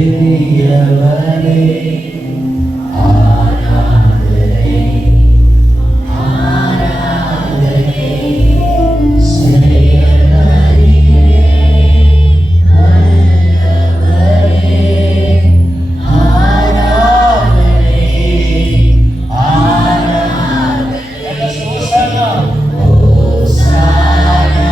பெரியவரே ஆராதனை ஆராதனை செயலறியே வல்லவரே ஆராதனை ஆராதனை ஹோசானா ஹோசானா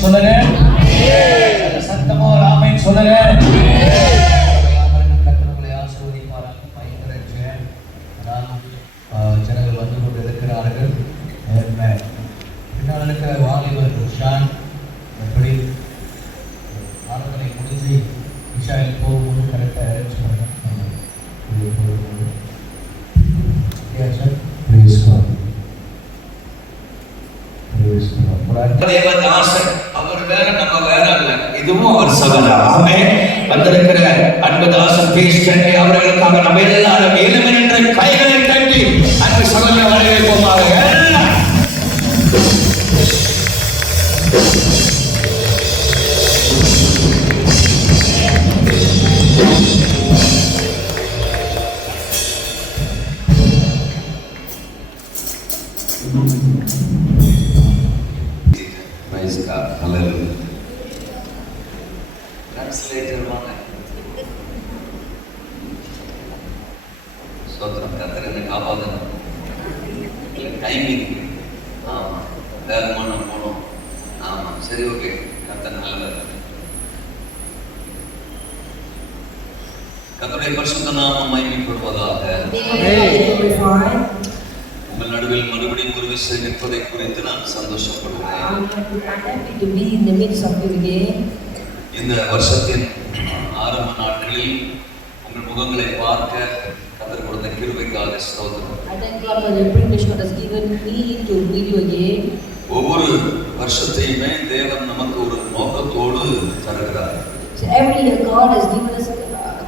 சொல்லுங்க சத்தமா ராமன் சொல்லுங்க. கர்த்தர்களை ஆசீர்வதிப்பாராக. பயங்கர ஜெயம். ஜனங்கள் வந்து கொண்டு இருக்கிறார்கள். பின்னால் இருக்கிற வாலிபர் ஷான் எப்படி ஆராதனை முடிஞ்சு விஷாயில் போகும்போது கரெக்டாக அரேஞ்ச் பண்ணுங்க. தேவதாசன் அவர் வேற நம்ம வேற அல்ல. இதுவும் அவர் சகோதரர். ஆமென். வந்திருக்கிற அன்புதாசன் பேஸ்டனை அவர்களுக்காக நம்ம எல்லாரும் ஏழுமென்ற கைகளை தட்டி அன்பு சகோதரர் வரவேற்போமாக. Praise God. Hallelujah. Translator வாங்க. ஸ்தோத்திரம். கர்த்தர் என்னை காப்பாத்தணும். இல்ல டைமிங். ஆமா. வேகமா நான் போகணும். ஆமா. சரி ஓகே. கர்த்தர் நல்லவர். கர்த்தருடைய பரிசுத்த நாமம் மகிமைப்படுவதாக. உங்கள் நடுவில் மறுபடியும் ஒரு விஷயம் நிற்பதை குறித்து நான் சந்தோஷப்படுகிறேன். இந்த வருஷத்தின் ஆரம்ப நாட்களில் உங்கள் முகங்களை பார்க்க கர்த்தர் கொடுத்த கிருபைக்காக ஸ்தோத்திரம். ஒவ்வொரு வருஷத்தையுமே தேவன் நமக்கு ஒரு நோக்கத்தோடு தருகிறார். So every year God has given us,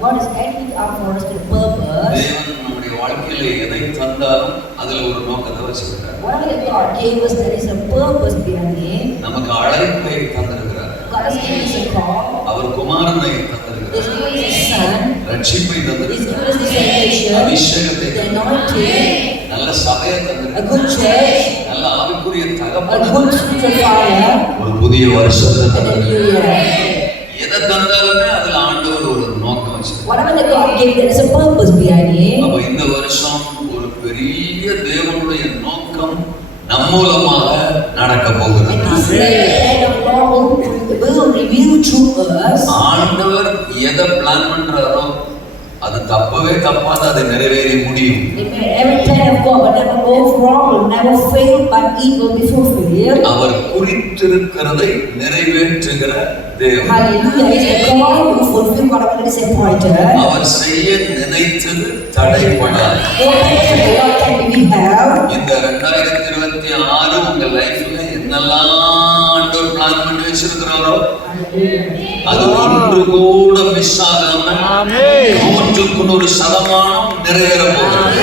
God is adding up for us to the purpose. தேவன் நம்முடைய வாழ்க்கையில எதை தந்தாலும் அதுல ஒரு நோக்கத்தை வச்சிருக்கிறார். Whatever God gave us, there is a purpose behind it. நமக்கு அழைப்பை தந்திருக்கிறார். God has given us a call. அவர் குமாரனை He தந்திருக்கிறார். has given us a son. ரட்சிப்பை He has தந்திருக்கிறார். given us the salvation, அபிஷேகத்தை the தந்திருக்கிறார். anointing, நல்ல சபையை a தந்திருக்கிறார். good church, நல்ல ஆவிக்குரிய a தகப்பனை good spiritual fire, ஒரு புதிய வருஷத்தை and a தந்திருக்கிறார். new year. எதை தந்தாலுமே அதுல ஆண்டவர் ஒரு நோக்கம் வச்சிருக்கார். Whatever that God gave, there is a purpose behind it. அப்ப இந்த வருஷம் ஒரு பெரிய தேவனுடைய நோக்கம் நம் மூலமாக நடக்க போகிறது. And this year, the hand of God will reveal to us. ஆண்டவர் எதை பிளான் பண்றாரோ அது தப்பவே தப்பாது, அதை நிறைவேறி முடியும். Every plan of God will never go wrong, will never fail, but it will be fulfilled. அவர் குறித்திருக்கிறதை நிறைவேற்றுகிற தேவன். Hallelujah! He is the God who fulfill whatever is appointed. அவர் செய்ய நினைத்தது தடைபடாது. No matter what can we have. இந்த 2026 உங்க லைஃப்ல என்னெல்லாம் ஆண்டவர் plan பண்ணி வச்சிருக்கிறாரோ அது ஒன்று கூட மிஸ் ஆகாம 100% நிறைவேற போகிறது.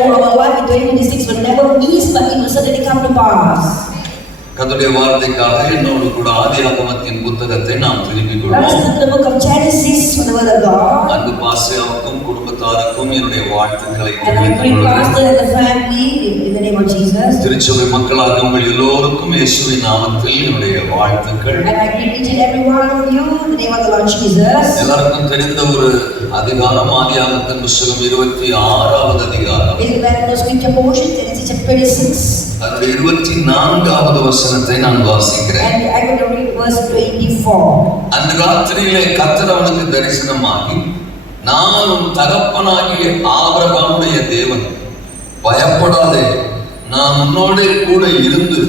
All our life in 2026 will never miss, but it will certainly come to pass. கர்த்தருடைய வார்த்தைக்காக என்னோடு கூட ஆதியாகமத்தின் புத்தகத்தை நாம் திருப்பிக் Let us கொள்வோம். look at the book of Genesis for the word of God. அன்பு பாஸ்டருக்கும் குடும்பத்தாருக்கும் என்னுடைய வாழ்த்துக்களை And I தெரிவித்துக் greet கொள்கிறேன். pastor and the family in the name of Jesus. திருச்சபை மக்களாக உங்கள் எல்லோருக்கும் இயேசுவின் நாமத்தில் என்னுடைய வாழ்த்துக்கள். And I greet each and every one of you in the name of the Lord Jesus. எல்லாருக்கும் தெரிந்த ஒரு அதிகாரம் ஆதியாகமத்தின் புத்தகம் 26வது அதிகாரம். Is the very first scripture portion, Genesis chapter 26. அதனுடைய 24வது வசனத்தை நான் வாசிக்கிறேன். And I will read verse 24. அந்த ராத்திரியிலே கர்த்தர் அவனுக்கு தரிசனமாகி, நான் உன் தகப்பனாகிய ஆபிரகாமுடைய தேவன், பயப்படாதே, நான் உன்னோடே கூட இருந்து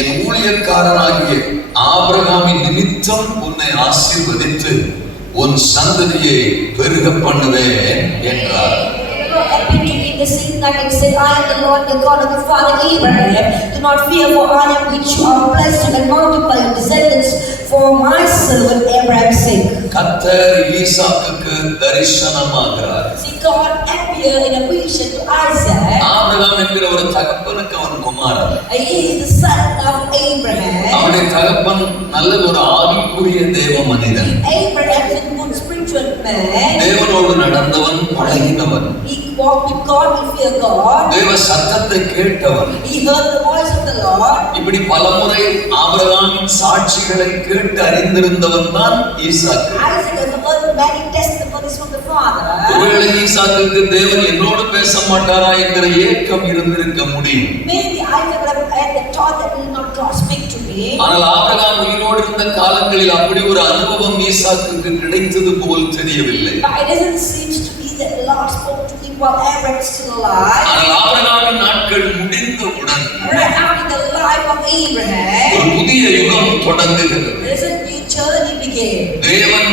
என் ஊழியக்காரனாகிய ஆபிரகாமின் நிமித்தம் உன்னை ஆசீர்வதித்து உன் சந்ததியை பெருக பண்ணுவேன் என்றார். Appeared to me in the same night and said, I am the Lord, the God of your father Abraham. Do not fear, for I am with you. I will bless you and multiply your descendants for my servant Abraham's sake. கர்த்தர் ஈசாக்குக்கு தரிசனமாகிறார். See, God appeared in a vision to Isaac. Abraham என்கிற ஒரு தகப்பனுக்கு அவன் குமாரன். He is the son of Abraham. அவனுடைய தகப்பன் நல்ல ஒரு ஆவிக்குரிய தேவ மனிதன். Abraham is a good spiritual man. தேவனோடு நடந்தவன், பழகினவன். He walked with God, he feared God. தேவ சத்தத்தை கேட்டவன். He heard the voice of the Lord. இப்படி பலமுறை ஆபிரகாமின் சாட்சிகளை கேட்டு அறிந்திருந்தவன் தான் ஈசாக்கு. Isaac has heard many testimonies from the father. ஒருவேளை ஈசாக்குக்கு தேவன் என்னோடு பேச மாட்டாரா என்கிற ஏக்கம் இருந்திருக்க முடியும். Maybe Isaac would have had the thought that will not God speak to me. ஆனால் ஆபிரகாம் உயிரோடு இருந்த காலங்களில் அப்படி ஒரு அனுபவம் ஈசாக்குக்கு கிடைத்தது போல் தெரியவில்லை. But it doesn't seem to be that the Lord spoke to him while Abraham is still alive. ஆனால் ஆபிரகாமின் நாட்கள் முடிந்தவுடன் Right after the life of Abraham, ஒரு புதிய யுகம் தொடங்குகிறது. there's a new journey began. தேவன்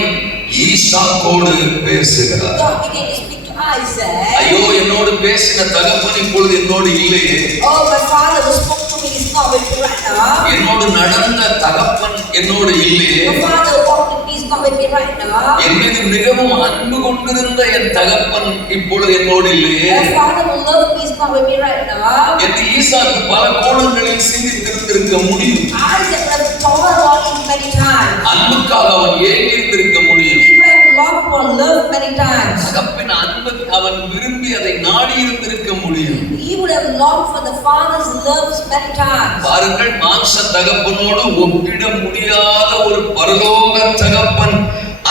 ஈசாக்கோடு பேசுகிறார். God began to speak to Isaac. ஐயோ, என்னோடு பேசின தகப்பன் இப்பொழுது என்னோடு இல்லையே. Oh, my father who spoke to me is not with me right now. என்னோடு நடந்த தகப்பன் என்னோடு இல்லையே. My father who walked with me is not with me right now. என் மீது மிகவும் அன்பு கொண்டிருந்த என் தகப்பன் இப்பொழுது என்னோடு இல்லையே. My father who loved me is not with me right now. என்று ஈசாக்கு பல கோணங்களில் சிந்தித்திருந்திருக்க முடியும். Isaac would have thought about it many times. அன்புக்காக அவன் ஏங்கியிருந்திருக்க முடியும். He would have longed for love many times. தகப்பின் அன்பு அவன் விரும்பி அதை நாடி இருந்திருக்க முடியும். He would have longed for the father's love many times. பாருங்கள், மாம்ச தகப்பனோடு ஒப்பிட முடியாத ஒரு பரலோக தகப்பன்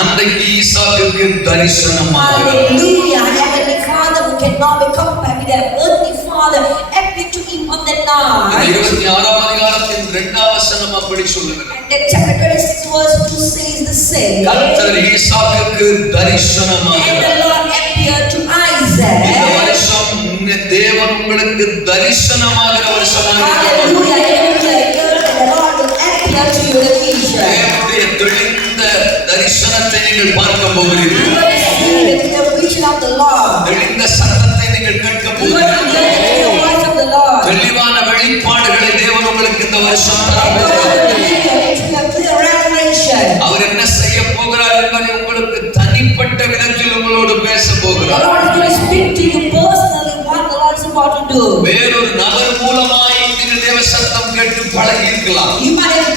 அன்றைக்கு ஈசாக்குக்கு தரிசனமாகிறார். Hallelujah. Heavenly Father who cannot be compared with their earthly father appeared to him on that night. 26ஆம் அதிகாரத்தின் 2ஆம் வசனம் அப்படி சொல்லுகிறது. And then chapter 26 verse 2 says the same. கர்த்தர் ஈசாக்குக்கு And தரிசனமாகிறார். the Lord appeared to Isaac. இந்த வருஷம் தேவன் உங்களுக்கு தரிசனமாகிற வருஷமாக Hallelujah. And the Lord will appear to you in the future. தேவனுடைய தெளிந்த தரிசனத்தை நீங்கள் பார்க்க போகிறீர்கள். You will see the vision of the Lord. தெளிந்த சத்தத்தை நீங்கள் கேட்க You will போகிறீர்கள். hear the voice of the Lord. தெளிவான வெளிப்பாடுகளை தேவன் உங்களுக்கு இந்த வருஷம் And God will give you a clear revelation. அவர் என்ன போகிறார் என்பதை உங்களுக்கு தனிப்பட்ட விதத்தில் உங்களோடு பேச The போகிறார். Lord is going to speak to you personally what the Lord is about to do. வேறொரு நபர் மூலமாய் நீங்கள் தேவ சத்தம் கேட்டு பழகி இருக்கலாம். You might have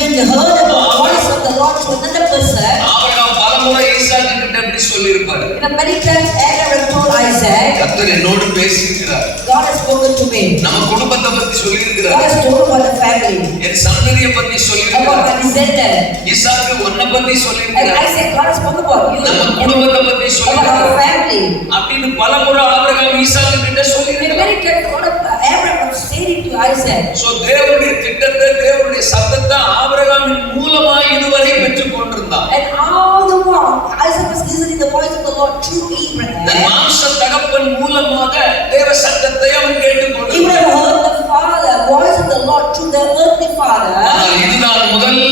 been heard of the voice of the Lord to another person. Abraham பலமுறை ஈசாக்கு கிட்ட இப்படி சொல்லியிருப்பார். Many times Abraham told Isaac, கர்த்தர் என்னோடு பேசியிருக்கிறார். God has spoken to me. நம்ம குடும்பத்தை பத்தி சொல்லியிருக்கிறார். God has told about the family. என் சந்ததியை பத்தி About சொல்லியிருக்கிறார். my descendant. ஈசாக்கு உன்னை பத்தி And சொல்லியிருக்கிறார். Isaac, God has spoken about you. நம்ம குடும்பத்தை பத்தி About சொல்லியிருக்கிறார். our family. அப்படின்னு பலமுறை ஆபிரகாம் ஈசாக்கு கிட்ட And சொல்லியிருக்கிறார். many times God Abraham was saying to Isaac. So தேவனுடைய திட்டத்தை தேவனுடைய சத்தத்தை ஆபிரகாமின் மூலமாய் இதுவரை பெற்றுக் கொண்டிருந்தார். And all the while, Isaac was listening the voice of the Lord through இந்த Abraham. மாம்ச தகப்பன் மூலமாக தேவ சத்தத்தை அவன் கேட்டுக் He would கொண்டிருந்தார். have heard the Father, voice of the Lord through the earthly Father. ஆனால் இதுதான் முதல்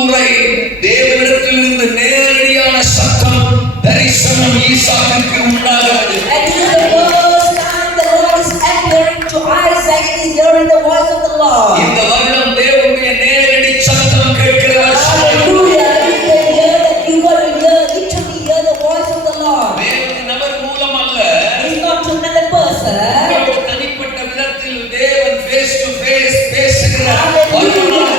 முறை தேவனிடத்திலிருந்து நேரடியான சத்தம் தரிசனம் ஈசாக்குக்கு உண்டாகிறது. And this is the first time the Lord is appearing to Isaac and he's hearing the voice of the Lord. இந்த வருடம் தேவனுடைய நேரடி சத்தம் கேட்கிற வருஷம். Hallelujah. You got to hear, literally hear the voice of the Lord. வேறொரு நபர் மூலம் அல்ல, It's not to another person. உங்களோட தனிப்பட்ட விதத்தில் தேவன் face to face பேசுகிற வருடம்.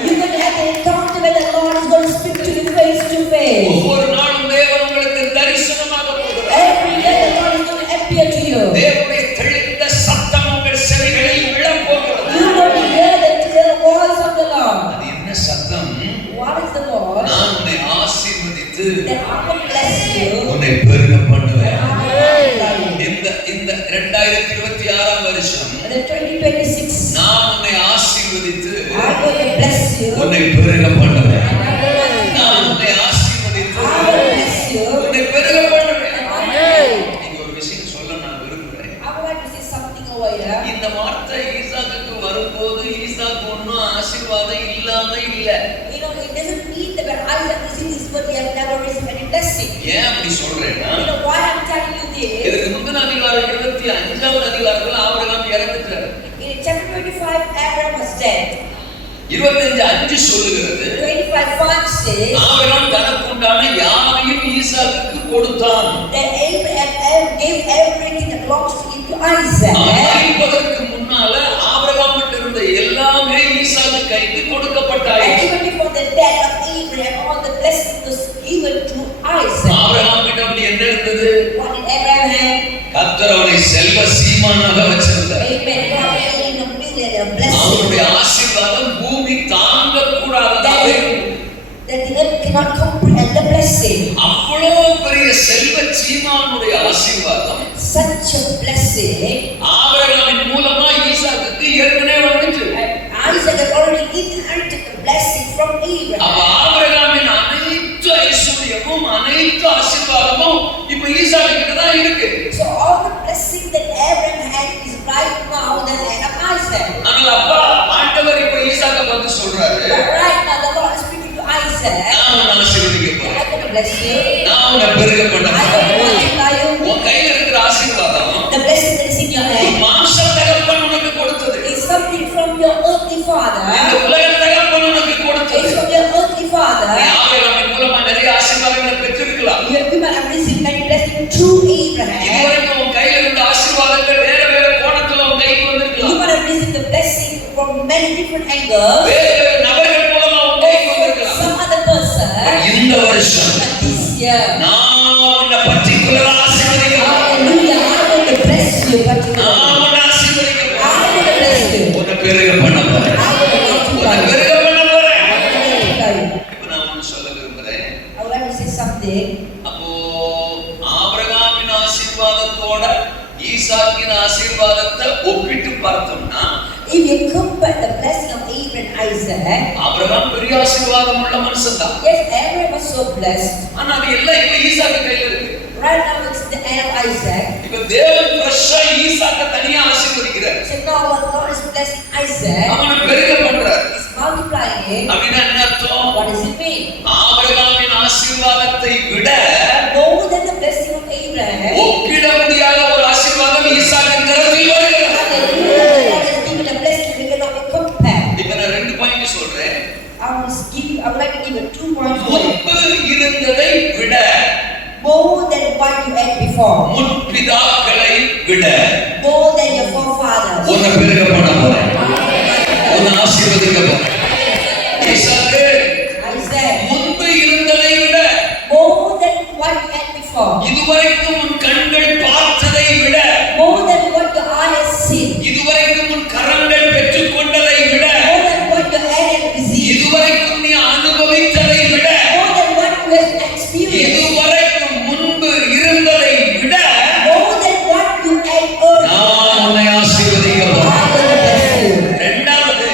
You're going to have an encounter where the Lord is going to speak to you face to face. ஒவ்வொரு நாளும் தேவன் உங்களுக்கு தரிசனமாக போகிறார். Every day the Lord is going to appear to you. தேவனுடைய தெளிந்த சத்தம் உங்கள் செவிகளில் விழப் போகிறது. You're going to hear the clear voice of the Lord. அது என்ன சத்தம்? What is the voice? நான் உன்னை ஆசீர்வதித்து That I will bless you. உன்னை பெருக பண்ணுவேன். I will multiply you. இந்த 2026 வருஷம் And in 2026, நான் உன்னை ஆசீர்வதித்து I will bless you. உன்னை பெருக பண்ணுவேன். I will multiply நான் you. உன்னை ஆசீர்வதித்து I will bless you. உன்னை பெருக பண்ணுவேன். Amen. நீங்க ஒரு விஷயம் சொல்ல நான் விரும்புறேன். I would like to say something over here. இந்த வார்த்தை ஈசாக்குக்கு வரும்போது ஈசாக்கு ஒன்னும் ஆசீர்வாதம் இல்லாம இல்ல. You know, it doesn't mean that when Isaac received this word, he has never received any blessing. ஏன் அப்படி சொல்றேன்னா, You know why I'm telling you this? இதுக்கு முந்தின அதிகாரம் 25வது அதிகாரத்துல ஆபிரகாம் இறந்துட்டார். In chapter 25, Abraham was dead. 25:5 சொல்லுகிறது, 25:5 says ஆபிரகாம் தனக்கு உண்டான யாவையும் ஈசாக்குக்கு கொடுத்தான். that Abraham gave everything that belongs to him to Isaac. அவன் மரிப்பதற்கு முன்னால ஆபிரகாமிட்ட இருந்த எல்லாமே ஈசாக்கு கைக்கு And கொடுக்கப்பட்டாயிற்று. even before the death of Abraham, all the blessing was given to Isaac. Abraham கிட்ட அப்படி என்ன இருந்தது? What did Abraham have? கர்த்தர் அவனை செல்வ சீமானாக வச்சிருந்தார். Amen. God gave him a million, a blessing. அவனுடைய ஆசீர்வாதம் பூமி தாங்க கூடாததாக That the earth cannot comprehend the blessing. அவ்வளவு பெரிய செல்வ சீமானுடைய ஆசீர்வாதம் Such a blessing. ஆபிரகாமின் மூலமா ஈசாக்குக்கு ஏற்கனவே வந்துச்சு. Isaac had already inherited the blessing from அப்ப Abraham. ஆபிரகாமின் அனைத்து ஐஸ்வர்யமும் அனைத்து ஆசீர்வாதமும் இப்ப ஈசாக்கு கிட்ட தான் இருக்கு. So all the blessing that Abraham had is right now in the hand of Isaac. ஆனால் அப்பா ஆண்டவர் இப்ப ஈசாக்க பார்த்து சொல்றாரு, But right now the Lord is speaking to Isaac. நான் உன்னை ஆசீர்வதிக்க போறேன். I'm going to bless you. நான் உன்னை பெருக பண்ண I'm going to போறேன். multiply you. உன் கையில இருக்கிற ஆசீர்வாதம் The blessing that is in your hand மாம்ச தகப்பன் உனக்கு கொடுத்தது. is something from your earthly father. இந்த உலக தகப்பன் உனக்கு கொடுத்தது. It's from your earthly father. நீ ஆபிரகாமின் மூலமா நிறைய ஆசீர்வாதங்களை பெற்றிருக்கலாம். You might have received many blessings through Abraham. இதுவரைக்கும் உன் கையில இருந்த ஆசீர்வாதங்கள் வேற வேற கோணத்துல உன் கைக்கு You வந்திருக்கலாம். might have received the blessing from many different angles. வேற வேற நபர்கள் மூலமா உன் கைக்கு வந்திருக்கலாம். Some other person. இந்த வருஷம் But this year, நான் உன்னை பர்டிகுலரா ஆசீர்வதிக்கிறேன். hallelujah, I'm going to bless you particularly. நான் உன்னை ஆசீர்வதிக்கிறேன். I'm going to bless you. உன்னை பெருக பண்ண போறேன். I'm going to multiply உன்னை you. பெருக பண்ண போறேன். I'm going to multiply you. இப்ப நான் ஒன்னு சொல்ல விரும்புறேன். I would like to say something. அப்போ ஆபிரகாமின் ஆசீர்வாதத்தோட ஈசாக்கின் ஆசீர்வாதத்தை ஒப்பிட்டு பார்த்தோம்னா, If you compare the blessing of Abraham and Isaac, Abraham பெரிய ஆசீர்வாதம் உள்ள மனுஷன் தான். yes, Abraham was so blessed. ஆனா அது எல்லாம் இப்ப ஈசாக்கு கையில இருக்கு. Right now it's the end of Isaac. இப்ப தேவன் ஃப்ரெஷ்ஷா ஈசாக்க தனியா ஆசீர்வதிக்கிறார். So now what God is blessing Isaac, அவனை பெருக பண்றார். is multiplying it. அப்படின்னா என்ன அர்த்தம்? What does it mean? ஆபிரகாமின் ஆசீர்வாதத்தை விட More than the blessing of Abraham. ஒப்பிட முடியாத ஒரு ஆசீர்வாதம் ஈசாக்கின் கரத்தில் வருகிறது. Hallelujah. God has given a blessing we cannot compare. இப்ப நான் 2 பாயிண்ட் சொல்றேன். I would like to give you 2 points. more than what you had before, முற்பிதாக்களை விட more than your forefathers. உன்னை பெருக பண்ண போறேன், உன்னை ஆசீர்வதிக்க போறேன். ஈசாக்கு Isaac, முன்பு இருந்ததை விட more than what you had before, இதுவரைக்கும் உன் கண்கள் பார்த்ததை விட more than what your eye has seen, இதுவரைக்கும் உன் கரங்கள் பெற்றுக் கொண்டதை விட more than what your hand has received, இதுவரைக்கும் நீ அனுபவித்ததை விட more than what you have experienced, இதுவரைக்கும் முன்பு இருந்ததை விட more than what you had earned. நான் உன்னை ஆசீர்வதிக்க போறேன். I will bless you. இரண்டாவது,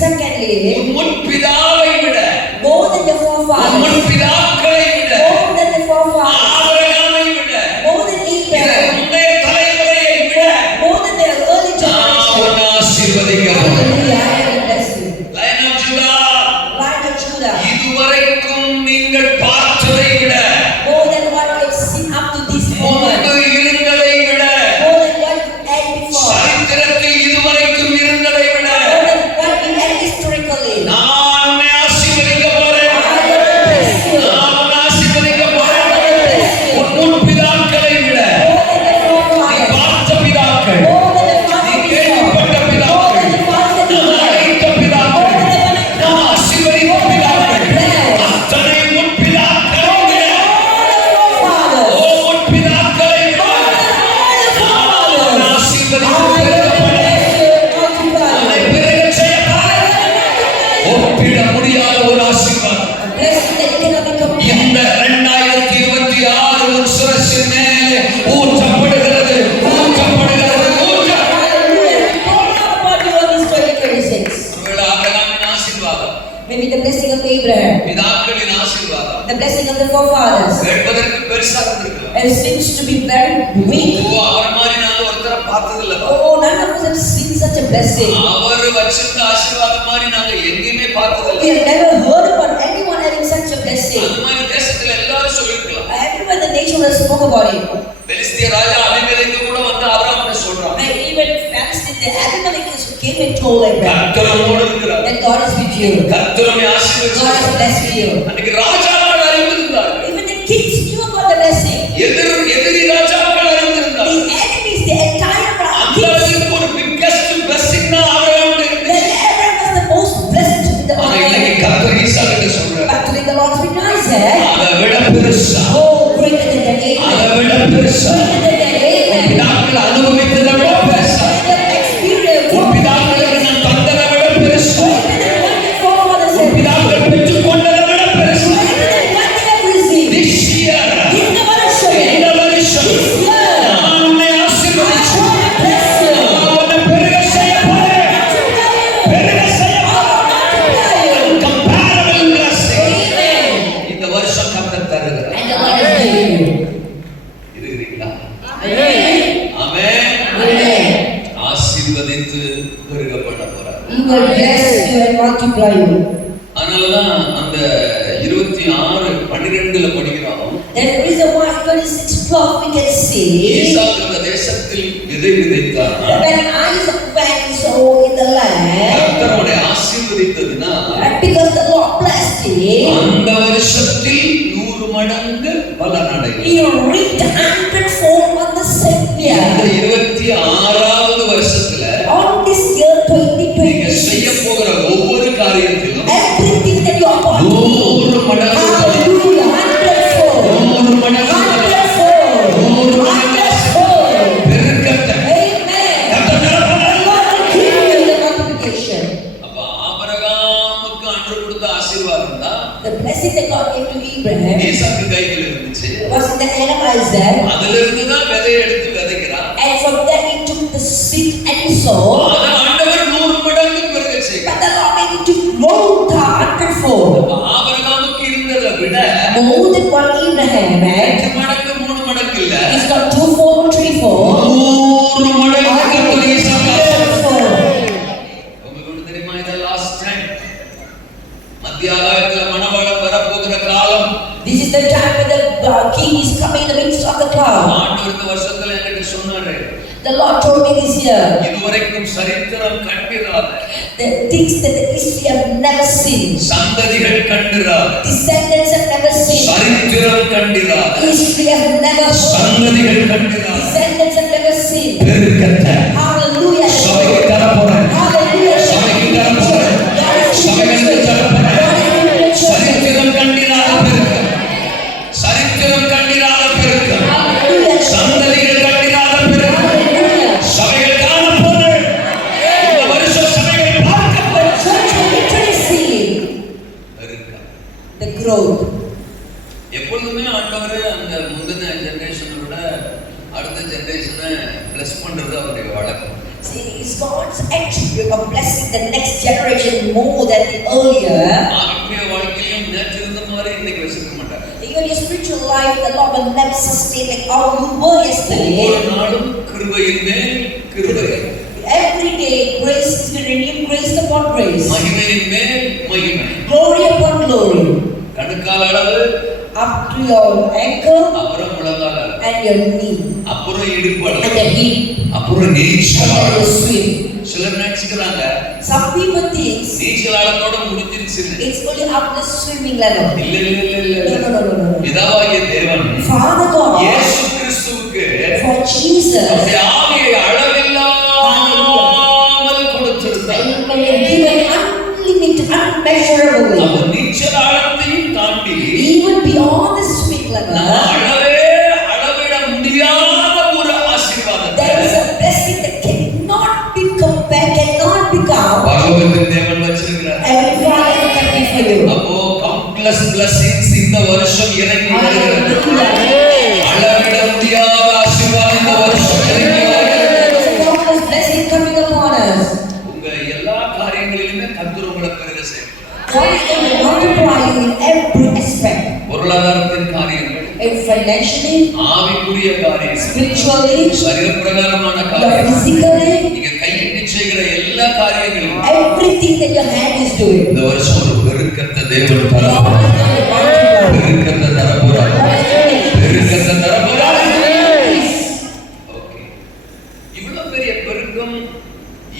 Secondly, உன் முற்பிதாவை விட more than your உன் forefathers, முற்பிதாக்களை விட more than the forefathers, ஆபிரகாமை விட more than Abraham, முந்தைய தலைமுறையை விட more than their early நான் generation. உன்னை ஆசீர்வதிக்க போறேன். Hallelujah, I will bless you. Lion of Judah, Lion of Judah, இதுவரைக்கும் நீங்கள் பார்த்ததை விட more than what you have seen up to this moment, முன்பு இருந்ததை விட more than what you had before, சரித்திரத்தில் இதுவரைக்கும் இருந்ததை விட more than what you had historically. நான் உன்னை ஆசீர்வதிக்க போறேன். I will bless you. நான் உன்னை ஆசீர்வதிக்க போறேன். I will bless you. உன் முற்பிதாக்களை விட More than the நீ forefathers, பார்த்த பிதாக்கள், more than the நீ fathers before, கேள்விப்பட்ட more பிதாக்கள், than the fathers நான் before, அழைத்த பிதாக்கள், நான் ஆசீர்வதித்த பிதாக்கள், அத்தனை முற்பிதாக்களை விட forefathers. ஓ முற்பிதாக்களை விட நான் உன்னை ஆசீர்வதித்து பெருகப் போறேன். உன்னை பெருகச் செய்யப் போறேன். ஒப்பிட முடியாத ஒரு ஆசீர்வாதம் இந்த 2026 உன் சிரசின் மேலே ஊற்றப்படுகிறது, ஊற்றப்படுகிறது, ஒருவேளை ஆபிரகாமின் ஆசீர்வாதம், Maybe the blessing of Abraham, பிதாக்களின் ஆசீர்வாதம் the blessing of the forefathers, கேட்பதற்கு பெருசா இருந்திருக்கலாம். and it seems to be very weak. அவர் மாதிரி நாங்க ஒருத்தரை பார்த்ததில்லை. Oh, none of us have seen such a blessing. அவர் வச்சிருந்த ஆசீர்வாதம் மாதிரி நாங்க எங்கேயுமே பார்த்ததில்லை. We have never heard about anyone having such a blessing. அந்த மாதிரி தேசத்துல எல்லாரும் சொல்லிருக்கலாம். Everyone in the nation has spoke about it. பெலிஸ்திய ராஜா அபிமெலேக்கு கூட வந்து ஆபிரகாம்கிட்ட சொல்றான், And even Philistine, the Abimelechs who came and told Abraham கர்த்தர் உம்மோடு இருக்கிறார், that God is with you, கர்த்தர் உம்மை God ஆசீர்வதித்தார். is blessed with you. அன்னைக்கு ராஜாக்கள் அறிந்திருந்தார், Even the kings knew about the blessing. எதிரி ராஜாக்கள் அறிந்திருந்தார். The enemies, the entire அந்த kings, அளவுக்கு ஒரு பிக்கஸ்ட் பிளஸிங் தான் ஆபிரகாமுக்கு இருந்துச்சு. that Abraham was the most blessed in the ஆனா world. இன்னைக்கு கர்த்தர் ஈசாக்கிட்ட சொல்றார், But today the Lord is with Isaac. அதை விட பெருசா, Oh, greater than that, அதை amen. விட பெருசா, Greater than that, amen. பிதாக்கள் அனுபவித்ததை விட பெருசா, Greater experience. உன் பிதாக்களுக்கு நான் தந்ததை விட பெருசா, Greater than what the forefathers உன் have. பிதாக்கள் பெற்றுக் கொண்டதை விட பெருசா. Greater than what they have received. This year, In the worship, இந்த வருஷம் this year, நான் உன்னை ஆசீர்வதிச்சு, I will bless you. நான் உன்னை பெருக செய்ய போறேன், பெருக செய்ய போறேன். Incomparable blessing. Amen. இந்த வருஷம் கர்த்தர் தருகிறார். And the Lord is giving you. இருக்கிறீங்களா? Amen. ஆமென். Amen. ஆசீர்வதித்து பெருக பண்ண போறார். He will bless you and multiply you. அதனாலதான் அந்த 26:12 படிக்கிறோம், That is the reason why 26:12 we can see ஈசாக்கு அந்த தேசத்தில் விதை விதைத்தார். when Isaac went and sowed in the land, கர்த்தருடைய ஆசீர்வதித்ததுனா and because the Lord blessed him, அந்த வருஷத்தில் 100 மடங்கு பலன் அடையும். he reaped 100-fold on the same year. இந்த 26வது வருஷத்துல On this year நீங்க செய்ய 2026, போகிற ஒவ்வொரு காரியத்திலும் everything that you are about to do, 100 மடங்கு பலன். hallelujah, 100-fold, 100 மடங்கு பலன். 100-fold, 100-fold. பெருக்கத்தை Amen. கர்த்தர் தரப்போறார். The Lord will give you the multiplication. அப்ப ஆபிரகாமுக்கு அன்று கொடுத்த ஆசீர்வாதம் தான் The blessing that God gave to Abraham ஈசாக்கு கையில் இருந்துச்சு. was in the hand of Isaac, அதிலிருந்து தான் விதையை எடுத்து விதைக்கிறார். and from there he took the seed and he sowed. ஆனா ஆண்டவர் 100 மடங்கு பெருக செய்கிறார். But the Lord made it to grow 100-fold. அப்ப ஆபிரகாமுக்கு இருந்ததை விட More than what Abraham had. 2 மடங்கு 3 மடங்கு இல்ல, He's got 2-fold or 3-fold. 100 மடங்கு கர்த்தர் ஈசாக்கு ஆசீர்வதித்தார். 100-fold. உங்களுக்கு தெரியுமா இது லாஸ்ட் டைம் மத்திய ஆகாயத்துல மணவாளன் வரப்போகிற காலம். This is the time when the king is coming in the midst of the cloud. ஆண்டவர் இந்த வருஷத்துல என்கிட்ட சொன்னாரு, The Lord told me this year இதுவரைக்கும் சரித்திரம் கண்டிராத, the things that the history have never seen, சந்ததிகள் கண்டிராத, descendants have never seen, சரித்திரம் சரித்திரம் கண்டிராத, history has never seen, சந்ததிகள் கண்டிராத descendants have never seen. பெருக்கத்தை Hallelujah. சபைக்கு தரப்போறேன். Hallelujah. சபைக்கு தரப்போறேன். சபைக்கு தரப்போறேன். சரித்திரம் கண்டிராத பெருக்கம், சரித்திரம் கண்டிராத பெருக்கம், சந்ததிகள் கண்டிராத பெருக்கம், சபைகள் காணப்போறேன். இந்த வருஷம் சபைகள் பார்க்கப்போறேன். Church will literally see பெருக்கம். the growth. எப்பொழுதுமே ஆண்டவர் அந்த முந்தின ஜெனரேஷனை விட அடுத்த ஜெனரேஷனை பிளஸ் பண்றது அவருடைய வழக்கம். See, it's God's attribute of blessing the next generation more than the earlier. ஆவிக்குரிய வாழ்க்கையிலும் நேற்று இருந்த மாதிரி இன்னைக்கு வச்சிருக்க மாட்டார். Even your spiritual life, the Lord will never sustain like how you were yesterday. ஒவ்வொரு நாளும் கிருபையின் மேல் கிருபை, Every day, grace is renewed, grace upon grace, மகிமையின் மேல் மகிமை, glory upon glory, கணுக்கால் அளவு, up to your ankle அப்புறம் முழங்கால் அளவு, and your knee, அப்புறம் இடுப்பு and அளவு, the hip, அப்புறம் நீச்சல் and then அளவு. you swim. சிலர் நினைச்சுக்கிறாங்க Some people think நீச்சல் ஆழத்தோட முடிஞ்சிருச்சு. it's only up the swimming level. இல்ல இல்ல இல்ல இல்ல No, இல்ல. no, no, no, no. பிதாவாகிய தேவன் Father God, இயேசு கிறிஸ்துவுக்கு for Jesus, அவருடைய ஆவியை அளவில்லாமல் கொடுத்திருந்தார். when you given unlimited, unmeasurable, அவர் நீச்சல் ஆழத்தையும் தாண்டி even beyond the swimming level, அளவிட முடியாத ஒரு ஆசீர்வாதத்தை there is a blessing that cannot be compared, cannot become. பரலோகத்தின் தேவன் வச்சிருக்கிறார். Every Father is coming for you. அப்போ countless blessings இந்த வருஷம் இறங்கி வருகிறது. அளவிட முடியாத ஆசீர்வாதம் இந்த வருஷம் இறங்கி வருகிறது. There is a countless blessing coming upon us. உங்க எல்லா காரியங்களிலுமே கர்த்தர் உங்களை பெருக செய்வார். God is going to multiply you in every aspect. பொருளாதாரத்தின் காரியங்கள், Financially, ஆவிக்குரிய காரியங்கள், spiritually, சரீரப்பிரகாரமான காரியங்கள், physically, நீங்க கையிட்டு செய்கிற எல்லா காரியங்களும் everything that your hand is doing. இந்த வருஷம் ஒரு பெருக்கத்தை தேவன் God தரப்போறார். is going to multiply. பெருக்கத்தை தரப்போறார். பெருக்கத்தை தரப்போறார். ஓகே. இவ்வளவு பெரிய பெருக்கம்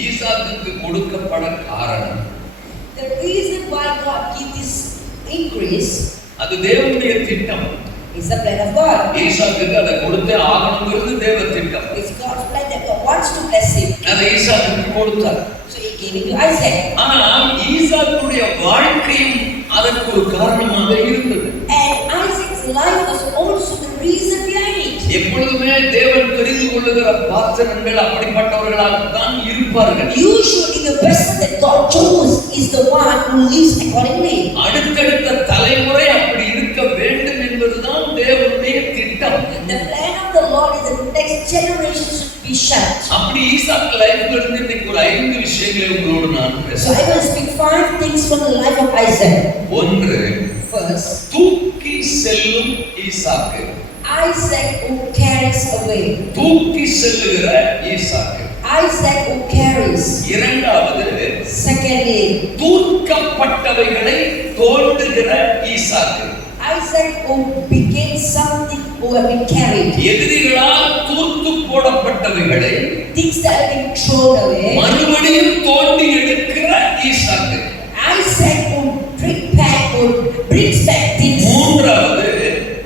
ஈசாக்குக்கு கொடுக்கப்பட காரணம், The reason why God gives this increase அது தேவனுடைய திட்டம். is the plan of God. ஈசாக்குக்கு அதை கொடுத்தே ஆகணுங்கிறது தேவ திட்டம். It's God's plan that God wants to bless him. அதை ஈசாக்குக்கு கொடுத்தார். So he gave it to Isaac. ஆனால் ஈசாக்குடைய வாழ்க்கையும் அதற்கு ஒரு காரணமாக இருந்தது. And Isaac's life was also the reason behind it. எப்பொழுதுமே தேவன் தெரிந்து கொள்ளுகிற பாத்திரங்கள் அப்படிப்பட்டவர்களாகத்தான் இருப்பார்கள். Usually the person that God chose is the one who lives accordingly. அடுத்தடுத்த தலைமுறை அப்படி இருக்க வேண்டும் என்பதுதான் தேவனுடைய திட்டம். The plan of the Lord is that the next generation should be shaped. அப்படி ஈசாக்கு லைஃப்ல இருந்து இன்னைக்கு ஒரு 5 விஷயங்களை உங்களோடு நான் So பேசுறேன். I will speak 5 things from the life of Isaac. ஒன்று, First, தூக்கி செல்லும் ஈசாக்கு. Isaac who carries away. தூக்கி செல்லுகிற ஈசாக்கு. Isaac who carries. இரண்டாவது, Secondly, தூர்க்கப்பட்டவைகளை தோண்டுகிற Isaac. Isaac who begins something who have been carried. எதிரிகளால் தூர்த்து போடப்பட்டவைகளை Things that have been thrown away. மறுபடியும் தோண்டி எடுக்கிற ஈசாக்கு. Isaac who brings back things. மூன்றாவது,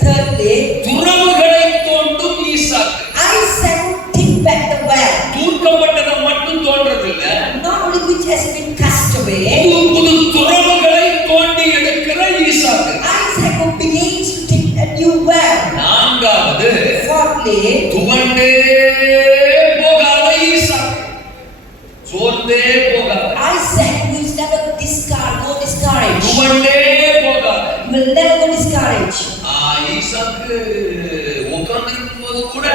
Thirdly, துறவுகளை தோண்டும் ஈசாக்கு. Isaac who take back the well. தூர்க்கப்பட்டதை மட்டும் தோன்றதில்லை, Not only which has been cast away. புது புது துறவுகளை தோண்டி எடுக்கிற ஈசாக்கு. Isaac who begins to take a new well. நான்காவது, Fourthly, துவண்டே போகாத ஈசாக்கு. சோர்ந்தே போகாத, Isaac who is never discouraged. துவண்டே போகாத. He will never go discouraged. ஈசாக்கு உட்கார்ந்திருக்கும் போது கூட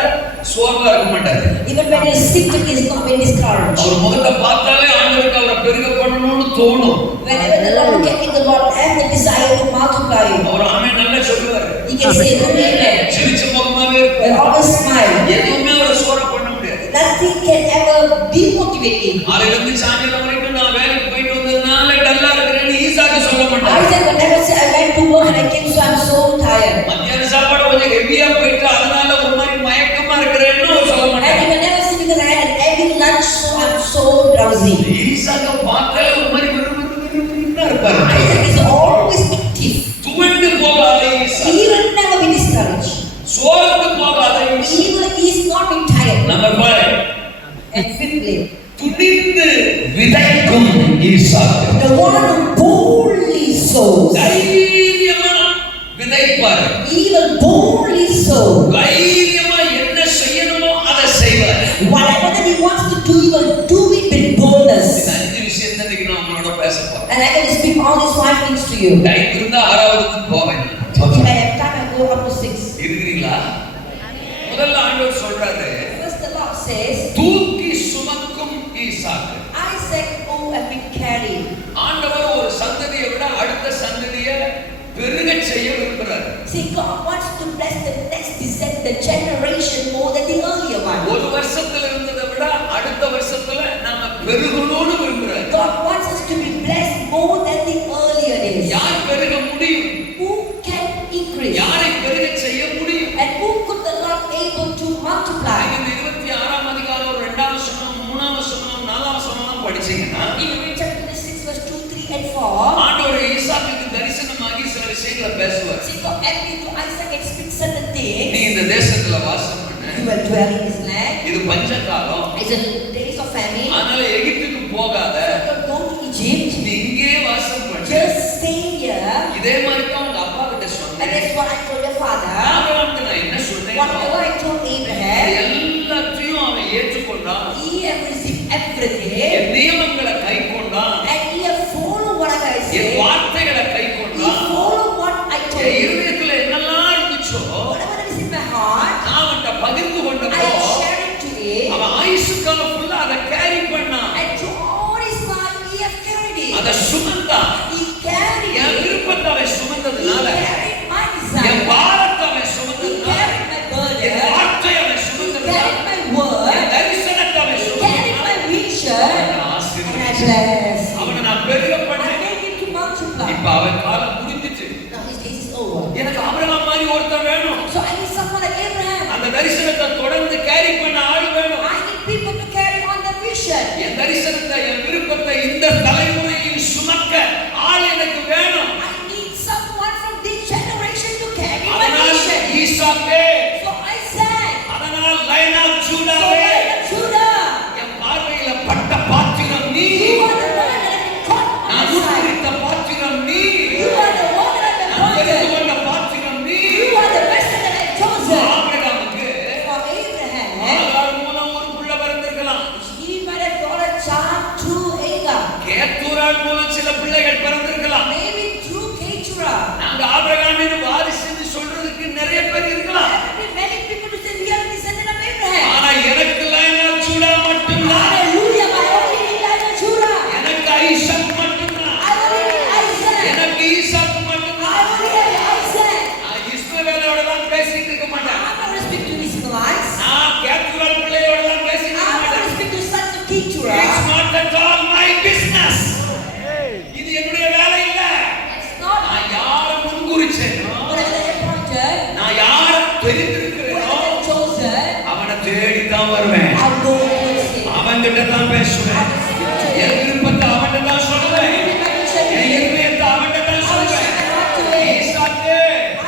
சோர்வா இருக்க மாட்டாரு. Even when he is sitting, he is not been discouraged. அவர் முகத்தை பார்த்தாலே ஆண்டவருக்கு அவரை பெருக பண்ணணும்னு தோணும். Whenever the Lord look at him, the Lord has the desire to multipy him. அவர் ஆமென் நல்லா சொல்லுவாரு. He can say, amen. சிரிச்ச முகமாவே He இருப்பாரு. always smile. எதுவுமே அவரை சோர பண்ண முடியாது. Nothing can ever demotivate him. காலையில இருந்து சாயங்காலம் வரைக்கும் நான் வேலைக்கு போயிட்டு வந்ததுனால டல்லா இருக்கிறேன்னு ஈசாக்கு சொல்ல மாட்டாரு. Isaac will never say, I went to work and I came, so I'm so tired. மத்தியான சாப்பாடு கொஞ்சம் ஹெவியா போயிட்டு அதனால ஒரு மாதிரி மயக்கமா இருக்கிறேன்னு அவர் சொல்ல And மாட்டாரு. he will never say, because I had an heavy lunch, so I'm so drowsy. ஈசாக்க பார்த்தாலே ஒரு மாதிரி விறுவிறுன்னு இருப்பாரு. Isaac is always active. துவண்டு போகாத ஈசாக்கு. He will never be you. Time இருந்தா ஆறாவதுக்கு போவேன். If I have time, I go up to 6. இருக்கிறீங்களா? முதல்ல ஆண்டவர் சொல்றாரு, First the Lord says, தூக்கி சுமக்கும் ஈசாக்கு. Isaac who have been carried. ஆண்டவர் ஒரு சந்ததியை விட அடுத்த சந்ததியை பெருக செய்ய விரும்புறார். See, God wants to bless the next descendant generation more than the earlier one. ஒரு வருஷத்துல இருந்ததை விட அடுத்த வருஷத்துல நாம பெருகணும்னு விரும்புறார். God wants us to be blessed more than the earlier days. யார் பெருக முடியும்? Who can increase? யாரை பெருக செய்ய முடியும்? And who could the Lord able to multiply? இந்த 26ஆம் அதிகாரம் 2ஆம் வசனம் 3ஆம் வசனம் 4ஆம் வசனம் படிச்சீங்கன்னா If you read chapter 26 verse 2, 3 and 4, ஆண்டவர் ஈசாக்குக்கு தரிசனமாகி சில விஷயங்களை பேசுவார். see, God appeared to Isaac and speak certain things. நீ இந்த தேசத்துல வாசம் பண்ணு. You will dwell in this land. இது பஞ்சகாலம். It's a days of famine. அதனால எகிப்துக்கு போகாத. Don't go to Egypt. நீ இங்கே வாசம் பண்ணு. Just stay here. இதே மாதிரி தான் உங்க அப்பா கிட்ட And சொன்னேன். that's what I told your father. ஆபிரகாமுக்கு நான் என்ன சொன்னேன்? Whatever I told Abraham, எல்லாத்தையும் அவன் ஏற்றுக்கொண்டான். he have received everything. என் நியமங்களை கைக்கொண்டான். And he have followed whatever I N said. வார்த்தைகளை He கைக்கொண்டான். followed what I told N him. இருதயத்துல என்னெல்லாம் இருந்துச்சோ Whatever is in my heart, நான் அவன்கிட்ட பகிர்ந்து I கொண்டப்போ share it to him. அவன் ஆயுசுக்காலம் ஃபுல்லா அதை கேரி பண்ணான். And to all his life, he have carried it. அதை சுமந்தான். He carried N it. விருப்பத்தை அவன் He சுமந்ததுனால carried my N desire. பாரத்தை அவன் He சுமந்ததுனால carried my burden. என் வார்த்தை அவன் He சுமந்ததுனால carried my word. என் தரிசனத்தை அவன் He carried சுமந்ததுனால my vision. அவனை And I ஆசீர்வதிச்சேன். bless him. அவனை நான் பெருக I பண்ணேன். made him to multiply. இப்ப அவன் காலம் முடிஞ்சிச்சு. Now his days is over. எனக்கு ஆபிரகாம் மாதிரி ஒருத்தன் வேணும். So I need someone like Abraham. அந்த தரிசனத்தை தொடர்ந்து கேரி பண்ண ஆள் வேணும். I need people to carry on the vision. என் தரிசனத்தை என் விருப்பத்தை இந்த தலைமுறையில் சுமக்க ஆள் எனக்கு வேணும். I need someone from this generation to carry my அதனால் vision. ஈசாக்கே, So I said, அதனால் லைன் ஆஃப் so ஜூடாவே, Judah, என் பார்வையில பட்ட பாத்திரம் நீ, you are the one that has been caught on நான் my side. உட்கரித்த பாத்திரம் நீ, You are the one that has நான் been தெரிந்து chosen. கொண்ட பாத்திரம் நீ. You are the vessel that I have chosen. ஆபிரகாமுக்கு For Abraham, ஆகார் மூலம் ஒரு புள்ள பிறந்திருக்கலாம். he might have got a child through Hagar. கேத்தூரால் மூலம் சில பிள்ளைகள் பிறந்திருக்கலாம். Maybe through Keturah. நாங்க ஆபிரகாமின் வாரிசுன்னு சொல்றதுக்கு நிறைய பேர் இருக்கலாம். There have been many people who say we are the descendant of Abraham. ஆனா எனக்கு லைன் ஆஃப் ஜூடா மட்டும்தான். Hallelujah, I only need like a Judah. எனக்கு ஐசக் மட்டும்தான். I only need Isaac. எனக்கு ஈசாக்கு I மட்டும்தான். only have Isaac. நான் இஸ்மவேலோட தான் பேசிட்டு இருக்க மாட்டேன். I'm not going to speak to Ishmaelites. நான் கேத்துரால் பிள்ளையோட தான் பேசிட்டு இருக்க I'm not going மாட்டேன். to speak to sons of It's Keturah. not at all my business. இது என்னுடைய வேலை இல்ல. It's not நான் யாரை முன்குறிச்சேனோ, whatever they appointed, நான் யாரை தெரிந்திருக்கிறேனோ whatever they chosen, அவனை தேடி தான் வருவேன். I'll go towards him. அவன்கிட்ட தான் பேசுவேன். என் விருப்பத்தை அவன்கிட்ட தான் சொல்லுவேன். என் இருதயத்தை அவன்கிட்ட தான் சொல்லுவேன். ஈசாக்கே,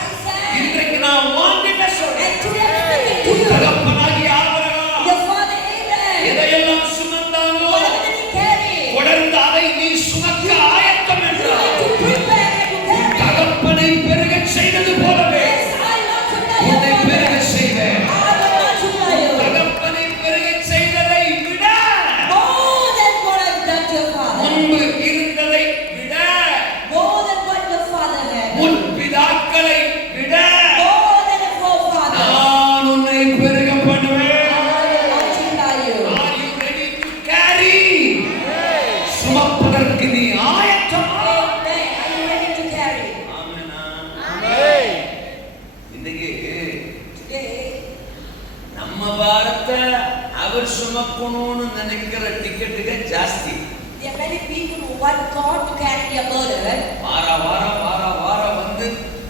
Isaac, இன்றைக்கு நான் உன்கிட்ட சொல்றேன். and today I'm speaking to you. தகப்பனாகிய ஆபிரகாம் Your father Abraham, எதையெல்லாம் சுமந்தானோ whatever that he carried, தொடர்ந்து அதை நீ சுமக்க ஆயத்தம் you என்றார். have to prepare and to carry. தகப்பனை பெருகச் செய்தது போலவே Yes, I multiply your உன்னை father. பெருகச் செய்வேன். I will multiply you. தகப்பனை பெருகச் செய்ததை விட More than what I've done to your father. முன்பு இருந்ததை விட More than what your father had. முன் பிதாக்களை விட More than the forefather. நான் உன்னை பெருக பண்ணுவேன். I will multiply you. Are you ready to carry? சுமப்பதற்கு நீ ஆயத்தமா? Amen. Are you ready to carry? ஆமெனா? Amen. இன்னைக்கு Today, நம்ம பாரத்தை அவர் சுமக்கணும்னு நினைக்கிற டிக்கெட்டுக ஜாஸ்தி. there are many people who want God to carry their burden. வாரம் வந்து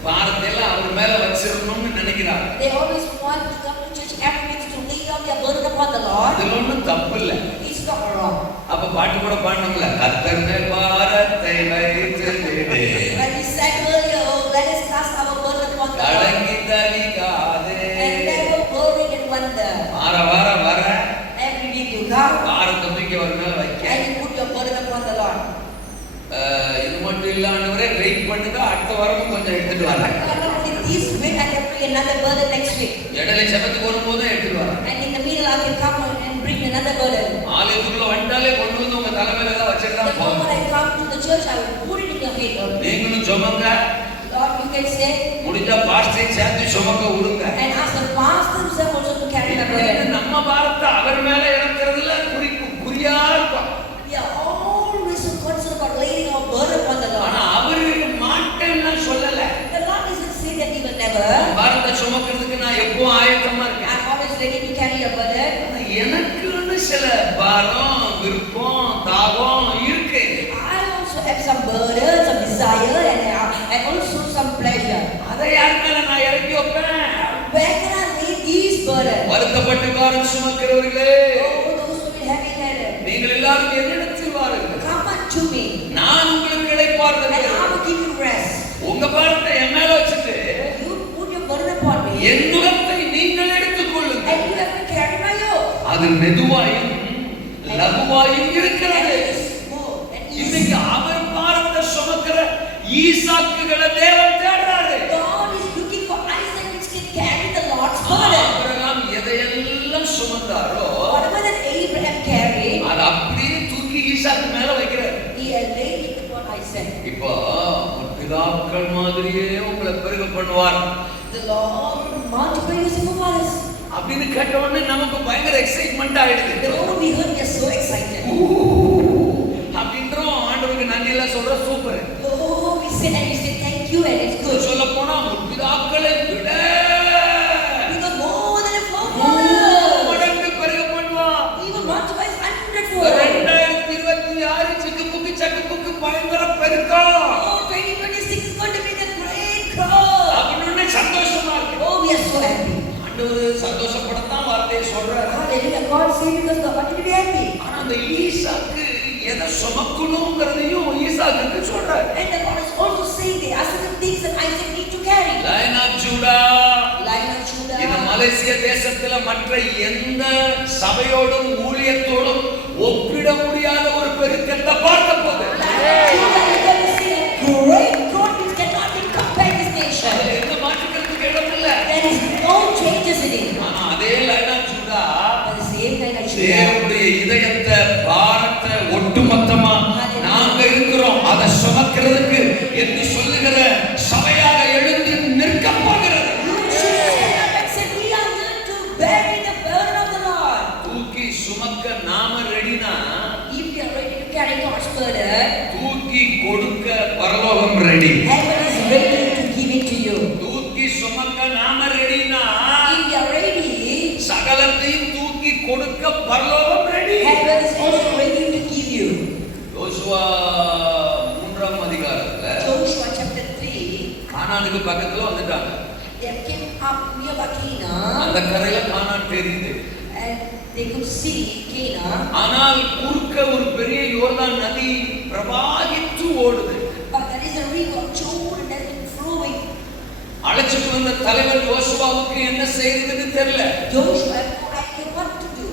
பாரத்தை எல்லாம் அவர் மேல வச்சிடணும்னு நினைக்கிறாங்க. They always want to come to church every week to lay down their burden upon the Lord. அதுல ஒண்ணும் தப்பு இல்ல. It's not wrong. அப்ப பாட்டு கூட பாடணும்ல, கர்த்தர் மேல் பாரத்தை வைத்து விடு, When we said earlier, oh, let us cast our burden upon the Lord கலங்கி தவிக்காதே. and never worry and wonder. வாரம் வர Every week you come பாரத்தை தூக்கி அவர் மேல வைக்க. and you put your burden upon the Lord. இது மட்டும் இல்லாண்டவரே வெயிட் பண்ணுங்க, அடுத்த வாரமும் கொஞ்சம் எடுத்துட்டு வரேன். Not only this week, I can bring another burden next week. இடையில ஜெபத்துக்கு வரும்போதும் எடுத்துட்டு வரேன். And in the middle, I can come and bring bring another burden. ஆலயத்துக்குள்ள வந்தாலே கொண்டு வந்து உங்க தலைமையில தான் வச்சிருந்தா The போதும். moment I come to the church, I will put it in your head. நீங்களும் சுமங்க, Lord, you can say, முடிஞ்சா பாஸ்டரை சேர்த்து சுமக்க விடுங்க. and ask the pastor himself also to carry the burden. நம்ம பாரத்தை அவர் மேல இறக்குறதுல குறியா இருக்கும். We are always so concerned about laying our burden upon the Lord. ஆனா அவரு மாட்டேன்னு சொல்லல. The Lord doesn't say that He will never. பாரத்தை சுமக்கிறதுக்கு நான் எப்போ ஆயத்தமா இருக்கேன். I'm always ready to carry a burden. எனக்குன்னு சில பாரம், விருப்பம், தாகம் இருக்கு. I also have some burden, some desire, and also some pleasure. அதை யார் மேல நான் இறக்கி வைப்பேன்? Where can I lay these burdens? வருத்தப்பட்டு பாரம் சுமக்கிறவர்களே, Oh, those who will have it. நீங்கள் எல்லாரும் என்னிடத்தில் வாருங்கள், Come unto me, நான் உங்களுக்கு இளைப்பாறுதல் and I தருவேன். will give you rest. உங்க பாரத்தை என் மேல வச்சுட்டு You put your burden upon me, என் நுகத்தை நீங்கள் எடுத்துக் கொள்ளுங்கள். and you have to carry my yoke. அது மெதுவாயும் லகுவாயும் இருக்கிறது. And it is smooth and easy. இன்னைக்கு அவர் பாரத்தை சுமக்கிற ஈசாக்குகளை தேவன் தேடுறாரு. God is looking for Isaac which can carry the Lord's burden. Abraham எதையெல்லாம் சுமந்தாரோ Whatever that Abraham carried, அது அப்படியே தூக்கி ஈசாக்கு மேல வைக்கிறார். he had laid it upon Isaac. இப்போ பிதாக்கள் மாதிரியே உங்களை பெருக பண்ணுவார் The Lord will multiply you as fathers. அப்படின்னு கேட்ட உடனே நமக்கு பயங்கர எக்ஸைட்மெண்ட் The ஆயிடுது. moment we heard, we are so excited. அப்படின்றோம் ஆண்டவருக்கு நன்றி எல்லாம் சொல்ற super. Oh, we say and we say thank you and it's good. சொல்ல போனா பிதாக்களை விட Because more than a forefather, மடங்கு பெருக பண்ணுவார். He will multiply 100-fold. 2026 சிக்கு புக்கு சக்கு புக்கு பயங்கர பெருக்கம். Oh, 2026 is going to be the great growth. அப்படின்னு சந்தோஷமா இருக்கு. Oh, we are so happy. ஆண்டவர் சந்தோஷப்படத்தான் வார்த்தையை சொல்றாரு. Hallelujah. God said because God wanted to be happy. ஆனா அந்த ஈசாக்கு எதை சுமக்கணும்ங்கறதையும் ஈசாக்குக்கு சொல்றாரு. And the God is also saying there are certain things that Isaac need to carry. Line of Judah, Lion of Judah. இந்த மலேசிய தேசத்துல மற்ற எந்த சபையோடும் ஊழியத்தோடும் ஒப்பிட முடியாத ஒரு பெருக்கத்தை பார்க்க போகுது. Judah is going to see a great growth which cannot be compared with nation. அதுல எந்த மாற்றத்துக்கு இடம் இல்ல. There is no changes in it. ஆனா அதே line of Judah But the same Lion of Judah. தேவனுடைய இதயத்தை பாரத்தை ஒட்டுமொத்தமா நாங்க இருக்கிறோம் அதை சுமக்கிறதுக்கு என்று சொல்லுகிற சபையாக எழுந்து நிற்க போகிறது. We are here to bear the burden of the Lord. தூக்கி சுமக்க நாம ரெடினா If we are ready to carry God's burden, தூக்கி கொடுக்க பரலோகம் ready. heaven is ready to give it to you. தூக்கி சுமக்க நாம ரெடினா If we are ready, சகலத்தையும் தூக்கி கொடுக்க பரலோகம் ready. heaven is also ready to give you. யோசுவா 3ஆம் அதிகாரத்துல Joshua chapter 3, கானானுக்கு பக்கத்துல வந்துட்டாங்க. they came up near Canaan அந்த கரையில கானான் தெரியுது. and they could see Canaan. ஆனால் குறுக்க ஒரு பெரிய யோர்தான் நதி பிரவாகித்து ஓடுது. But there is a river Jordan that is flowing. அழைச்சிட்டு வந்த தலைவர் யோசுவாவுக்கு என்ன செய்யறதுன்னு தெரியல. Joshua had no idea what to do.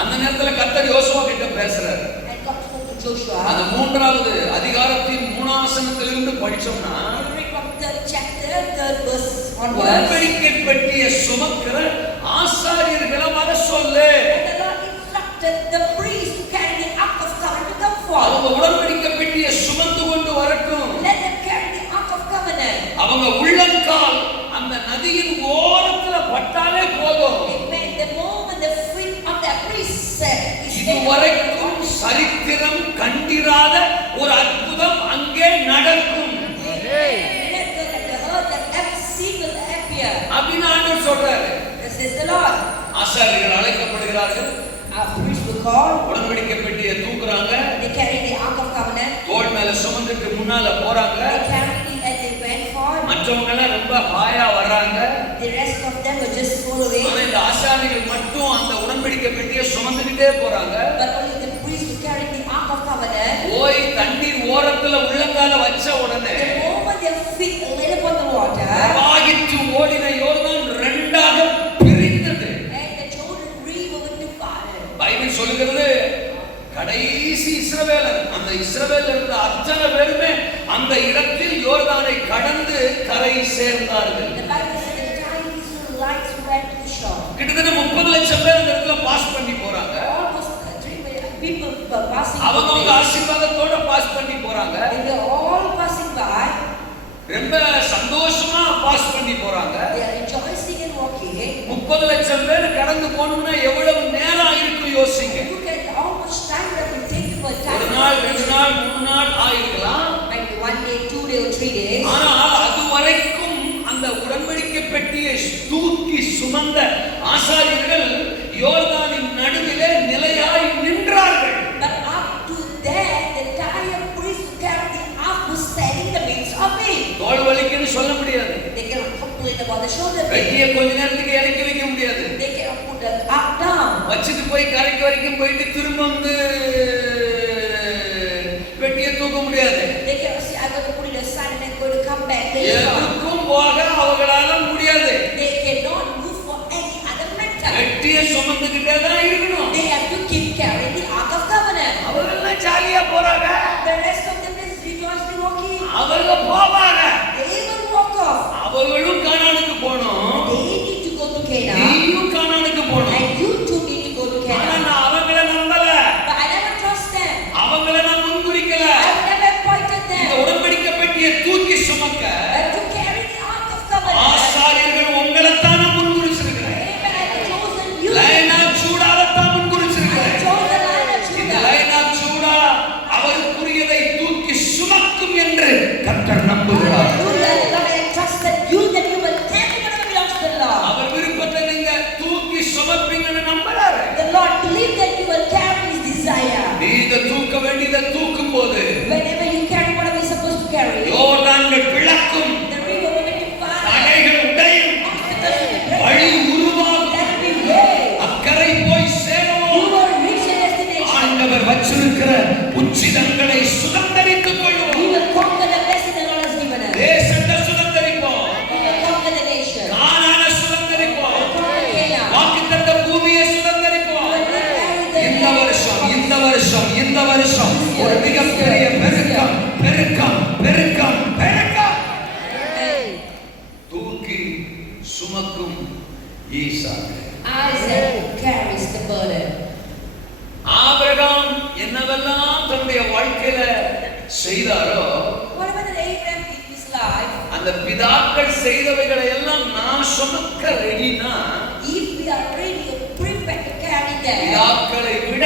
அந்த நேரத்துல கர்த்தர் யோசுவா கிட்ட பேசுறாரு. And God spoke to Joshua. அந்த 3வது அதிகாரத்தின் 3ஆம் வசனத்திலிருந்து படிச்சோம்னா You read from 3rd chapter, 3rd verse onwards. உடன்படிக்கை பெட்டியை சுமக்கிற ஆசாரியர்களை வர சொல்லு. And the Lord instructed the priest to carry the ark of covenant to come forth. அவங்க உடன்படிக்கை பெட்டியை சுமந்து கொண்டு வரட்டும். Let them carry the ark of covenant. அவங்க உள்ளங்கால் அந்த நதியின் ஓரத்துல பட்டாலே போதும். Amen. The moment the feet of the priest is இதுவரைக்கும் சரித்திரம் கண்டிராத ஒரு அற்புதம் அங்கே நடக்கும். அப்படின்னு ஆண்டவர் சொல்றாரு. ஆசாரியர்கள் அழைக்கப்படுகிறார்கள். உடன்படிக்கை பெட்டியை தூக்குறாங்க. They carry the ark of covenant. தோள் மேல சுமந்துட்டு முன்னால போறாங்க. They carried it as they went forward. மற்றவங்க எல்லாம் ரொம்ப ஹாயா வர்றாங்க. The rest of them were just following. ஆனா இந்த ஆசாரியர்கள் மட்டும் அந்த உடன்படிக்கை பெட்டியை சுமந்துக்கிட்டே போறாங்க. But only the priest who carried the ark of covenant. போய் தண்ணீர் ஓரத்துல உள்ளங்கால வச்ச உடனே The moment their feet laid upon the water, பிரவாகித்து ஓடின யோர்தான் ரெண்டாக பிரிந்தது. and the Jordan River went divided. Bible சொல்லுகிறது கடைசி இஸ்ரவேலர் அந்த இஸ்ரவேல்ல இருந்த அத்தனை பேருமே அந்த இடத்தில் யோர்தானை கடந்து கரை சேர்ந்தார்கள். The Bible says the entire Israel lights went to shop. கிட்டத்தட்ட 30 லட்சம் பேர் அந்த இடத்துல பாஸ் பண்ணி போறாங்க. Almost 3 million people were passing by. அவங்க ஆசீர்வாதத்தோட பாஸ் பண்ணி போறாங்க. They were all passing by. ரொம்ப சந்தோஷமா பாஸ் பண்ணி போறாங்க. They are rejoicing and walking. 30 லட்சம் பேர் கடந்து போகணும்னா எவ்வளவு நேரம் ஆயிருக்கும் யோசிங்க. Look at how much time that will take for time. ஒரு நாள், 2 நாள், 3 நாள் ஆயிருக்கலாம். Maybe 1 day, 2 days, or 3 days. ஆனால் அது வரைக்கும் அந்த உடன்படிக்கை பெட்டியை தூக்கி சுமந்த ஆசாரியர்கள் யோர்தானின் நடுவிலே நிலையாய் நின்றார்கள். But up to that, the entire priest who carried the ark was standing in the midst of it. தோள் வலிக்குன்னு சொல்ல முடியாது. They cannot complain about the shoulder pain. பெட்டியை கொஞ்ச நேரத்துக்கு இறக்கி வைக்க முடியாது. They cannot put the ark down. வச்சிட்டு போய் கரைக்கு வரைக்கும் போயிட்டு திரும்ப வந்து பெட்டியை தூக்க முடியாது. They cannot say, I'm going to put it aside and I'm going to come back later. எதுக்கும் போக அவங்களால முடியாது. They cannot move for any other matter. பெட்டியை சுமந்துக்கிட்டே தான் இருக்கணும். They have to keep carrying the ark of covenant. அவங்கெல்லாம் ஜாலியா போறாங்க. The rest of them is rejoicing walking. அவங்க போவாங்க. They even walk off. அவங்களும் கானானுக்கு போகணும். They need to go to Canaan. நீயும் கானானுக்கு போகணும். And you too need to go to ஆனா Canaan. நான் அவங்கள நம்பல. But I never trust them. அவங்கள நான் முன்குறிக்கல. I've never pointed இந்த them. உடன்படிக்கை பெட்டியை தூக்கி சுமக்க But to carry the ark of covenant. ஆசாரியர்கள் உங்களைத்தான் நான் முன்குறிச்சிருக்கிறேன். Amen. I've chosen you. லைனா சூடாலத்தான் I've முன்குறிச்சிருக்கிறேன். chosen Lion of இந்த Judah. லைனா சூடா அவருக்குரியதை தூக்கி சுமக்கும் என்று கர்த்தர் நம்புகிறார். Hallelujah. God, I trusted you that you will carry whatever belongs to the Lord. அவர் விருப்பத்தை நீங்க தூக்கி சுமப்பீங்கன்னு நம்புறாரு. The Lord believed that you will carry his desire. நீங்க தூக்க வேண்டியதை தூக்கும் போது Whenever you carry whatever you're supposed to carry, யோர்தான்கள் பிளக்கும், the river will make it fire. தடைகள் உடையும், Obstacles will be வழி broken. உருவாகும், There will be way. அக்கறை போய் You சேருவோம். will reach your destination. ஆண்டவர் வச்சிருக்கிற உச்சிதங்களை சுதந்தரித்துக் You கொள்வோம். will conquer the blessing the Lord has given us. தேசத்தை சுதந்தரிப்போம். You will conquer the nation. கானான சுதந்தரிப்போம். Conquer Canaan. வாக்குத்தத்த பூமியை சுதந்தரிப்போம். இந்த வருஷம் ஒரு மிகப்பெரிய பெருக்கம் பெருக்கம் பெருக்கம் பெருக்கம். தூக்கி சுமக்கும் ஈசாக்கு. Isaac carries the burden. Abraham என்னவெல்லாம் தன்னுடைய வாழ்க்கையில செய்தாரோ Whatever that Abraham did in his life, அந்த பிதாக்கள் செய்தவைகளை எல்லாம் நான் சுமக்க ரெடினா if we are ready or prepared to carry them, பிதாக்களை விட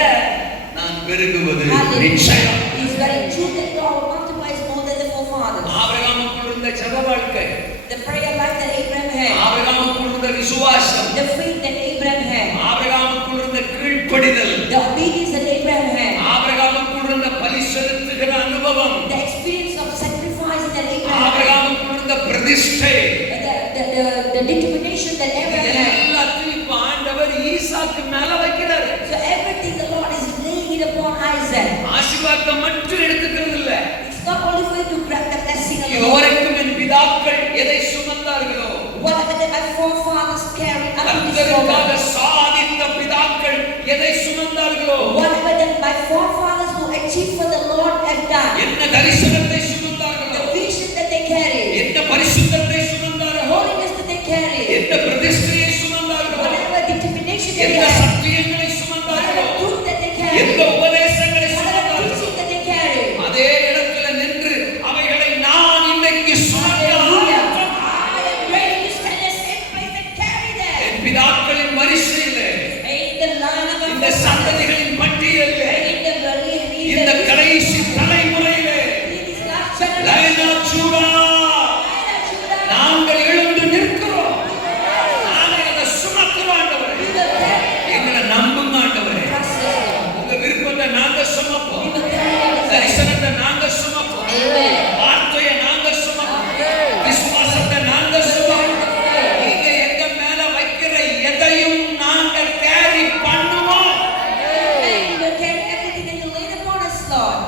நான் பெருகுவது hallelujah, நிச்சயம். it is very true that God multiplies more than the forefathers. ஆபிரகாமுக்குள் இருந்த ஜெப வாழ்க்கை, The prayer life that Abraham had, ஆபிரகாமுக்குள் இருந்த விசுவாசம், the faith that Abraham had, ஆபிரகாமுக்குள் இருந்த கீழ்ப்படிதல், the obedience that Abraham had, ஆபிரகாமுக்குள் இருந்த பலி செலுத்துகிற அனுபவம், the experience of sacrifice that Abraham had, ஆபிரகாமுக்குள் இருந்த பிரதிஷ்டை, the determination that Abraham had. எல்லாத்தையும் இப்ப ஆண்டவர் ஈசாக்கு மேல வைக்கிறாரு. So everything the Lord is laying it upon Isaac. ஆசீர்வாதத்தை மட்டும் எடுத்துக்கிறது இல்ல. It's not only for you to grab the blessing alone. இதுவரைக்கும் என் பிதாக்கள் எதை சுமந்தார்களோ, Whatever that my forefathers carried up to this கர்த்தருக்காக moment, சாதித்த பிதாக்கள் எதை சுமந்தார்களோ, whatever that my forefathers who achieved for the Lord have done, என்ன தரிசனத்தை the சுமந்தார்களோ, vision that they carried, என்ன பரிசுத்தத்தை the சுமந்தார்களோ, holiness that they carried, என்ன பிரதிஷ்டையை சுமந்தார்களோ, whatever determination that they என்ன had, சத்தியங்களை சுமந்தார்களோ, whatever truth that they எந்த carried, உபதேசங்களை whatever சுமந்தார்களோ, teaching that they carried. அதே இடத்துல நின்று அவைகளை நான் இன்னைக்கு சுமக்க Hallelujah. ஆயத்தம். I am ready to stand in the same place and carry them. என் பிதாக்களின் வரிசையிலே, In the line of இந்த our சந்ததிகளின் பட்டியலிலே, in the very இந்த கடைசி தலைமுறையிலே in this last generation. லைனா சூடா Lion of Judah, நாங்கள் எழுந்து நிற்கிறோம். நாங்கள் அதை சுமக்கிறோம் ஆண்டவரே. we will carry எங்களை நம்புங்க ஆண்டவரே. process. உங்க விருப்பத்தை நாங்க சுமப்போம். We will carry the தரிசனத்தை நாங்க சுமப்போம். Amen. வார்த்தையை நாங்க சுமப்போம். விசுவாசத்தை நாங்க சுமப்போம். நீங்க எங்க மேல வைக்கிற எதையும் நாங்க கேரி பண்ணுவோம். Amen. We will carry everything that you laid upon us, Lord.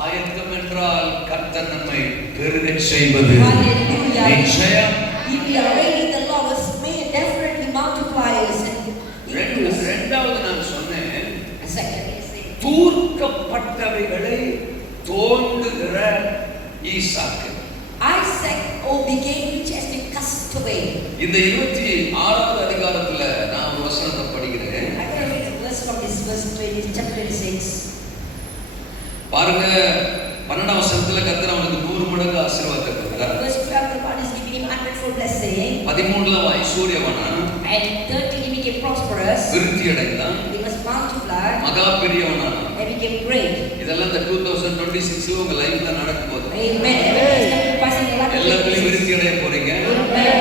ஆயத்தம் என்றால் கர்த்தர் நம்மை பெருகச் செய்வது Hallelujah. நிச்சயம். If we are ready, the Lord will definitely multiply us and increase. இரண்டாவது நான் சொன்னேன், Secondly, தூர்க்கப்பட்டவைகளை தோண்டுகிற Isaac. Isaac began just to passed away. இந்த 26வது அதிகாரத்துல நான் ஒரு வசனத்தை படிக்கிறேன். I'm going to read a verse from this verse 20, chapter 26. பாருங்க 12ஆம் வசனத்துல கர்த்தர் அவனுக்கு 100 மடங்கு ஆசீர்வாதத்தை கொடுக்கிறார். Verse 12, the God is giving him 100-fold blessing. 13ல ஐஸ்வர்யவானான். And 13, he became prosperous. விருத்தி அடைந்தான். He was multiplied. மகா பெரியவனான். And became great. இதெல்லாம் இந்த 2026ல உங்க லைஃப்ல நடக்க போகுது. Amen. Everything is going to pass in your life. எல்லாத்துலயும் விருத்தி அடைய போறீங்க. Amen.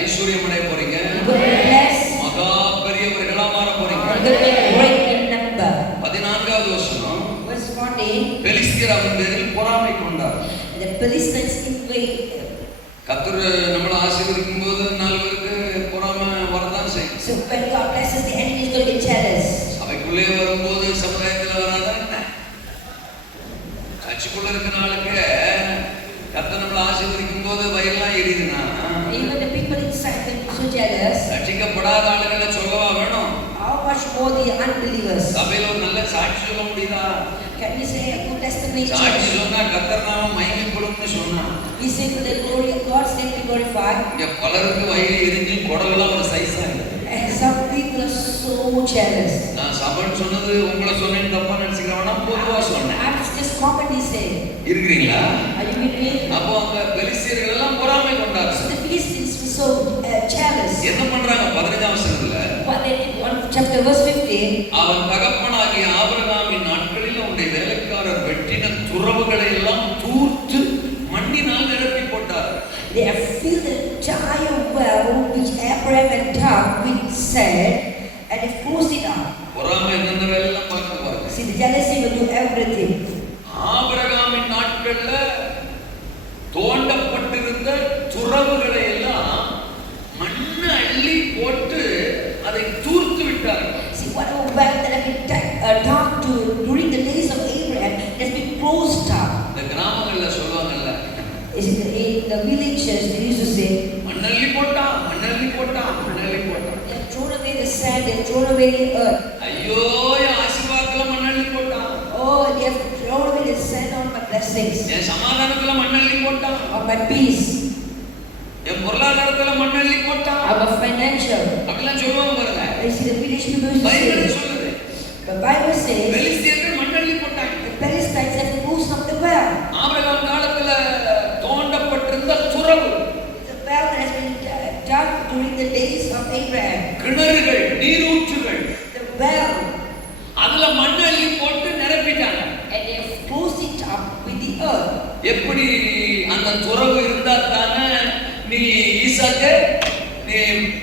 ஐஸ்வர்யம் அடைய போறீங்க. You're going to be blessed. மகா பெரியவர்களா மாற போறீங்க. You're going to be great in number. 14வது வசனம். Verse 14. பெலிஸ்தியர் அவன் பேரில் பொறாமை கொண்டார். The Philistines invade. கர்த்தர் நம்மள ஆசீர்வதிக்கும் போது 4 பேருக்கு பொறாமை வரதான் செய்யும். So when God blesses, the enemy is going to be jealous. அவைக்குள்ளே வரும்போது சமுதாயத்துல வராதா என்ன? சர்ச்சுக்குள்ள இருக்கிற ஆளுக்கு கர்த்தர் நம்மள ஆசீர்வதிக்கும் போது வயல்லாம் எரியுதுன்னா, Even the people inside will be so jealous. ரட்சிக்கப்படாத ஆளுகளை சொல்லவா வேணும்? How much more the unbelievers? சபையில ஒரு நல்ல சாட்சி சொல்ல முடியுதா? Can we say a good testimony? சாட்சி சொன்னா கர்த்தர் நாமம் மகிமைப்படும்னு சொன்னா, We say to the glory of God's name be glorified. இங்க பலருக்கு வயிறு எரிஞ்சு குடல்லாம் ஒரு சைஸா இருக்கு. And some people are so jealous. நான் சபைன்னு சொன்னது உங்களை சொன்னேன்னு தப்பா நினைச்சுக்கிறவனா பொதுவா சொன்னேன். I'm just commonly saying. இருக்கிறீங்களா? Are you with me? அப்போ அந்த பெலிஸ்தியர்கள் எல்லாம் பொறாமை கொண்டாங்க. So the Philistines were so jealous. என்ன பண்றாங்க? 15ஆம் வசனத்துல What they did on chapter verse 15. அவன் தகப்பனாகிய ஆபிரகாமின் நாட்களில் உன்னுடைய வேலைக்காரர் வெட்டின துறவுகளை எல்லாம் தூர்த்து மண்ணினால் நிரப்பி போட்டார். They have filled the entire well which Abraham had dug with sand, and they closed it up. பொறாமை என்னென்ன வேலையெல்லாம் பார்க்க. See, the jealousy will do everything. ஆபிரகாமின் நாட்கள்ல தோண்டப்பட்டிருந்த துறவுகளை எல்லாம் மண்ணு அள்ளி போட்டு அதை தூர்த்து விட்டார்கள். See, whatever well that have been dug to during the days of Abraham has been closed up. இந்த கிராமங்கள்ல சொல்லுவாங்கல்ல, In the villages, they used to say, மண்ணள்ளி போட்டான், மண்ணள்ளி போட்டான், மண்ணள்ளி போட்டான். they have thrown away the sand, they have thrown away the earth. ஐயோ என் ஆசீர்வாதத்துல மண்ணள்ளி போட்டான். Oh, they have thrown away the sand on my blessings, என் சமாதானத்துல மண்ணள்ளி போட்டான். on my peace, என் பொருளாதாரத்துல மண்ணள்ளி போட்டான். on my financial. அப்படிலாம் சொல்லுவாங்க பாருங்க. You see, the village people used to Bible say, சொல்லுது, the Bible says, பெலிஸ்தியர்கள் மண்ணள்ளி போட்டாங்க. the Philistines have closed up the well. Abraham காலத்துல தோண்டப்பட்டிருந்த துறவு, The well that has been dug during the days of Abraham. கிணறுகள், நீரூற்றுகள், The well, அதுல மண்ணள்ளி போட்டு நிரப்பிட்டாங்க. and they have closed it up with the earth. எப்படி அந்த துறவு இருந்தா தானே நீ ஈசாக்கு நீ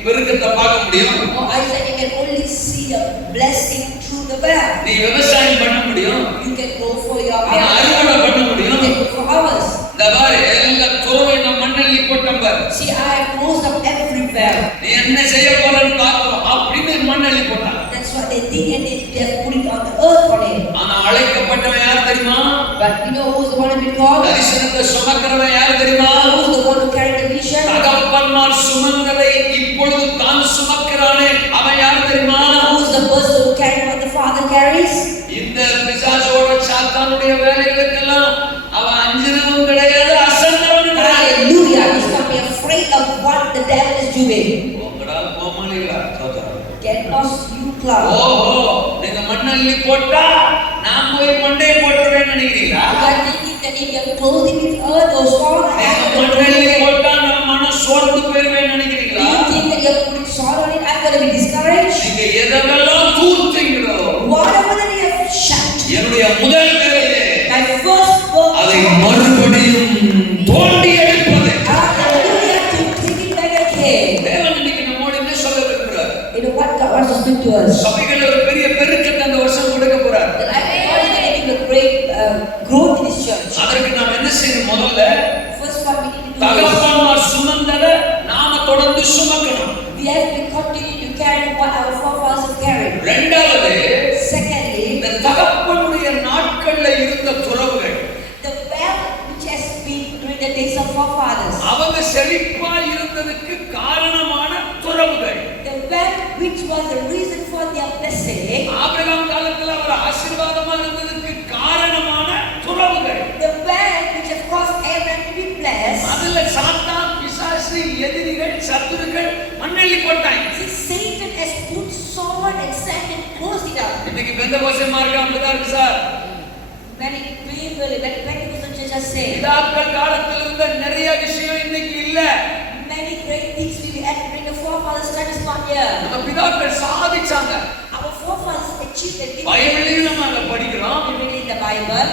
பெருக்கத்தை பார்க்க முடியும். Oh, Isaac, you can only see a blessing through the well. நீ விவசாயம் பண்ண முடியும். You can go for your நீ அறுவடை பண்ண you முடியும். can go for hours. இந்த பாரு எல்லா துறவை நம்ம மண்ணள்ளி போட்டோம் பாரு. See, I have closed up every well. நீ என்ன செய்ய போறன்னு பார்க்கிறோம் அப்படின்னு மண்ணள்ளி போட்டாங்க. That's what they did, and they have put it on the earth on it. ஆனா அழைக்கப்பட்டவன் யார் தெரியுமா? But you know who's the one who been called? தரிசனத்தை சுமக்கிறவன் யார் தெரியுமா? Who's the one who carried the vision? தகப்பன்மார் சுமந்ததை இப்பொழுது தான் சுமக்கிறானே அவன் யார் தெரியுமா? Who's the person who carried what the Father carries? இந்த பிசாசோட சாத்தானுடைய வேலைகளுக்கெல்லாம் அவன் அஞ்சினவன் கிடையாது, அசந்தவன் கிடையாது. Hallelujah! He's not be afraid of what the devil is doing. உங்கடா கோமலிகளா சோதரா. Get lost, you cloud. ஓஹோ, நீங்க மண்ணள்ளி போட்டா நான் போய் மண்டையை போட்டுறேன்னு நினைக்கிறீங்களா? You are thinking that if you are clothing with earth or soil, நீங்க மண்ணள்ளி போட்டா நான் மனம் சோர்ந்து போயிருவேன்னு நினைக்கிறீங்களா? you think that you are putting soil on it, I'm going to be discouraged. நீங்க எதெல்லாம் தூர்த்தீங்களோ Whatever that you have shut, என்னுடைய முதல் வேலையே my first work, அதை மறுபடியும் தோண்டி எடுப்பது. hallelujah, to take it back again. தேவன் இன்னைக்கு நம்மோடு என்ன சொல்ல விரும்புகிறார்? You know what God wants to speak to us? சபைகள் ஒரு பெரிய பெருக்கத்தை அந்த வருஷம் கொடுக்க போறார். That God is going to give a great growth in His church. அதற்கு நாம் என்ன செய்யணும்? முதல்ல First what we need to do is, தகப்பன்மார் சுமந்ததை நாம தொடர்ந்து சுமக்கணும். we have to continue to carry what our forefathers have carried. இரண்டாவது, Secondly, இந்த தகப்பனுடைய நாட்கள்ல இருந்த துறவுகள், the well which has been during the days of forefathers, அவங்க செழிப்பா இருந்ததுக்கு காரணமான துறவுகள். the well which was the reason for their blessing, Abraham காலத்துல அவர் ஆசீர்வாதமா இருந்ததுக்கு காரணமான துறவுகள். the well which has caused Abraham to be blessed, அதுல சாத்தான் பிசாசு எதிரி சத்துருக்கள் மண்ணள்ளி போட்டாங்க. See, Satan has put sword and sand and closed it up. இன்னைக்கு பெந்தகோஸ்தே மார்க்கம் அப்படிதான் இருக்கு sir. Many people, many Pentecostal churches say, பிதாக்கள் காலத்தில் இருந்த நிறைய விஷயம் இன்னைக்கு இல்ல. many great things we had in the forefathers' time is not here. நம்ம பிதாக்கள் சாதிச்சாங்க. Our forefathers achieved it. பைபிளையும் நம்ம அதை படிக்கிறோம். We read in the Bible.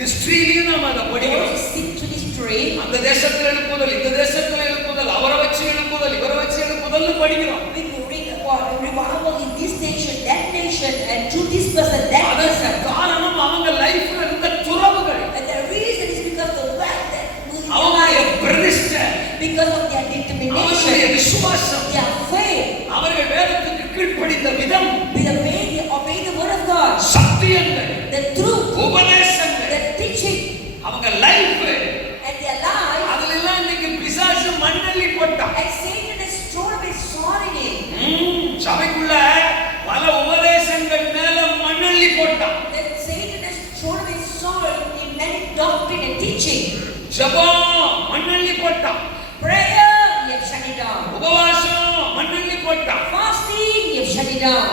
ஹிஸ்டரியிலும் நம்ம அதை படிக்கிறோம். We stick to history. அந்த தேசத்துல எழுப்புதல், இந்த தேசத்துல எழுப்புதல், அவரை வச்சு எழுப்புதல், இவரை வச்சு எழுப்புதல்னு படிக்கிறோம். We read about revival in this nation, that nation, and through this person, that person. காரணம் அவங்க லைஃப்ல இருந்த துறவுகள். And the reason is because the wealth that moved in அவங்களுடைய life, பிரதிஷ்டை, because of their அவங்களுடைய determination, விசுவாசம், their faith, அவர்கள் வேதத்துக்கு கீழ்ப்படிந்த விதம், with the way they obey the word of God, சத்தியங்கள், the truth, உபதேசங்கள், the teaching, அவங்க லைஃப் and their life. அதுல எல்லாம் இன்னைக்கு பிசாசு மண்ணள்ளி போட்டான். And Satan has thrown away sword in him. சபைக்குள்ள பல உபதேசங்கள் மேல மண்ணள்ளி போட்டான். That Satan has thrown away sword in many doctrine and teaching. ஜெபம் மண்ணள்ளி போட்டான். Prayer, you have shut it down. உபவாசம் மண்ணள்ளி போட்டான். Fasting, you have shut it down.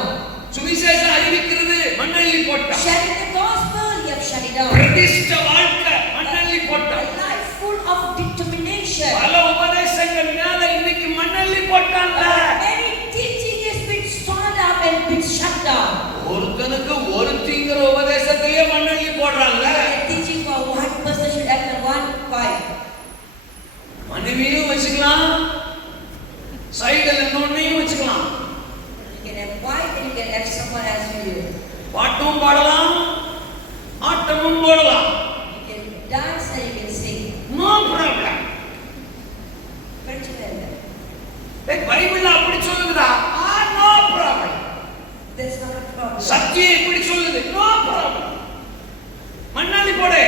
சுவிசேஷம் அறிவிக்கிறது மண்ணள்ளி போட்டான். Sharing the gospel, you have shut it down. பிரதிஷ்ட வாழ்க்கை மண்ணள்ளி A போட்டான். life full of determination. பல உபதேசங்கள் மேல இன்னைக்கு மண்ணள்ளி போட்டான்ல. Many teaching has been stored up and been shut down. ஒருத்தனுக்கு ஒருத்திங்கிற உபதேசத்திலேயே மண்ணள்ளி போடுறாங்க. The teaching for one person should have the one wife. மனைவியும் வச்சுக்கலாம், சைடுல இன்னொன்னையும் வச்சுக்கலாம். You can have wife and you can have someone else with you. பாட்டும் பாடலாம், ஆட்டமும் போடலாம். You can dance and you can sing. No problem. Bible அப்படி சொல்லுதா? No problem. That's not a problem. சத்தியம் இப்படி சொல்லுது. No problem. மண்ணாளி போடு.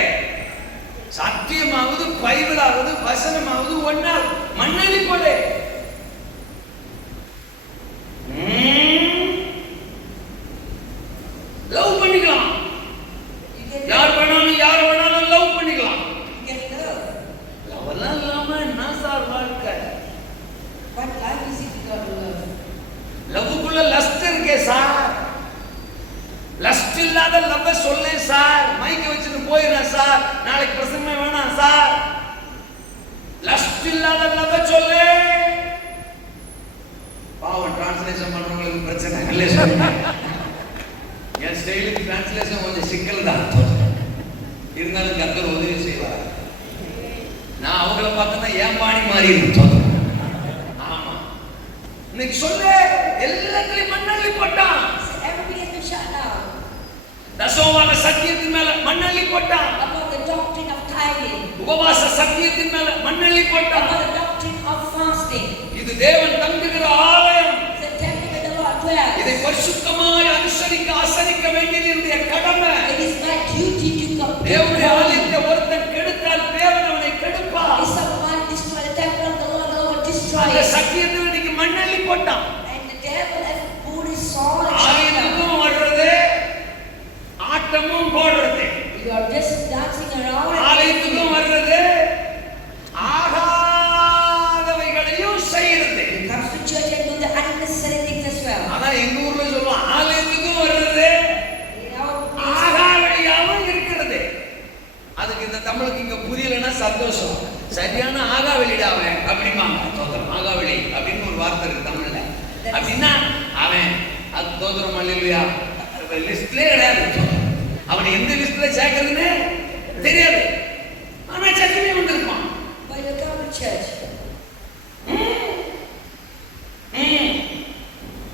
சத்தியமாவது பைபிளாவது வசனமாவது ஒண்ணா மண்ணாளி போடு. லவ் பண்ணிக்கலாம். You can யார் வேணாலும் லவ் பண்ணிக்கலாம். You can love. லவ் எல்லாம் இல்லாம என்ன சார் வாழ்க்கை? What life is it without love? லவ்வுக்குள்ள லஸ்ட் இருக்கே சார். லஸ்ட் இல்லாத லவ் சொல்லே சார். மைக்க வச்சுட்டு போயிடுறேன் சார், நாளைக்கு பிரசங்கமே வேணாம் சார். லஸ்ட் இல்லாத லவ் சொல்லே. பாவம் டிரான்ஸ்லேஷன் பண்றவங்களுக்கு பிரச்சனை இல்லை சார். என் ஸ்டைலுக்கு டிரான்ஸ்லேஷன் கொஞ்சம் சிக்கல் தான். இருந்தாலும் கர்த்தர் உதவி செய்வார். நான் அவங்கள பார்த்தேன்னா ஏன் பாணி மாறி இருக்கும். ஆமா, இன்னைக்கு சொல்ல எல்லாத்துலயும் மண்ணள்ளி போட்டான். Everybody has been shut down. தசோவான சத்தியத்தின் மேல மண்ணள்ளி போட்டான். About the doctrine of tithing. உபவாச சத்தியத்தின் மேல மண்ணள்ளி போட்டான். About the doctrine of fasting. இது தேவன் தங்குகிற ஆலயம். It's the temple where the Lord dwells. இதை பரிசுத்தமாய் ஆசரிக்க வேண்டியது என்னுடைய கடமை. It is my duty to complete. தேவனுடைய ஆலயத்தை ஒருத்தன் கெடுத்தால் தேவன் அவனை கெடுப்பார். If someone destroy the temple of the Lord will destroy அந்த it. சத்தியத்தை இன்னைக்கு மண்ணள்ளி போட்டான். And the devil has put his sword and shut down. ஆலயத்துக்கும் வர்றது, ஆட்டமும் போடுறது. You are just dancing around. ஆலயத்துக்கும் வர்றது, ஆகாதவைகளையும் செய்யறது. He comes to church and do the unnecessary things as well. ஆனா எங்க ஊர்ல சொல்லுவோம், ஆலயத்துக்கும் வர்றது, You know, ஆகாவளியாவும் இருக்கிறது. அதுக்கு இந்த தமிழுக்கு இங்க புரியலன்னா சந்தோஷம். சரியான ஆகாவளிடாவன் அப்படிமாங்க. தோத்திரம் ஆகாவளி அப்படின்னு ஒரு வார்த்தை இருக்கு தமிழ்ல. அப்படின்னா அவன் அது தோத்திரம் அல்லேலூயா லிஸ்ட்லயே கிடையாது. அவனை எந்த லிஸ்ட்ல சேர்க்கறதுன்னு தெரியாது. ஆனா சத்தியமே வந்திருப்பான். when you come to church,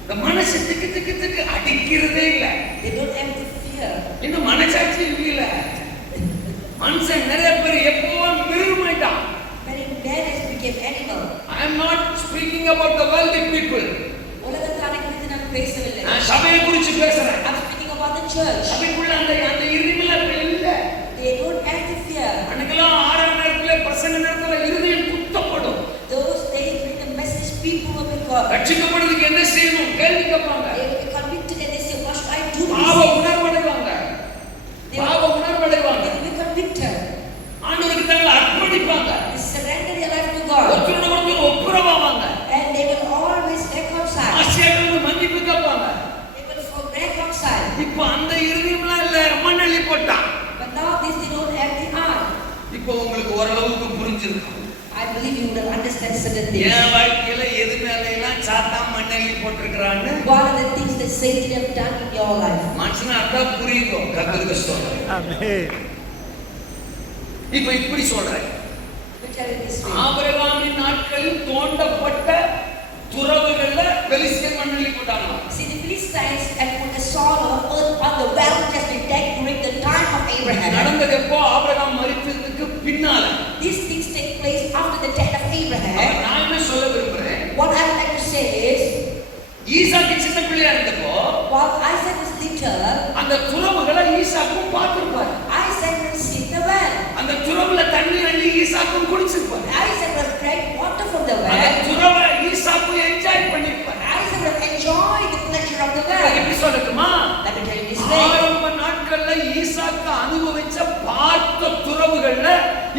இந்த மனசு திக்கு திக்கு திக்கு அடிக்கிறதே இல்லை. they don't have the fear. இன்னும் மனசாட்சி இல்ல. மனுஷன் நிறைய பேர் எப்பவும் மிருகமாயிட்டான். Many men has become animal. I am not speaking about the worldly people. உலகத்தாரை குறித்து நான் பேசவில்லை. நான் சபையை குறித்து பேசுறேன். I'm speaking about the church. சபைக்குள்ள அந்த இருதயம்லாம் இல்ல. They don't have the fear. அன்னைக்கெல்லாம் ஆறாம் நேரத்துல பிரசங்க நேரத்துல இருதயம் குத்தப்படும். Those days during the message, people will be called. ரட்சிக்கப்படுறதுக்கு என்ன செய்யணும் கேள்வி கேட்பாங்க. They will be convicted and they say, what should I do? பாவ உணர்வடைவாங்க. பாவ உணர்வடைவாங்க. They will be convicted. ஆண்டவருக்கு தங்களை அர்ப்பணிப்பாங்க. They surrender their life to God. ஒருத்தரோட ஒருத்தர் ஒப்புரவாவாங்க. And believe you would understand certain things. என் வாழ்க்கையில எது மேல எல்லாம் சாத்தான் மண்ணெல்லி போட்டிருக்கான்னு What are the things that Satan have done in your life? மனுஷனா அதான் புரியும். கர்த்தருக்கு ஸ்தோத்திரம். ஆமென். இப்போ இப்படி சொல்றேன். Let me tell you this way. ஆபிரகாமின் நாட்களில் தோண்டப்பட்ட துறவுகள்ல பெலிஸ்தீன் மண்ணெல்லி போட்டாங்க. See, the Philistines had put a soil of earth on the well which has been dug during the time of Abraham. நடந்தது எப்போ? ஆபிரகாம் மரித்ததுக்கு பின்னால. These things take place after the death of Abraham. நான் என்ன சொல்ல விரும்புறேன்? What I would like to say is, ஈசாக்கு சின்ன பிள்ளையா இருந்தப்போ while Isaac was little, அந்த துறவுகளை ஈசாக்கும் பார்த்திருப்பார். Isaac had seen the well. அந்த துறவுல தண்ணி அள்ளி ஈசாக்கும் குடிச்சிருப்பார். Isaac would have drank water from the அந்த well. துறவை ஈசாக்கும் என்ஜாய் பண்ணிருப்பார். Isaac would have enjoyed the pleasure of the well. எப்படி சொல்லட்டுமா? Let me tell you this way. ஆரம்ப நாட்கள்ல ஈசாக்கு அனுபவிச்ச பார்த்த துறவுகள்ல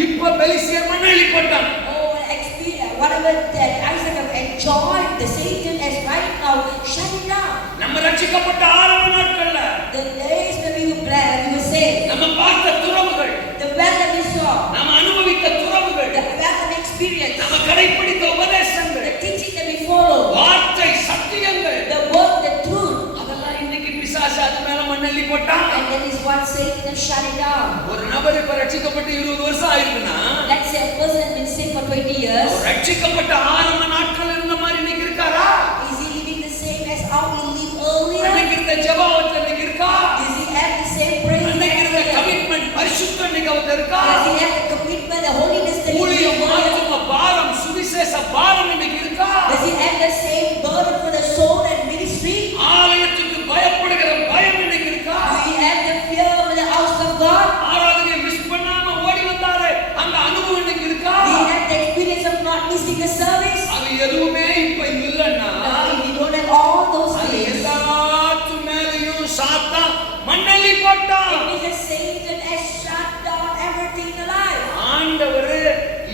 இப்ப பெலிஸ்தீன் மண்ணெல்லி போட்டாங்க. Oh, experience, whatever that Isaac have enjoyed, the Satan has right now shut it down. நம்ம ரட்சிக்கப்பட்ட ஆரம்ப நாட்கள்ல The days when we were blessed, we were saved. நம்ம பார்த்த துறவுகள், The well that we saw, நம்ம அனுபவித்த துறவுகள், the well that we experienced, நம்ம கடைப்பிடித்த உபதேசங்கள், the teaching that we follow, வார்த்தை சத்தியங்கள், the word, the truth, அதெல்லாம் இன்னைக்கு பிசாசு அது மேல மண்ணெல்லி போட்டான். and that is what Satan has shut it down. ஒரு நபர் இப்ப ரட்சிக்கப்பட்டு 20 வருஷம் ஆயிருக்குன்னா Let's say a person has been saved for 20 years. ரட்சிக்கப்பட்ட ஆரம்ப நாட்கள் இருந்த மாதிரி இன்னைக்கு இருக்காரா? Is he living the same as how he lived earlier? அன்னைக்கு இருந்த ஜெபம் இன்னைக்கு இருக்கா? Does he have the same praise? அன்னைக்கு இருந்த கமிட்மெண்ட் பரிசுத்தம் இன்னைக்கு அவருக்கு இருக்கா? Does he have the commitment, the holiness that he ஊழியம் lived? ஆத்தும பாரம் சுவிசேஷ பாரம் இன்னைக்கு இருக்கா? Does he have the same burden for the soul and ministry? ஆலயத்துக்கு பயப்படுகிற பயம் இன்னைக்கு இருக்கா? Do he have the fear of the house of God? ஆராதனையை மிஸ் பண்ணாம ஓடி வந்தாரே அந்த அனுபவம் இன்னைக்கு இருக்கா? Do you have the experience of not missing the service? அது எதுவுமே இப்ப இல்லன்னா If you don't have all those அது things, எல்லாத்து மேலயும் சாத்தான் மண்ணெல்லி போட்டான். it means that Satan has shut down everything in life. ஆண்டவர்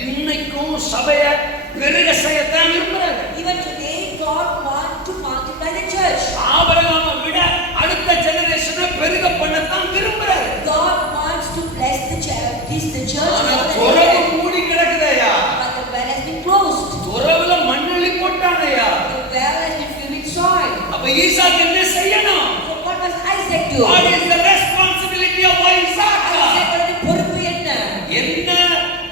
இன்னைக்கும் சபைய பெருக செய்யத்தான் விரும்புறாரு. Even today, God wants to multiply the church. ஆபிரகாமை விட அடுத்த ஜெனரேஷனை பெருக பண்ணத்தான் விரும்புறாரு. God wants to bless the church, teach the church, ஆனா more than துறவு the மூடி கிடக்குதையா? but the well has been closed. துறவுல மண்ணெல்லி போட்டானையா? The well has been filled with soil. அப்ப ஈசாக்கு என்ன செய்யணும்? So what must Isaac do? What is the responsibility of Isaac? Isaac பொறுப்பு என்ன? என்ன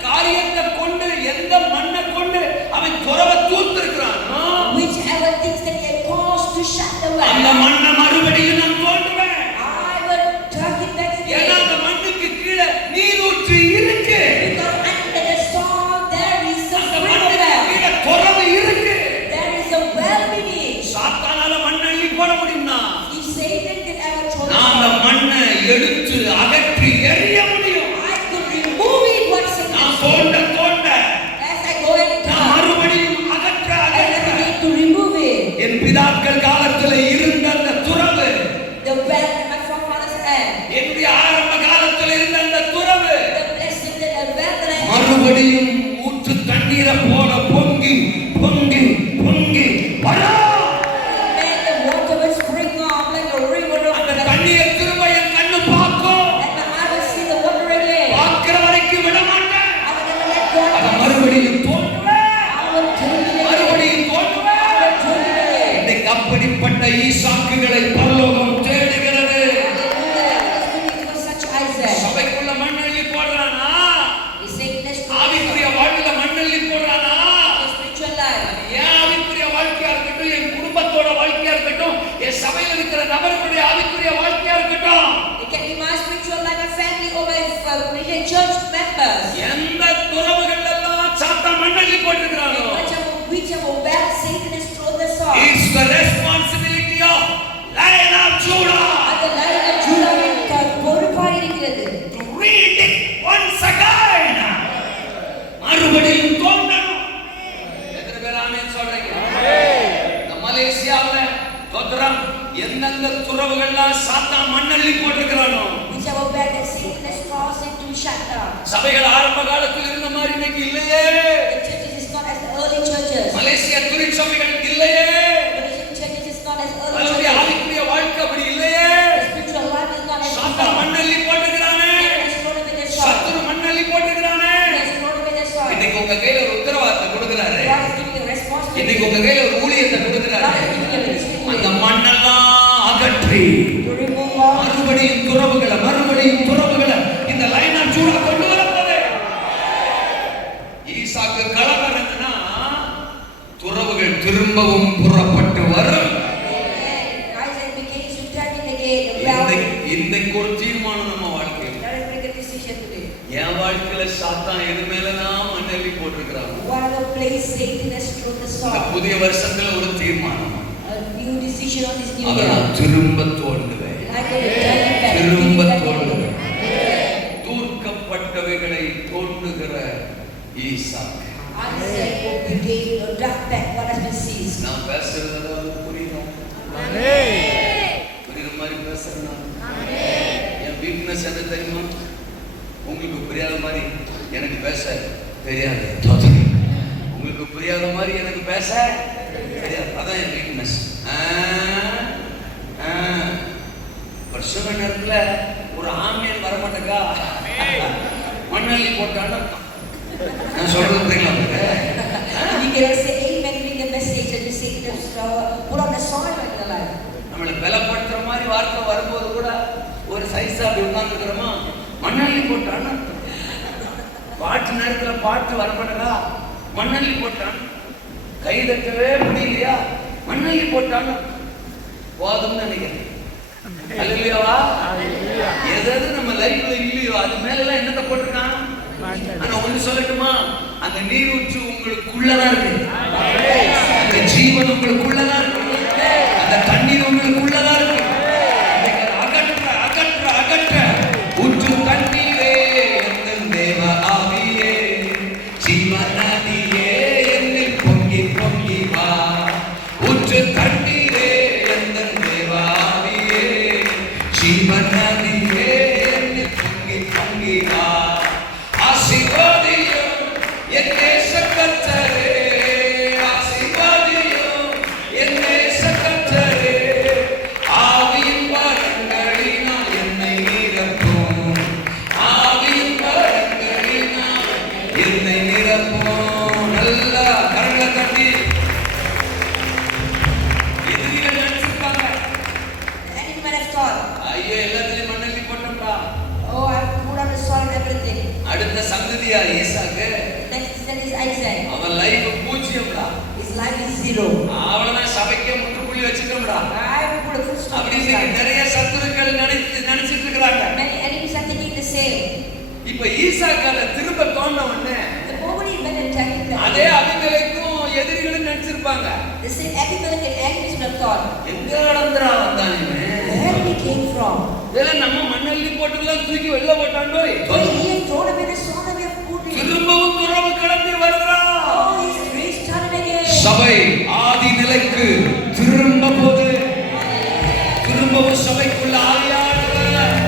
காரியத்தை கொண்டு எந்த மண்ணை கொண்டு அவன் துறவை தூர்த்திருக்கிறானோ Whichever things that he had caused to shut the அந்த well, மண்ணை மறுபடியும் நான் தோண்டுவேன். I will turn it back ஏன்னா again. அந்த மண்ணுக்கு கீழே நீரூற்று இருக்கு. Because under the soil there is a அந்த spring மண்ணுக்கு well. கீழே துறவு இருக்கு. There is a well beneath. சாத்தானால மண்ணை அள்ளி போட முடியும்னா If Satan can ever throw the நான் அந்த soil, மண்ணை எடுத்து அகற்றி எறிய முடியும். I could remove it once நான் again. தோண்ட As I go and நான் turn, மறுபடியும் அகற்ற I அகற்ற begin to remove it. என் பிதாக்கள் காலத்துல இருந்த அந்த துறவு, The well that my forefathers had, என்னுடைய ஆரம்ப காலத்துல இருந்த அந்த துறவு the blessing that the well that I had, மறுபடியும் ஊற்று தண்ணீரை போல பொங்கி பொங்கி பொங்கி வரா. man, the water will spring up like a river of அந்த blood. தண்ணியை திரும்ப என் கண்ணு பார்க்கும். And my eye will see the water again. பார்க்கிற வரைக்கும் விட மாட்டேன். I will never let go. அதை மறுபடியும் தோண்டுவேன். I will turn it again. மறுபடியும் தோண்டுவேன். I will turn it again. இன்னைக்கு அப்படிப்பட்ட ஈசாக்குகளை பரலோகம் தேடுகிறது. Such Isaac. சபைக்குள்ள மண்ணள்ளி போடுறானா? He said, let's go ஆவிக்குரிய வாழ்க்கையில மண்ணள்ளி போடுறானா? to spiritual life. என் ஆவிக்குரிய வாழ்க்கையா இருக்கட்டும், என் குடும்பத்தோட வாழ்க்கையா இருக்கட்டும், என் சபையில் இருக்கிற நபர்களுடைய ஆவிக்குரிய வாழ்க்கையா இருக்கட்டும், It can be my spiritual life, my family, or my Christian church members. எந்த துறவுகள் எல்லாம் சாத்தான் மண்ணள்ளி போட்டிருக்கிறானோ, Whichever well Satan has thrown the soil. it's the responsibility of Lion of Judah அந்த Lion of Judah பொறுப்பாக இருக்கிறது. to read it once again. மறுபடியும் தோண்டணும். எத்தனை பேர் ஆமென் சொல்றீங்க? இந்த மலேசியாவுல தோத்திரம் எந்தெந்த துறவுகள்லாம் சாத்தான் மண்ணள்ளி போட்டிருக்கிறானோ, Whichever well that Satan has caused it to shut down. சபைகள் ஆரம்ப காலத்தில் இருந்த மாதிரி இன்னைக்கு இல்லையே. The churches is not as the early churches. Malaysia துரின் சபைகள் இல்லையே. Malaysian churches is not as early அவருடைய churches. ஆவிக்குரிய வாழ்க்கை அப்படி இல்லையே. The spiritual life is not as சாத்தான் மண்ணள்ளி போட்டிருக்கிறானே. Satan has thrown away the soil. சத்துரு மண்ணள்ளி போட்டிருக்கிறானே. He has thrown away the soil. இன்னைக்கு உங்க கையில ஒரு உத்தரவாதம் இன்னைக்கு உங்க கையில ஒரு ஊழியத்தை கொடுக்கிறாரு. அந்த மண்ணெல்லாம் அகற்றி மறுபடியும் துறவுகளை இந்த லைனா சூடா கொண்டு வரப்போது. ஈசாக்கு கலவரம் என்னன்னா துறவுகள் திரும்பவும் புறப்பட்டு வரும். இன்னைக்கு ஒரு தீர்மானம் நம்ம வாழ்க்கையில். என் வாழ்க்கையில சாத்தான் எது மேலதான் மண்ணெல்லி போட்டிருக்கிறான். புதிய வருஷத்துல ஒரு தீர்மானம். திரும்ப தோன்றுவேன். தூர்க்கப்பட்டவைகளை தோன்றுகிற ஈசாக்கு. நான் பேசுறது புரியுதா? புரியுற மாதிரி பேசுறேன். என் வீக்னஸ் என்ன தெரியுமா? உங்களுக்கு புரியாத மாதிரி எனக்கு பேச தெரியாது. உங்களுக்கு புரியாத மாதிரி எனக்கு பேச தெரியாது. அதான் என் வீக்னஸ். ஒரு சில நேரத்துல ஒரு ஆமையன் வரமாட்டேக்கா மண்ணள்ளி போட்டான்னு நான் சொல்றது புரியல. நம்மளை பலப்படுத்துற மாதிரி வார்த்தை வரும்போது கூட ஒரு சைஸா அப்படி உட்கார்ந்துக்கிறோமா, மண்ணள்ளி போட்டான்னு. பாட்டு நேரத்துல பாட்டு வரமாட்டேக்கா மண்ணள்ளி போட்டான். கை தட்டவே முடியலையா மண்ணள்ளி போட்டான்னு போதும்னு நினைக்கிறேன். அல்லேலூயாவா? எது நம்ம லைஃப்ல இல்லையோ அது மேல என்னத்தை போட்டிருக்கான். ஆனா ஒண்ணு சொல்லட்டுமா, அந்த நீர் ஊற்று உங்களுக்குள்ளதான் இருக்கு. அந்த ஜீவன் உங்களுக்குள்ளதான் இருக்கு. அந்த தண்ணீர் உங்களுக்குள்ளதான் இருக்கு. அகற்ற ஊற்று தண்ணீரே என் தேவ ஆவியே, ஜீவன் நதியே என்னில் பொங்கி பொங்கி வா. ஊற்று தண்ணீரே என் தேவ ஆவியே, ஜீவன் நதியே என்னில் பொங்கி பொங்கி வா. ஆசீர்வாதியும் என் நேச கர்த்தரே, ஆசீர்வாதியும் என் நேச கர்த்தரே, ஆவியின் வரங்களினால் என்னை நிரப்பும், ஆவியின் வரங்களினால் என்னை நிரப்பும். நல்லா கரங்களை தட்டி எதிரிகள் நினைச்சிருப்பாங்க, ஐயோ எல்லாத்திலையும் மண்ணள்ளி போட்டோம்டா. அடுத்த சந்ததியா ஈசாக்கு. அவன் லைஃப் பூஜ்ஜியம்டா. அவளதான் சபைக்கே முற்றுப்புள்ளி வச்சுட்டோம்டா. அப்படி நிறைய சத்துருக்கள் நினைச்சிட்டு இருக்கிறாங்க. இப்ப ஈசாக்கால திரும்ப தோண்ட உடனே அதே அபிமெலேக்கும் எதிரிகளும் நினைச்சிருப்பாங்க. எங்க நடந்துறா வந்தான் இவன்? நம்ம மண்ணள்ளி போட்டுலாம் தூக்கி வெளில போட்டாண்டோ. திரும்பவும் துறவு கடந்து வருகிறான். சபை ஆதி நிலைக்கு திரும்ப போது, திரும்பவும் சபைக்குள்ள ஆவியானவர்,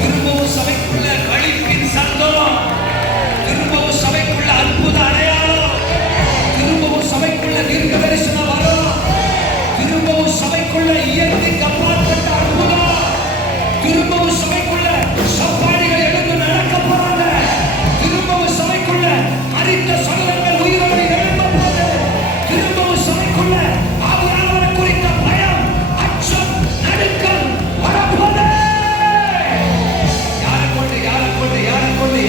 திரும்பவும் சபைக்குள்ள களிப்பின் சத்தம், திரும்பவும் சபைக்குள்ள அற்புத அடையாளம், திரும்பவும் சபைக்குள்ள தீர்க்க தரிசனம் வரும், திரும்பவும் சபைக்குள்ள இயற்கைக்கு அப்பாற்பட்ட அற்புதம், திரும்பவும் சபைக்குள்ள சப்பாடிகள் எழுந்து நடக்க போறாங்க, திரும்பவும் சபைக்குள்ள மரித்த சகலங்கள் உயிரோடு எழும்ப போது, திரும்பவும் சபைக்குள்ள ஆவியானவரை குறித்த பயம், அச்சம், நடுக்கம் வரப்போது. யாரை கொண்டு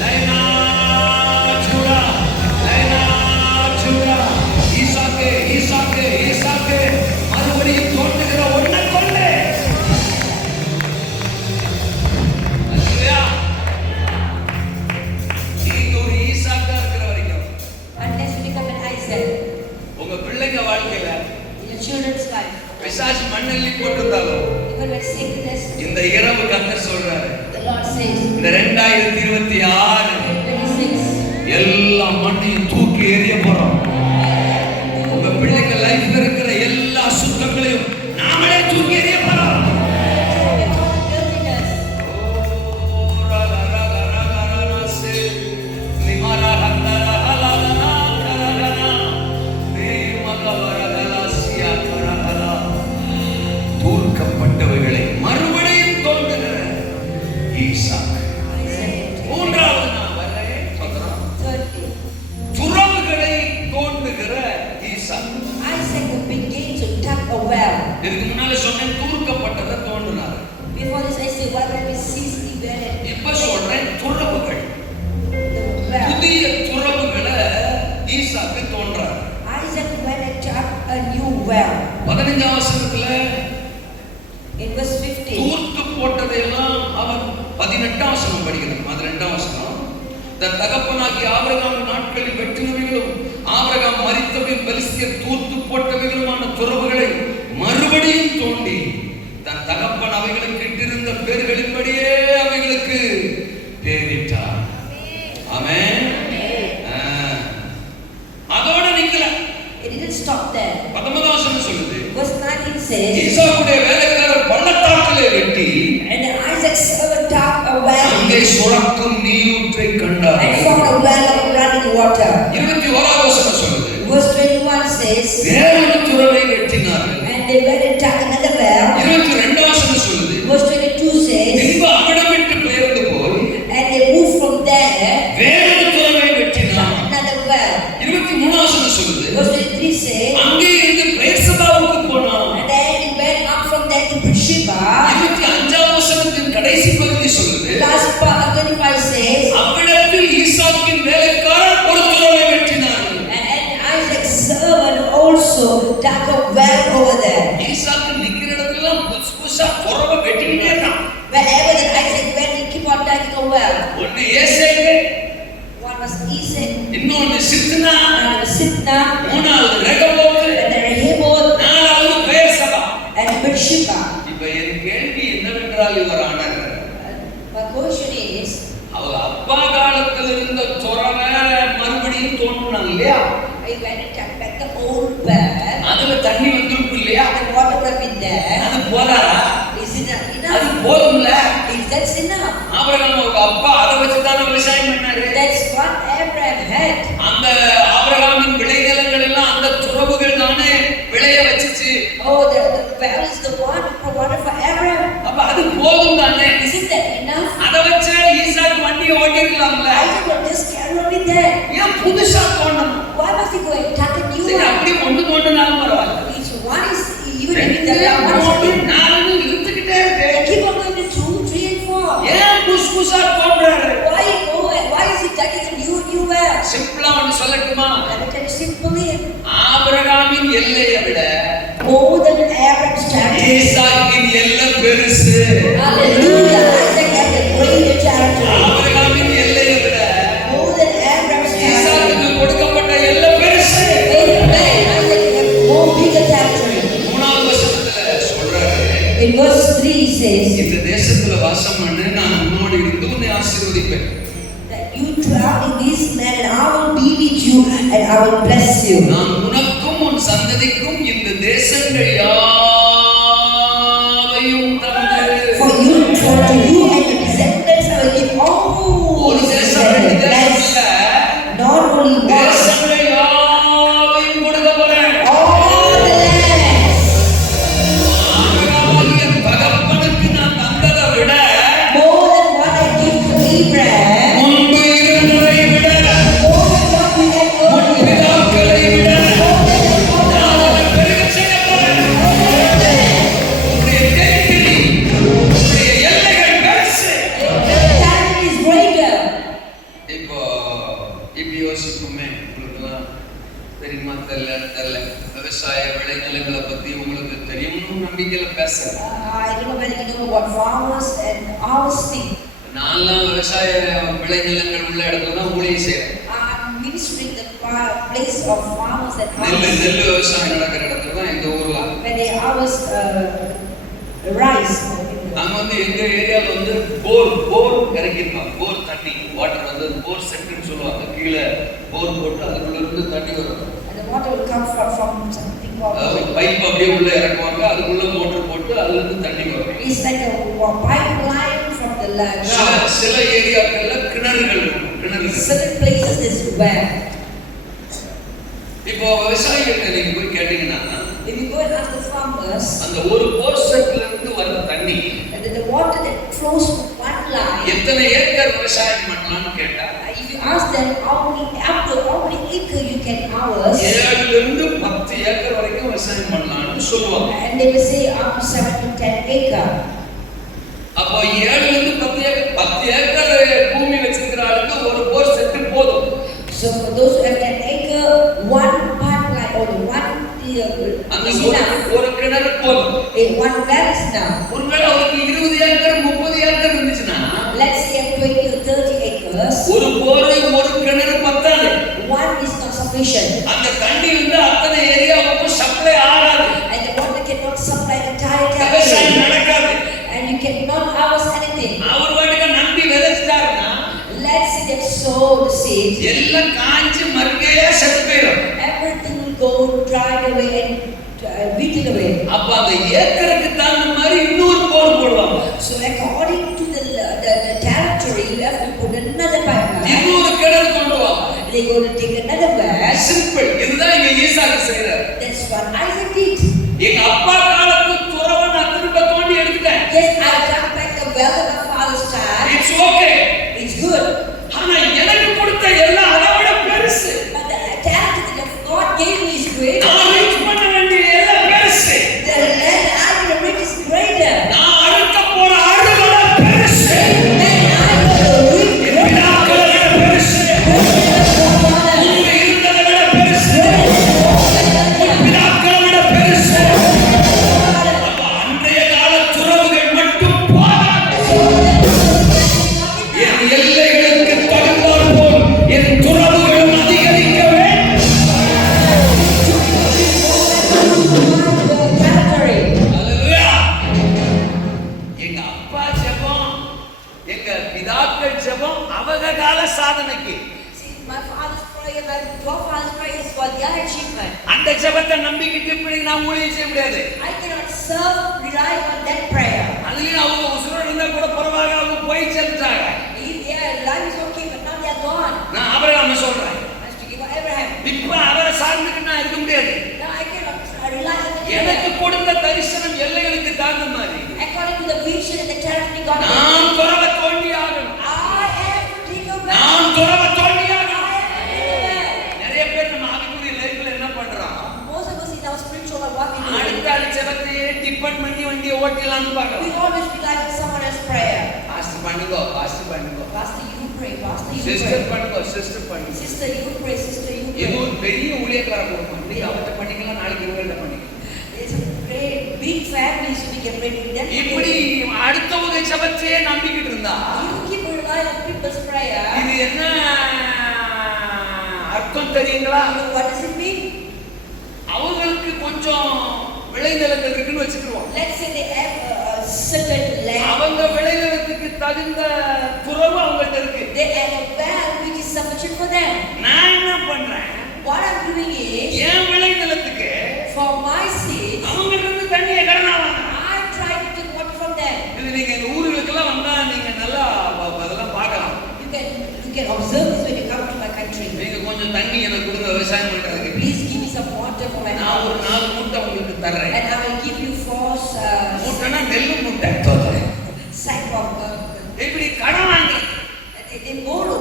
லைனா சூடா, லைனா சூடா. ஈசாக்கு மறுபடியும் தோன்றுகிற ஒன்றை கொண்டு. நீங்க ஒரு ஈசாக்கா இருக்கிற வரைக்கும் உங்க பிள்ளைங்க வாழ்க்கையில பிசாசு மண்ணள்ளி போட்டிருந்தாலும் இந்த இரவு கர்த்தர் சொல்றாரு, இந்த 2026 எல்லா மண்ணையும் தூக்கி எறிய போறோம். உங்க பிள்ளைங்க லைஃப்ல இருக்கிற எல்லா சுத்தங்களையும் நாமளே தூக்கி எறிய போறோம். தூர்க்கப்பட்டவைகளை மறுபடியும் தோன்றுகிற ஈசாக்கு. மூன்றாவது நான் வரேன் சொல்றேன். ஈசாக்கு தோன்றார். Isaac went and dug a new well. 15ஆம் வசனத்துல In verse 15. தூர்த்து போட்டதெல்லாம் அவன் 18ஆம் வசனம் படிக்கணும். 12ஆம் வசனம். தன் தகப்பனாகிய ஆபிரகாம் நாட்களில் வெட்டினவைகளும் ஆபிரகாம் மரித்தபின் பெலிஸ்தியர் தூர்த்து போட்டவைகளுமான துறவுகளை மறுபடியும் தோண்டி தன் தகப்பன் அவைகளுக்கு இட்டிருந்த பேர்களின்படியே அவைகளுக்கு பேரிட்டார். ஆமென். அதோட நிக்கல. It didn't stop there. 19ஆம் வசனம் சொல்லுது. Verse 19 says. ஈசாக்குடைய வேலைக்காரர் பள்ளத்தாக்கிலே வெட்டி And Isaac's servant dug a well. அங்கே சுரக்கும் நீரூற்றை கண்டார். And found a well of running water. 21ஆம் வசனம் சொல்லுது. Verse 21 says. வேறொரு துறவை வெட்டினார்கள். And they went and dug another well. 22ஆம் வசனம் சொல்லுது. Verse 22 says. பின்பு அவிடம் விட்டு பெயர்ந்து போய் And they moved from there. வேறொரு துறவை வெட்டினார். Another well. 23ஆம் வசனம் சொல்லுது. Verse 23 says. அங்கே இருந்து பெயர்சபாவுக்கு போனான். And then he went up from there to Beersheba. 25ஆம் வசனத்தின் கடைசி பகுதி சொல்லுது. Last part of 25 says. அவ்விடத்தில் ஈசாக்கின் வேலைக்காரர் ஒரு துறவை வெட்டினார். And Isaac's servant also dug a well over there. ஈசாக்கு நிக்கிற இடத்துலலாம் புதுசா துறவை வெட்டிக்கிட்டே இருந்தான். Wherever that Isaac went, he keep on digging a well. ஒன்னு ஏசேக்கு, One was Isaac, இன்னொன்னு சித்னா, another was Sitna, மூணாவது ரெகபோத், and then Rehoboth, நாலாவது பெயர்சபா. and Beersheba. இப்ப என் கேள்வி என்னவென்றால் இவர் ஆனார். My question is, அவர் அப்பா காலத்தில் இருந்த துறவை மறுபடியும் தோன்றினாங்க இல்லையா? I went and dug back the old well. அதுல தண்ணி வந்திருக்கும் இல்லையா? The water would have been there. அது போதாரா? Is it அது enough? போதும்ல? Is that enough? ஆபிரகாம் அவங்க அப்பா அதை வச்சுதானே விவசாயம் பண்ணாரு. That's what Abraham had. அந்த ஆபிரகாமின் விளைநிலங்கள் எல்லாம் அந்த துறவுகள் தானே விளைய வச்சுச்சு. Oh, the well is the one who provided for Abraham. அப்ப அது போதும் தானே? Isn't that enough? அதை வச்சு ஈசாக்கு வண்டியை ஓட்டிருக்கலாம்ல? Isaac would just carry on with that. ஏன் புதுசா தோண்டணும்? Why must he go and tuck a new சரி, one? அப்படி ஒன்று தோண்டினாலும் பரவாயில்ல. Each one is even if the one is நான் இருந்துகிட்டே they இருக்கேன். keep on going to 2, 3 and 4. ஏன் புதுசா தோன்றாரு? Why is he tucking a new well? சிம்பிளா ஒன்று சொல்லட்டுமா? Let me tell you simply, ஆபிரகாமின் எல்லையை விட more than Abraham's territory. ஈசாக்கின் எல்லை பெருசு. Hallelujah. Isaac had a greater territory. ஆபிரகாமின் எல்லையை விட More than Abraham's territory. ஈசாக்குக்கு கொடுக்கப்பட்ட எல்லை பெருசு. Isaac had more bigger territory. 3ஆவது வசனத்துல சொல்றாரு. In verse 3 he says இந்த தேசத்துல வாசம் பண்ணு, நான் உன்னோடு இருந்து உன்னை ஆசீர்வதிப்பேன். that you dwell in this land and I will be with you and I will bless you. நான் உனக்கும் உன் சந்ததிக்கும் இந்த தேசங்கள் யாவையும் தந்து. For you and your descendants I will give all ஒரு these தேசம் ரெண்டு தேசம் lands. இல்ல, Not only one, தேசங்கள் யாவையும் கொடுக்க போறேன். all the lands. ஆபிரகாமாகிய தகப்பனுக்கு நான் தந்ததை விட More than what I give to Abraham. முன்பு இருந்ததை விட More than what we had earlier. பிதாக்களை விட நான் அதை பெருகச் செய்யப் போறேன். உன்னுடைய territory, உன்னுடைய எல்லைகள் பெருசு. The territory is greater. இப்போ இப்படி யோசிப்போமே, உங்களுக்குலாம் தெரியுமா தெரியல, விவசாய விளைநிலங்களை பத்தி உங்களுக்கு தெரியும்னு நம்பிக்கையில பேசுறேன். I don't know whether you know what farmers and harvesting. நான்லாம் விவசாய விளைநிலங்கள் உள்ள இடத்துல தான் ஊழியம் செய்யறேன். I'm ministering the place of farmers and நெல் harvesting. விவசாயம் நடக்கிற இடத்துல தான் எங்க ஊர்ல. When they harvest rice. நாங்க வந்து எங்க ஏரியால வந்து போர் இறக்கிருக்கோம். போர் தண்ணி வாட்டர் வந்து போர் செட்னு சொல்லுவாங்க. கீழே போர் போட்டு அதுக்குள்ள இருந்து தண்ணி வரும். And the water will come from something called pipe அப்படியே உள்ள இறக்குவாங்க, அதுக்குள்ள மோட்டர் போட்டு அதுல இருந்து தண்ணி வரும். it's like a pipeline from the ground. சில ஏரியாக்கள்ல கிணறுகள் இருக்கும். கிணறுகள் Certain places is well. இப்போ விவசாயிகிட்ட நீங்க போய் கேட்டீங்கன்னா If you go and ask the farmers, அந்த ஒரு போர் செட்ல இருந்து வர தண்ணி and the water that flows from one line, எத்தனை ஏக்கர் விவசாயம் பண்ணலாம்னு கேட்டா if you ask them how many acre you can harvest, 7 இருந்து 10 ஏக்கர் வரைக்கும் விவசாயம் பண்ணலாம்னு சொல்லுவாங்க. and they will say up to 7 to 10 acre. அப்போ 7 இருந்து 10 ஏக்கர் பூமி வச்சிருக்கிற ஆளுக்கு ஒரு போர் செட் போதும். So for those who have 10 acre, அந்த is enough. ஒரு கிணறு போதும். One well is enough. ஒருவேளை அவருக்கு 20 ஏக்கர் 30 ஏக்கர் இருந்துச்சுன்னா Let's say 20 or 30 acres. ஒரு போரை ஒரு கிணறு பத்தாது. One is not sufficient. அந்த தண்ணி வந்து அத்தனை ஏரியாவுக்கு சப்ளை ஆகாது. And the water cannot supply the entire விவசாயம் territory. நடக்காது. And you cannot harvest anything. அவர் வாட்டுக்கு நம்பி விதைச்சிட்டாருன்னா Let's say they sow the seed. எல்லாம் காஞ்சு மறுக்கையா செத்து போயிடும். Everything will go dried away and withered away. அப்ப அந்த ஏக்கருக்கு தகுந்த மாதிரி இன்னொரு போர் போடுவாங்க. So according to the territory, you have to put another pipeline. இன்னொரு கிணறு கொண்டு வாங்க. They go to take another well. Simple. இதுதான் இங்க ஈசாக்கு செய்றார். That's what Isaac did. எங்க அப்பா காலத்து துறவை நான் திரும்ப தோண்டி எடுத்துட்டேன். Yes, I dug back the well of my father's time. It's okay. It's good. ஆனா எனக்கு கொடுத்த எல்லாம் அதை விட பெருசு. But the territory that God gave me is great. நான் ரீச் பண்ண வேண்டிய எல்லாம் பெருசு. The land I will reach is greater. நான் அறுக்க போற ஆடுகள பெருசு. And I will reach விடாக்களை விட பெருசு. உங்க இருந்ததை விட பெருசு. விடாக்களை விட பெருசு. அப்ப அன்றைய கால துறவுகள் மட்டும் போதாது. என் எல்லைகளுக்கு தகுந்தாற் போல் என் துறவுகளும் அதிகரிக்க வேண்டும். territory. அல்லேலூயா. எங்க அப்பா ஜெபம், எங்க பிதாக்கள் ஜெபம் அவங்க கால சாதனைக்கு. See, my father's prayer, my forefathers' prayer is for their achievement. அந்த ஜெபத்தை நம்பிக்கிட்டு இப்படி நான் ஊழியம் செய்ய முடியாது. I cannot serve relying on that prayer. அதுலயும் அவங்க உசுரோட இருந்தா கூட பரவாயில்ல, அவங்க போய் சேர்ந்துட்டாங்க. If their life is okay, but now they are gone. நான் ஆபிரகாமை சொல்றேன். I have to give Abraham. இப்ப அவரை சார்ந்துட்டு நான் இருக்க முடியாது. Now I cannot rely on the எனக்கு கொடுத்த தரிசனம் எல்லைகளுக்கு தகுந்த மாதிரி according to the vision and the territory God gave நான் me. துறவை தோண்டி ஆகணும். I have to take a well. நான் துறவை தோண்டி I ஆகணும். have to take a well. நிறைய பேர் நம்ம ஆவிக்குரிய லைஃப்ல என்ன பண்றோம்? Most of us in our spiritual life, what we do, அடுத்த ஆள் ஜெபத்தையே டிபெண்ட் பண்ணி வண்டியை ஓட்டலாம்னு we பார்க்கறோம். always rely on someone else's prayer. Pastor பண்ணுங்க, பாஸ்டர் பண்ணுங்க. Pastor, you pray. Pastor, you sister pray. பண்ணுங்க, சிஸ்டர் பண்ணுங்க. Sister, you pray. Sister, you இது pray. ஒரு பெரிய ஊழியக்கார குடும்பம். நீ அவட்ட பண்ணிக்கலாம், நாளைக்கு இவங்கள்ட்ட பண்ணிக்கலாம். It's a great big family, so we can pray with them. இப்படி அடுத்தவங்க ஜெபத்தையே நம்பிக்கிட்டு இருந்தா You keep relying on people's prayer. இது என்ன அர்த்தம் தெரியுங்களா? You know what does it mean? அவங்களுக்கு கொஞ்சம் விளைநிலங்கள் இருக்குன்னு வச்சுக்குவோம். Let's say they have a certain land. அவங்க விளைநிலத்துக்கு தகுந்த துறவு அவங்கள்ட்ட இருக்கு. They have a well which is sufficient for them. நான் என்ன பண்றேன்? What I'm doing is, N விளைநிலத்துக்கு for my seed, அவங்க இருந்து தண்ணியை கடனா வாங்க. I try to take water from them. இது நீங்க எங்க ஊர்களுக்கெல்லாம் வந்தா நீங்க நல்லா அதெல்லாம் பார்க்கலாம். You can observe this when you come to my country. நீங்க கொஞ்சம் தண்ணி எனக்கு கொடுங்க விவசாயம் பண்றதுக்கு. Please give me some water for my நான் ஒரு house. 4 மூட்டை உங்களுக்கு தர்றேன். And I will give you 4 மூட்டைனா நெல்லு மூட்டை. sack of இப்படி கடன் வாங்கி they borrow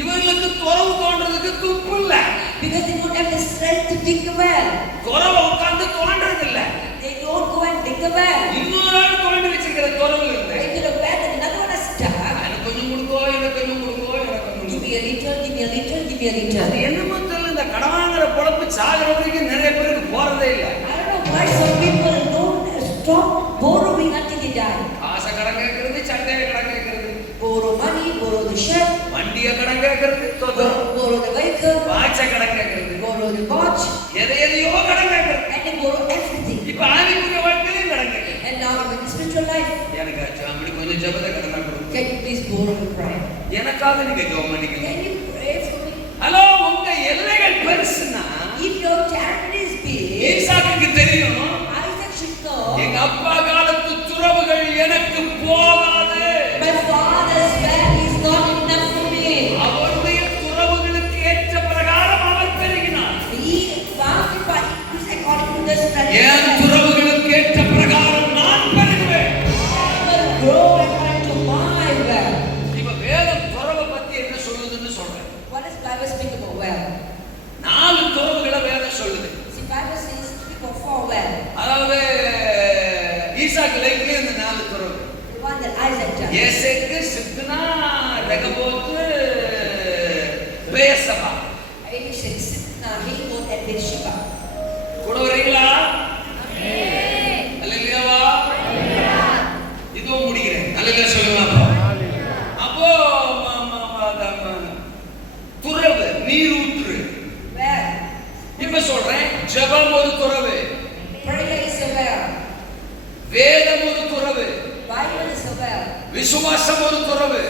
இவங்களுக்கு துறவு தோன்றதுக்கு துப்பு இல்ல. because they don't have the strength to dig a well. துறவை உட்கார்ந்து தோன்றது இல்ல. They don't go and dig a well. இன்னொரு ஆள் தோண்டி வச்சிருக்கிற துறவு இருந்து They get a well and another one is stuck. எனக்கு கொஞ்சம் கொடுக்கோ, எனக்கு கொஞ்சம் கொடுக்கோ, எனக்கு கொஞ்சம் Give கொடுக்கோ. me a little, give me a little, give me a little. அது என்னமோ தெரியல, இந்த கடன் வாங்குற பொழப்பு சாகிற வரைக்கும் நிறைய பேருக்கு போறதே இல்ல. I don't know why some people don't stop borrowing until they die. காசை கடன் கேட்கறது, சட்டையை கடன் கேட்கறது, Borrow money, borrow the shirt, வண்டியை கடன் கேட்கறது, borrow the vehicle, வாட்சை கடன் கேட்கறது, borrow the watch, எதையோ கடன் கேட்கறது. and they borrow everything. இப்ப ஆவிக்குரிய வாழ்க்கையிலும் கடன் கேட்கறது. And now in the spiritual life, எனக்கு அப்படி கொஞ்சம் ஜெபத்தை கடனா கொடுங்க. can you please borrow the prayer? எனக்காக நீங்க ஜெபம் பண்ணிக்கங்க. Can you pray for me? Hello, உங்க எல்லைகள் பெருசுனா If your charity is big, ஈசாக்குக்கு தெரியும் Isaac should know, எங்க அப்பா காலத்து துறவுகள் எனக்கு போதாது. my father's well is not enough for me. அவருடைய துறவுகளுக்கு ஏற்ற பிரகாரம் அவர் பெருகினார். He multiplied increase according to the strength. என் துறவுகளுக்கு ஏற்ற பிரகாரம் நான் பெருகுவேன். I will grow according to my well. இப்ப வேதம் துறவை பத்தி என்ன சொல்லுதுன்னு சொல்றேன். What does Bible speak about well? 4 துறவுகளை வேதம் சொல்லுது. See, Bible says speak of 4 well. அதாவது ஈசாக்கு லைஃப்ல இந்த 4 துறவு. The one that Isaac done. ஏசேக்கு, சித்னா, ரெகபோத்து, பெயர்சபா. Isaac, Sitna, Hebron, and Beersheba. கூட வரீங்களா? அல்லேலூயாவா? இதோ முடிக்கிறேன். அல்லேலூயா சொல்லுங்க. அப்போ துறவு, நீரூற்று. இப்ப சொல்றேன், ஜெபம் ஒரு துறவு, வேதம் ஒரு துறவு, விசுவாசம் ஒரு துறவு,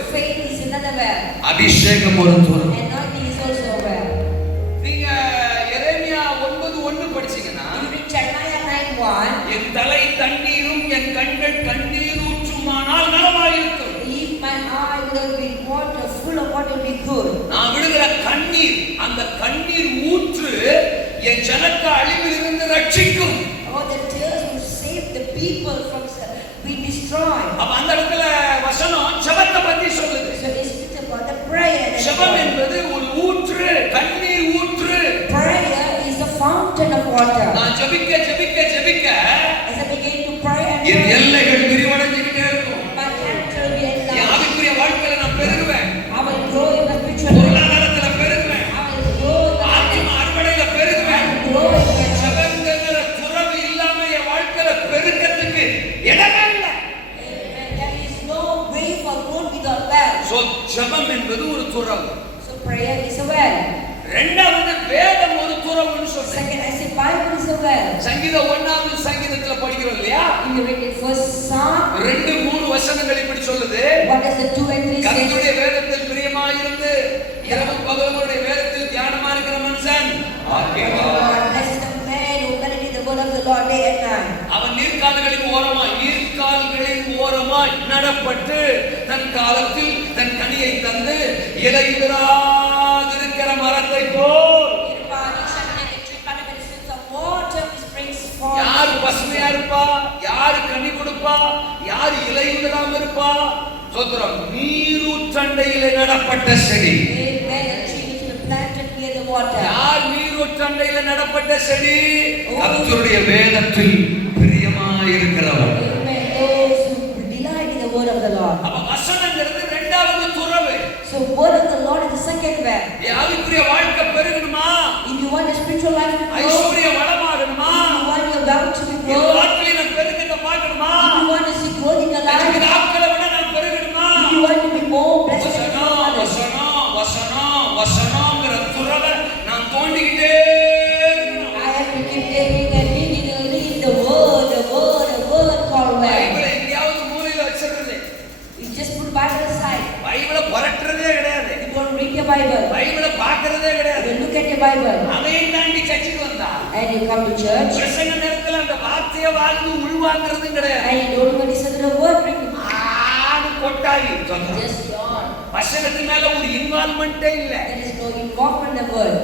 அபிஷேகம் ஒரு துறவு. நீங்க எரேமியா 9:1 படிச்சீங்கன்னா, என் தலை தண்ணீரும் என் கண்கள் கண்ணீர் ஊற்றுமானால் நலமாயிருக்கும். நான் விடுகிற கண்ணீர், அந்த கண்ணீர் ஊற்று என் ஜனத்தை அழிவில் இருந்து ரட்சிக்கும். அப்ப அந்த இடத்துல வசனம் ஜெபத்தை பத்தி சொல்லுது. ஜெபம் என்பது ஒரு ஊற்று, கண்ணீர் ஊற்று. நான் ஜெபிக்க ஜெபிக்க ஜெபிக்க என் எல்லைகள் விரிவடைஞ்சுக்கிட்டே இருக்கும். என் ஆவிக்குரிய வாழ்க்கையில நான் பெருகுவேன், பொருளாதாரத்துல பெருகுவேன், ஆத்ம அறுவடையில பெருகுவேன். ஜெபங்கிற துறவு இல்லாம என் வாழ்க்கையில பெருக்கத்துக்கு இடமே இல்லை. ஜெபம் என்பது ஒரு துறவு. இரண்டாவது வேதம் ஒரு துறவுன்னு சொல்றேன். சங்கீதம் 1வது சங்கீதத்துல படிக்கிறோம் இல்லையா? 2-3 வசனங்கள் இப்படி சொல்லுது. கர்த்தருடைய வேதத்தில் பிரியமாயிருந்து இரவும் பகலும் அவருடைய வேதத்தில் தியானமா இருக்கிற மனுஷன் அவன் நீர்க்கால்களின் ஓரமாய் நடப்பட்டு தன் காலத்தில் தன் கனியை தந்து இலையுதிராதிருக்கிற மரத்தை போல். யார் பசுமையா இருப்பா, யாரு கனி கொடுப்பா, யார் இலையுதிராம இருப்பா? சோத்திரம். நீரூற்றண்டையிலே நடப்பட்ட செடி. யார் நீரூற்றண்டையிலே நடப்பட்ட செடி? கர்த்தருடைய வேதத்தில் பிரியமாயிருக்கிறவன். அப்ப வசனங்கிறது இரண்டாவது துறவு. So word of the Lord is the second way. ஆவிக்குரிய வாழ்க்கை பெருகணுமா? If you want a spiritual life to grow, Aishwarya வளமாகணுமா? if you want your wealth to be grow, வாழ்க்கையில பெருக்கத்தை பார்க்கணுமா? if you want to see growth in your life, ஆட்களை விட நான் பெருகணுமா? if you want to be more blessed than others, வசனம்ங்கற துறவை நான் தோண்டிக்கிட்டே இருக்கணும். I have to keep taking and reading the word called way. பைபிளை எங்கயாவது மூலையில வச்சிருந்தே. You just put Bible aside. பைபிளை பரட்டறதே கிடையாது. You don't read your Bible. பைபிளை பார்க்கறதே கிடையாது. You look at your Bible. அதையும் தாண்டி சர்ச்சுக்கு வந்தா And you come to church. பிரசங்க நேரத்துல அந்த வார்த்தையை வாழ்ந்து உள்வாங்குறதும் கிடையாது. And you don't even listen to the word preaching. ஆடு கொட்டாயி சொல்றா. Just yawn. வசனத்து மேல ஒரு இன்வால்வ்மென்ட்டே இல்ல. There is no involvement in the word.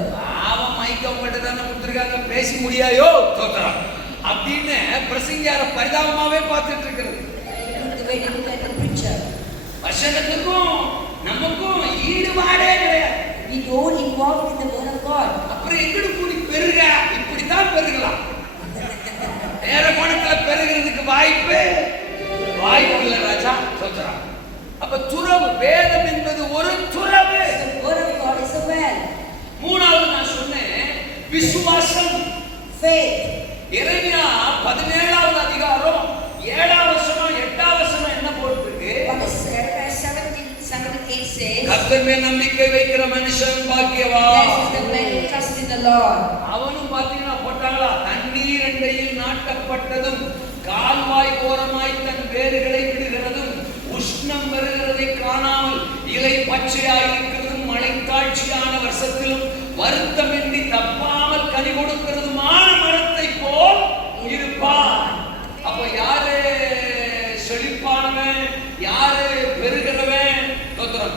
அவன் மைக்க உங்கள்ட்ட தான கொடுத்திருக்காங்க, பேசி முடியாயோ தோத்ரா அப்படின்னு பிரசங்கியார பரிதாபமாவே பார்த்துட்டு இருக்கிறது. The way you look at the preacher. வசனத்துக்கும் நமக்கும் ஈடுபாடே கிடையாது. We don't involve in the word of God. அப்புறம் எங்கடு கூடி பெருக, இப்படித்தான் பெருகலாம். வேற கோணத்துல பெருகிறதுக்கு வாய்ப்பு இல்ல ராஜா தோத்ரா. அப்ப துறவு, வேதம் என்பது ஒரு துறவு. The word of God is a well. மூணாவது நான் சொன்னேன் விசுவாசம், faith. எரேமியா 17வது அதிகாரம் 7வது வசனம் 8வது வசனம் என்ன போட்டுருக்கு? What is 17:8 says? கர்த்தர் மேல் நம்பிக்கை வைக்கிற மனுஷன் பாக்கியவான். Blessed is the man who trusts in the Lord. அவனும் பாத்தீங்கன்னா போட்டாங்களா, தண்ணீர் அண்டையில் நாட்டப்பட்டதும் கால்வாய் ஓரமாய் தன் வேர்களை விடுகிறதும் உஷ்ணம் வருகிறதை காணாமல் இலை பச்சையாய் இருக்கிறதும் மழைக்காட்சியான வருஷத்திலும் வருத்தமின்றி தப்பாமல் கனி கொடுக்கிறதுமான மரத்தை போல் இருப்பான். அப்ப யாரு செழிப்பானவன், யாரு பெருகிறவன்?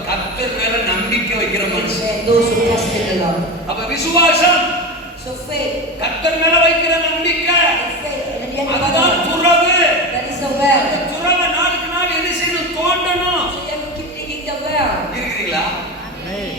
கர்த்தர் மேல நம்பிக்கை வைக்கிற மனுஷன். Those who trust in the Lord. அப்ப விசுவாசம், So faith. கர்த்தர் மேல வைக்கிற நம்பிக்கை, Faith. அதுதான் துறவு. That is the well. அந்த துறவை நாளுக்கு நாள் என்ன செய்யணும்? தோண்டணும். So you have to keep digging the well. இருக்கிறீங்களா?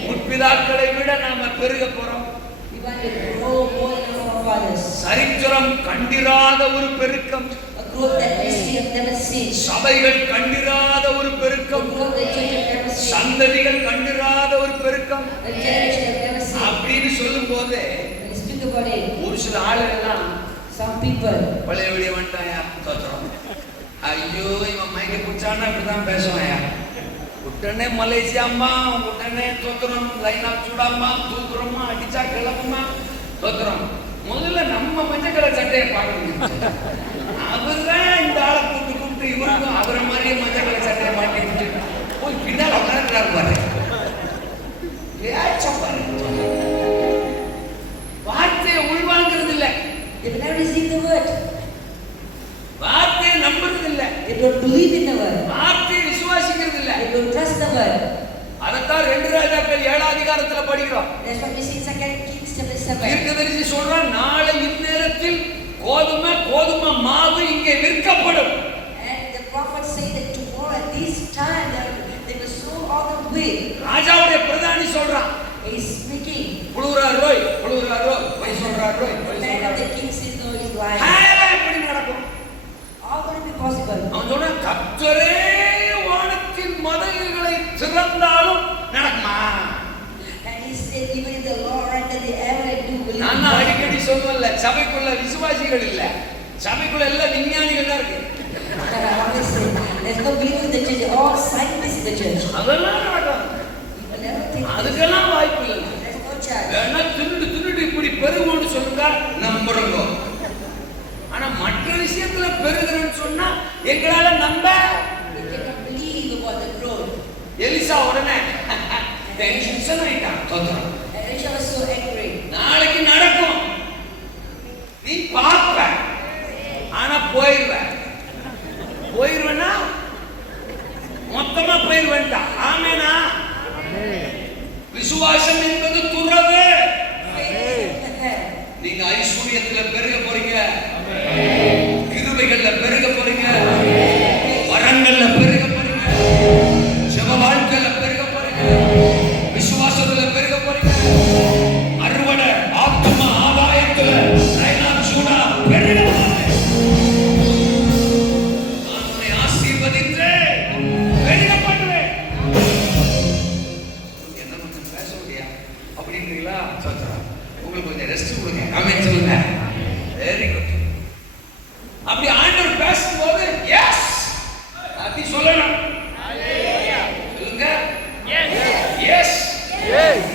முற்பிதாக்களை விட நாம பெருக போறோம். We want to grow more than our fathers. சரித்திரம் கண்டிராத ஒரு பெருக்கம். A growth that history have never seen. சபைகள் கண்டிராத ஒரு பெருக்கம். A growth that church have never seen. சந்ததிகள் கண்டிராத ஒரு பெருக்கம். A generation have never seen. அப்படின்னு சொல்லும் போது When you speak about it, ஒரு சில ஆளுகள்லாம் Some people, பழைய வீடியோ வந்துட்டாயா தோத்துறோம். ஐயோ இவன் மைக்க பிடிச்சான்னா இப்படிதான் பேசுவாயா. உடனே மலேசியாம்மா, உடனே தோத்துறோம், லைனா சூடாம்மா, தூக்குறோமா, அடிச்சா கிளம்புமா, தோத்துறோம். முதல்ல நம்ம மஞ்சள் கலர் சட்டையை பார்க்கணும். அவர்தான் இந்த ஆளை கூப்பிட்டு இவருக்கும் அவரை மாதிரியே மஞ்சள் கலர் சட்டையை மாட்டி போய் பின்னால் உட்கார்றாரு பாரு. வார்த்தையை உள்வாங்கிறது இல்லை. they will not receive the word. வார்த்தையை நம்புறது இல்லை. They don't believe in the word. வார்த்தையை விசுவாசிக்கிறது இல்லை. They don't trust the word. அதைத்தான் 2 ராஜாக்கள் 7 அதிகாரத்துல படிக்கிறோம். That's what we see in 2 Kings chapter 7. தீர்க்கதரிசி சொல்றான், நாளை இந்நேரத்தில் கோதுமை மாவு இங்கே விற்கப்படும். And the prophet said that tomorrow at this time they will sow all the wheat. ராஜாவுடைய பிரதானி சொல்றான், He is speaking. புளுரார் ரோய் போய் சொல்றார் ரோய். The man of the king says no, he is lying. எப்படி நடக்கும்? How will it be possible? அவன் சொல்றான், கர்த்தரே வானத்தின் மதகுகளை திறந்தாலும் நடக்குமா? And he said, even if the Lord rendered the ever do will. நான் அடிக்கடி சொல்லுவல்ல, சபைக்குள்ள விசுவாசிகள் இல்ல, சபைக்குள்ள எல்லாம் விஞ்ஞானிகள் தான் இருக்கு. There's no belief in the church, all scientists in the church. அதெல்லாம் நடக்கும். You will never think. அதுக்கெல்லாம் வாய்ப்பு இல்லை. There's no chance. வேணா திருடு இப்படி பெருகும்னு சொல்லுங்க, நம்புறோங்க. ஆனா மற்ற விஷயத்துல பெருகுறன்னு சொன்னா எங்களால நம்ப. We cannot believe about the growth. Elisha உடனே டென்ஷன் ஆயிட்டான். தோத்துறான். Elisha was so angry. நாளைக்கு நடக்கும், நீ பார்ப்ப, ஆனா போயிருவேனா மொத்தமா போயிருவேன்டா. ஆமேனா? விசுவாசம் என்பது துறவு. நீங்க ஐஸ்வர்யத்துல பெருக போறீங்க, கிருபைகள்ல பெருக போறீங்க, வரங்கள்ல பெருக போறீங்க, ஜெப வாழ்க்கையில பெருக போறீங்க, விசுவாசத்துல பெருக போறீங்க, அறுவடை ஆத்தும ஆதாயத்துல ரைனான் சூடா பெருக போறீங்க. நான் உன்னை ஆசீர்வதித்து பெருக பண்ணுவேன். என்ன கொஞ்சம் பேச முடியா அப்படின்றீங்களா? உங்களுக்கு கொஞ்சம் ரெஸ்ட் கொடுங்க. ஆமென் சொல்லுங்க. Very good. அப்படி ஆண்டவர் பேசும்போது எஸ் அப்படி சொல்லணும். சொல்லுங்க. Yes yes.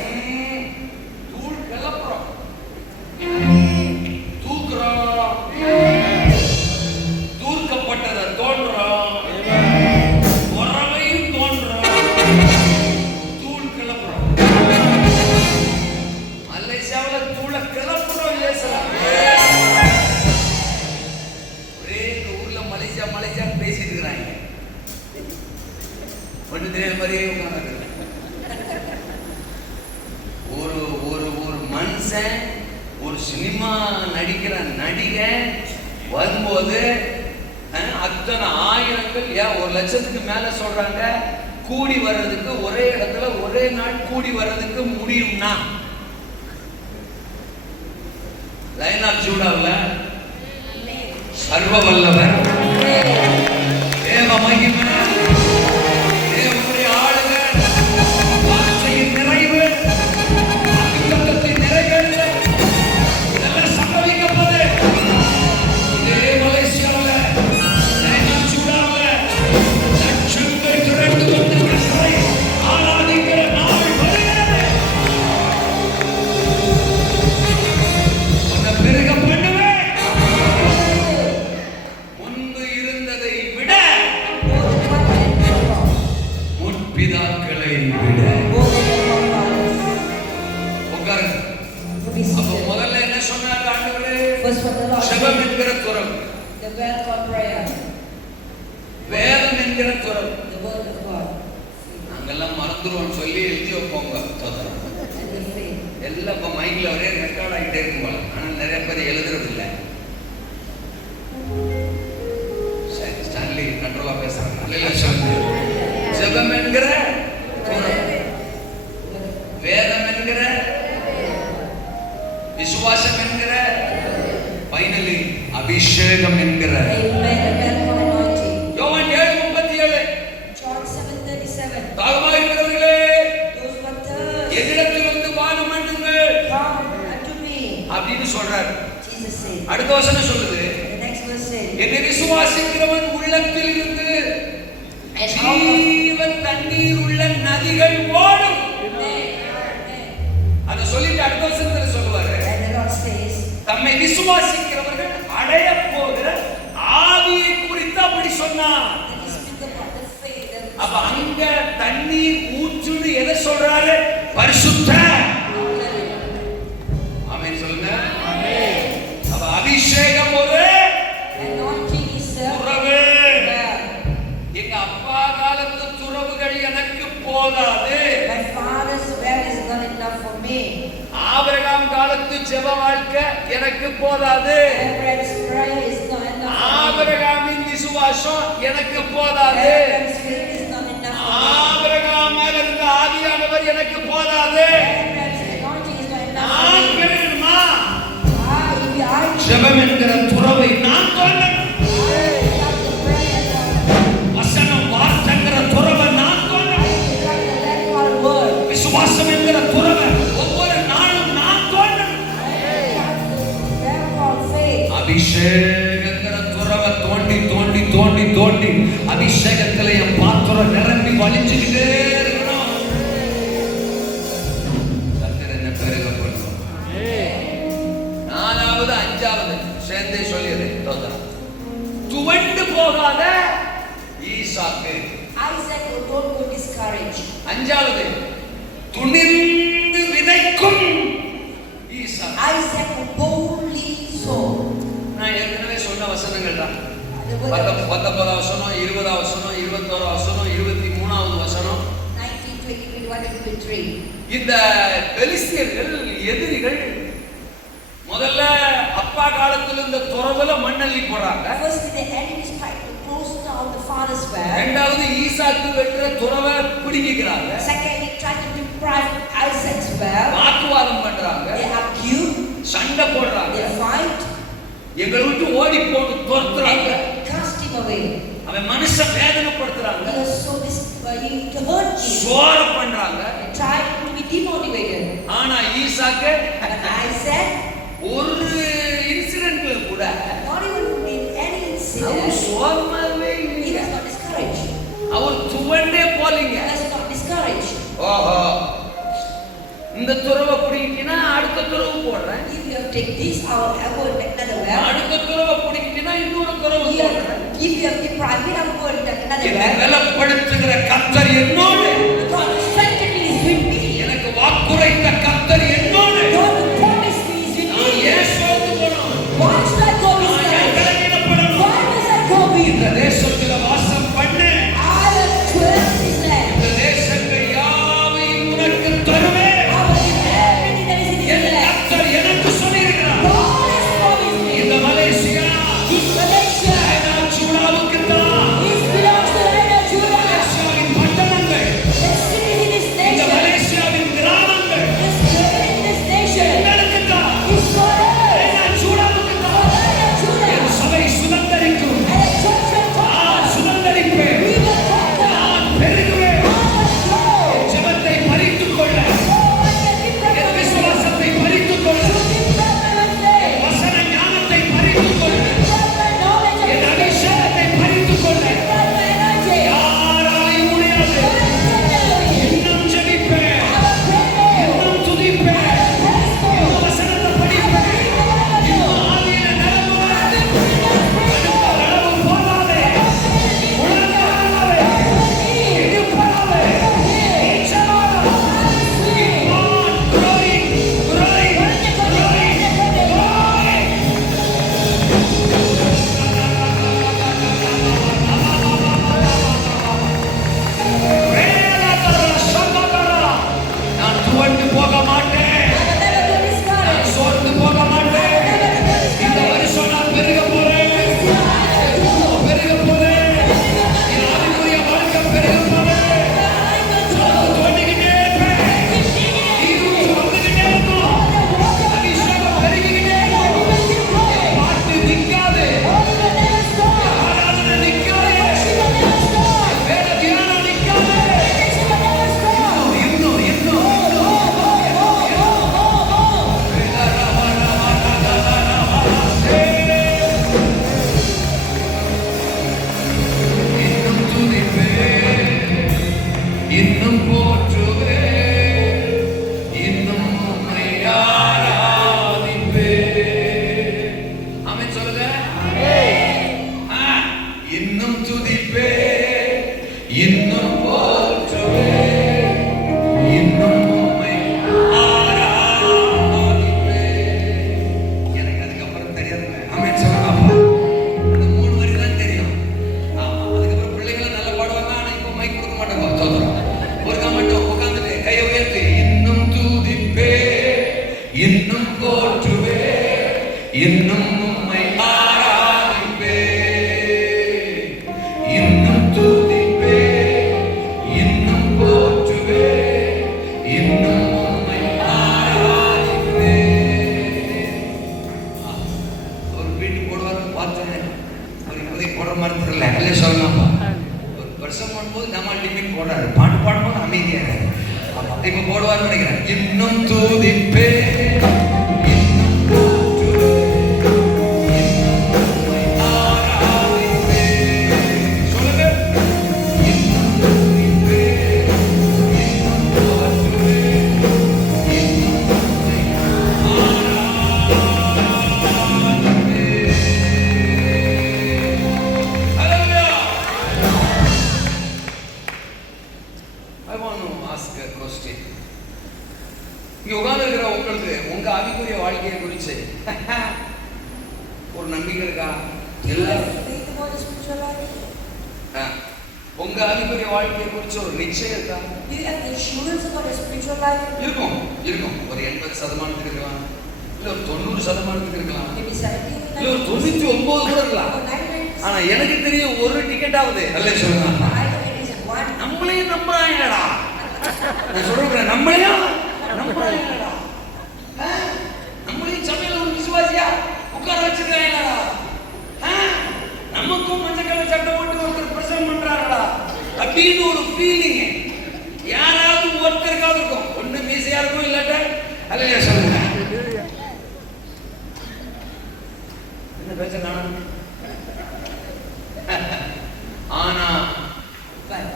தூள் கிளப்புறோம், தூக்குறோம், தூர்க்கப்பட்டதை தோன்றோம், உறவையும் தோன்றோம், தூள் கிளப்புறோம். மலேசியாவில் தூளை கிளப்புறோம். ஒரே இந்த ஊர்ல மலேசியா பேசிட்டு இருக்கிறாங்க. ஒன்று தெரியாத மாதிரியே உட்கார்ந்து ஒரு மனுஷன், ஒரு சினிமா நடிக்கிற நடிகன் வரும்போது அத்தனை ஆயிரங்கள், ஏன் 1 லட்சத்துக்கு மேல சொல்றாங்க கூடி வர்றதுக்கு, ஒரே இடத்துல ஒரே நாள் கூடி வர்றதுக்கு முடியும்னா லைன் ஆஃப் ஜூடாவில் சர்வ வல்லவர் தேவ மகிமை தேவனுடைய ஆளுக வார்த்தையின் நிறைவு அத்தியுகத்தின் நிறைகள் இதெல்லாம் சம்பவிக்க போது. இதே மலேசியாவில் லைன் ஆஃப் ஜூடாவில் லட்சங்கள் திரண்டு வந்து கர்த்தரை ஆராதிக்கிற நாள் வருகிறது. உன்னை பெருக பண்ணுவேன். முன்பு இருந்ததை விட, முற்பிதாக்களை விட. உட்காருங்க. அப்ப முதல்ல என்ன சொன்னார் ஆண்டவரே? ஜெபம் என்கிற துறவு, The well called prayer. வேதம் என்கிற துறவு. The word of God. நாங்கெல்லாம் மறந்துருவோம் சொல்லி எழுதி வைப்போங்க. And the faith. எல்லாம் இப்போ மைக்கில் ஒரே ரெக்கார்ட் ஆகிட்டே இருக்கும்போது, ஆனால் நிறைய பேர் எழுதுறது இல்லை. சரி, ஸ்டான்லி கண்ட்ரோலா பேசுறாங்க. ஜெபம் என்கிற வேதம் என்கிற விசுவாசம் என்கிற ஃபைனலி அபிஷேகம் என்கிற. Amen. The well called anointing. யோவான் 7:37. John 7:37. தாகமாக இருக்கிறவர்களே Those who are thirsty, என்னிடத்தில் வந்து பானம் பண்ணுங்கள் come unto me. அப்படின்னு சொல்றாரு. Jesus Jesus said. அடுத்த வசனம் சொல்லுது, The next verse said, என்னை விசுவாசிக்கிறவன் உள்ளத்தில் இருந்து and out of ஜீவ தண்ணீர் உள்ள நதிகள் ஓடும். அத சொல்லிட்டு அடுத்த வசனத்துல சொல்லுவாரு, and the Lord says, தம்மை விசுவாசிக்கிறவர்கள் அடைய போகிற ஆவியை குறித்து அப்படி சொன்னார். that he speak about the faith and அப்ப அங்க தண்ணீர் ஊற்றுன்னு எதை சொல்றாரு? பரிசுத்த. ஆமென் சொல்லுங்க. அப்ப அபிஷேகம் ஒரு anointing is துறவு. எங்க அப்பா காலத்து துறவுகள் எனக்கு போதாது. my father's well is not enough for me. Abraham காலத்து ஜெப வாழ்க்கை எனக்கு போதாது. Abraham's prayer is not enough for me. ஆபிரகாமின் விசுவாசம் எனக்கு போதாது. Abraham's faith is not enough for me. Abraham மேல இருந்த ஆவியானவர் எனக்கு போதாது. Abraham's anointing is not enough for நான் me. பெறணுமா? I ஜெபம் என்கிற துறவை நான் தோன்றணும். have the prayer and வசனம் வார்த்தைங்கிற துறவை நான் தோன்றணும். the let word. விசுவாசம் என்கிற துறவை ஒவ்வொரு நாளும் நான் தோன்றணும். அபிஷேகங்கிற துறவை தோண்டி தோண்டி தோண்டி தோண்டி அபிஷேகத்துல என் பாத்திரம் நிரம்பி வலிஞ்சுக்கிட்டே இருக்கணும். கர்த்தர் என்ன பெருக பண்ணும். நாலாவது அஞ்சாவது சேர்ந்தே சொல்லிடுறேன். துவண்டு போகாத ஈசாக்கு. Isaac don't go discouraged. அஞ்சாவது துணிந்து விதைக்கும் ஈசாக்கு. Isaac boldly sow. நான் ஏற்கனவே சொன்ன வசனங்கள் தான். The word 19 வசனம், 20 வசனம், 21 வசனம், 23வது வசனம். 19, 20, 21 and 23. இந்த பெலிஸ்தியர்கள் எதிரிகள் முதல்ல அப்பா காலத்துல இந்த துறவுல மண்ணள்ளி போறாங்க. First, the enemies tried to close down the father's well. இரண்டாவது ஈசாக்கு வெற்ற துறவை பிடிக்கிறாங்க. Second, they tried to deprive Isaac's well. வாக்குவாதம் பண்றாங்க. They argue, சண்டை போடுறாங்க. they fight, எங்களை விட்டு ஓடி போட்டு and துரத்துறாங்க. they cast him away. அவன் மனுஷன் வேதனைப்படுத்துறாங்க. He was so to hurt him. சோர பண்றாங்க. They tried to be demotivated. ஆனா ஈசாக்கு But Isaac, ஒரு இன்சிடென்ட்ல கூட not even in any our incident, சோர்மாவே he இல்லை. was not discouraged. Our துவண்டே போலீங்க. He was not discouraged. ஓஹோ, இந்த துறவை பிடிக்கிட்டீங்கன்னா அடுத்த துறவு போடுறேன். If you have take this out, I will make another well. அடுத்த துறவை பிடிக்கிட்டீங்கன்னா இன்னொரு துறவு போடுறேன். If you have deprived me, I will take another என்னை well. பலப்படுத்துகிற கர்த்தர் என்னோடு. God who strengthened me is with me. எனக்கு வாக்குரைத்த கர்த்தர் என்னோடு. God who promised me is with நான் me. ஏன் சோர்ந்து போகணும்? Why should I go நான் ஏன் discouraged? கலங்கிடப்படணும்? Why must I go இந்த weak? தேசத்துல வாசம் பண்ணு. I will dwell in this land. இந்த தேசங்கள் யாவையும் உனக்கு தருவேன். I will give everything that is in N this land. கர்த்தர் எனக்கு சொல்லியிருக்கிறார். God has promised me. இந்த மலேசியா This Malaysia, சூடாவுக்கு தான். this belongs to the land of Judah. மலேசியாவின் பட்டணங்கள் இன்னும் உம்மை ஆராதிப்பே, இன்னும் துதிப்பே, இன்னும் போற்றுவே, இன்னும் உம்மை ஆராதிப்பே. ஒரு வீட்டு போடுவார்னு பார்த்தேன், அவர் இப்போதைக்கு போடுற மாதிரி தெரியல. அல்லே சொல்லலாம்ப்பா. ஒரு வருஷம் பண்ணும்போது நம்ம டிமிட் போடுறாரு, பாட்டு பாடும்போது அமைதியாக இப்ப போடுவார்னு நினைக்கிறேன். இன்னும் துதிப்பே, உங்க ஆவிக்குரிய வாழ்க்கையை குறித்து ஒரு நம்பிக்கை இருக்கா? இல்ல. உங்க ஆவிக்குரிய வாழ்க்கையை குறித்து ஒரு நிச்சயம் இருக்கா? இருக்கும் இருக்கும். ஒரு 80% இருக்கலாம், இல்ல ஒரு 90% இருக்கலாம், இல்ல ஒரு 99 கூட இருக்கலாம். ஆனா எனக்கு தெரியும் ஒரு டிக்கெட் ஆகுது. அல்ல சொல்லலாம், நம்மளையும் நம்புறாங்கடா. நான் சொல்றேன், நம்மளையும் நம்புறாங்கடா, நம்மளையும் சபையில ஒரு விசுவாசியா உட்கார வச்சிருக்காங்கடா, நமக்கும் மஞ்சள் சட்டை போட்டு ஒருத்தர் பிரசங்கம் பண்றாங்கடா அப்படின்னு ஒரு ஃபீலிங் யாராவது ஒருத்தருக்காவது இருக்கும். ஒண்ணு மீசையா இருக்கும், இல்லாட்ட அல்லையா சொல்லுங்க. என்ன பேச நானும். ஆனா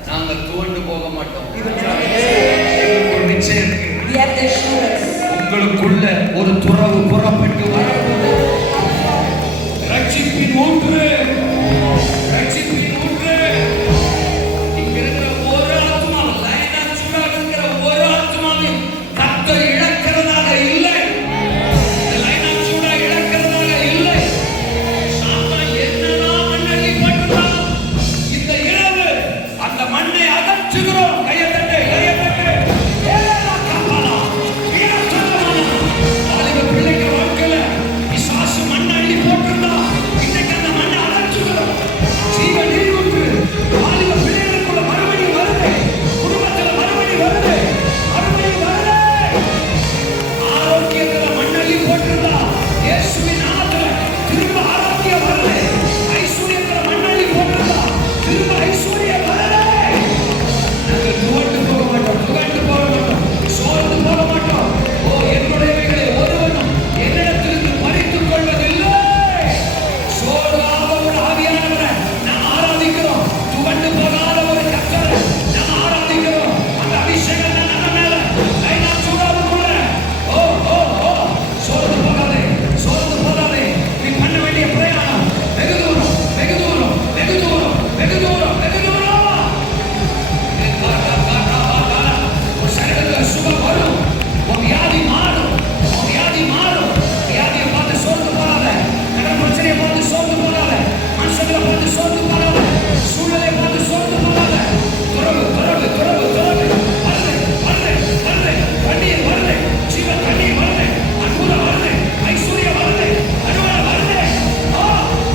நாங்க துவண்டு போக மாட்டோம். ஒரு நிச்சயம் இருக்கு. உங்களுக்குள்ள ஒரு துறவு புறப்பட்டு வரப்போகுது. ரட்சிப்பின் ஊற்று, ரட்சிப்பின் ஊற்று. இங்க இருக்கிற ஒரு ஆத்மா, லைனா சூடாக இருக்கிற ஒரு ஆத்மாவையும் கர்த்தர் இழக்கிறதாக இல்லை. லைனா சூடா இழக்கிறதாக இல்லை. சாத்தான் என்னதான் மண்ணள்ளி போட்டுதான் இந்த இரவு அந்த மண்ணை அகற்றுகிறோம். கையை தட்டு, கையை தட்டு. பிள்ளைங்க வாழ்க்கையில பிசாசு மண்ணள்ளி போட்டிருந்தா இன்னைக்கு அந்த மண்ணை அகற்றுகிறோம். ஜீவ நீர் ஊற்று வாலிப பிள்ளைகளுக்குள்ள மறுபடியும் வருது, குடும்பத்துல மறுபடியும் வருது, மறுபடியும் வருது. ஆரோக்கியத்துல மண்ணள்ளி போட்டிருந்தா இயேசுவின் நாமத்துல திரும்ப ஆரோக்கியம் வருது. ஐஸ்வர்யத்துல மண்ணள்ளி போட்டிருந்தா திரும்ப ஐஸ்வர்யம் வருது. நாங்க துவண்டு போக மாட்டோம், துவண்டு போக மாட்டோம், சோர்ந்து போக மாட்டோம். ஓ என்னுடையவைகளை ஒருவனும் என்னிடத்திலிருந்து பறித்துக் கொள்வதில்லை. சோர்வாத ஒரு ஆவியானவரை நாம் ஆராதிக்கிறோம். துவண்டு போகாத ஒரு கர்த்தரை நாம் ஆராதிக்கிறோம். அந்த அபிஷேகம் நம்ம மேல லைனா சூடாக கூட. ஓ ஓ ஓ சோர்ந்து போகாதே, சோர்ந்து போகாதே. நீ பண்ண வேண்டிய பிரயாணம் வெகு தூரம், வெகு தூரம், வெகு தூரம், வெகு தூரம், வெகு தூரம். ஒரு சரீரத்தில் சுகம் வரும், ஒரு வியாதி மாறும், ஒரு வியாதி மாறும். வியாதியை பார்த்து சோர்ந்து போகாத, கடன் பிரச்சனையை பார்த்து சோர்ந்து போகாத, மனுஷங்களை பார்த்து சோர்ந்து போகாத, சூழ்நிலையை பார்த்து சோர்ந்து போகாத. துறவு துறவு துறவு துறவு வருது வருது வருது. தண்ணீர் வருது, ஜீவ தண்ணீர் வருது, அற்புதம் வருது, ஐஸ்வர்யம் வருது, அறுவடை வருது.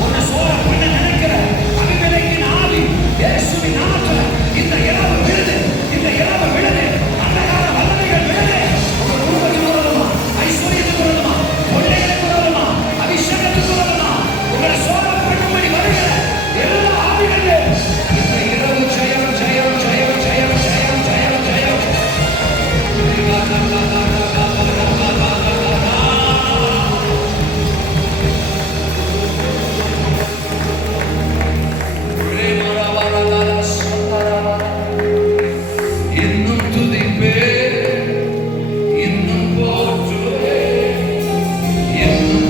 உன்னை சோர பண்ண நினைக்கிற அபிமெலேக்கின் ஆவி இயேசுவின் நாமத்துல இந்த இரவு விழுது, இந்த இரவு விழுது. அந்தகார வல்லமைகள் விழுது. உங்க குடும்பத்துக்கு வரணுமா, ஐஸ்வர்யத்துக்கு வரணுமா, பிள்ளைகளுக்கு வரணுமா, அபிஷேகத்துக்கு வரணுமா, உங்களை சோர பண்ணும்படி வருகிற எல்லா ஆவிகளும் இந்த இரவு ஜெயம் ஜெயம் ஜெயம் ஜெயம் ஜெயம் ஜெயம் ஜெயம். இன்னும் துதிப்பே, இன்னும் போற்றுவே, இன்னும்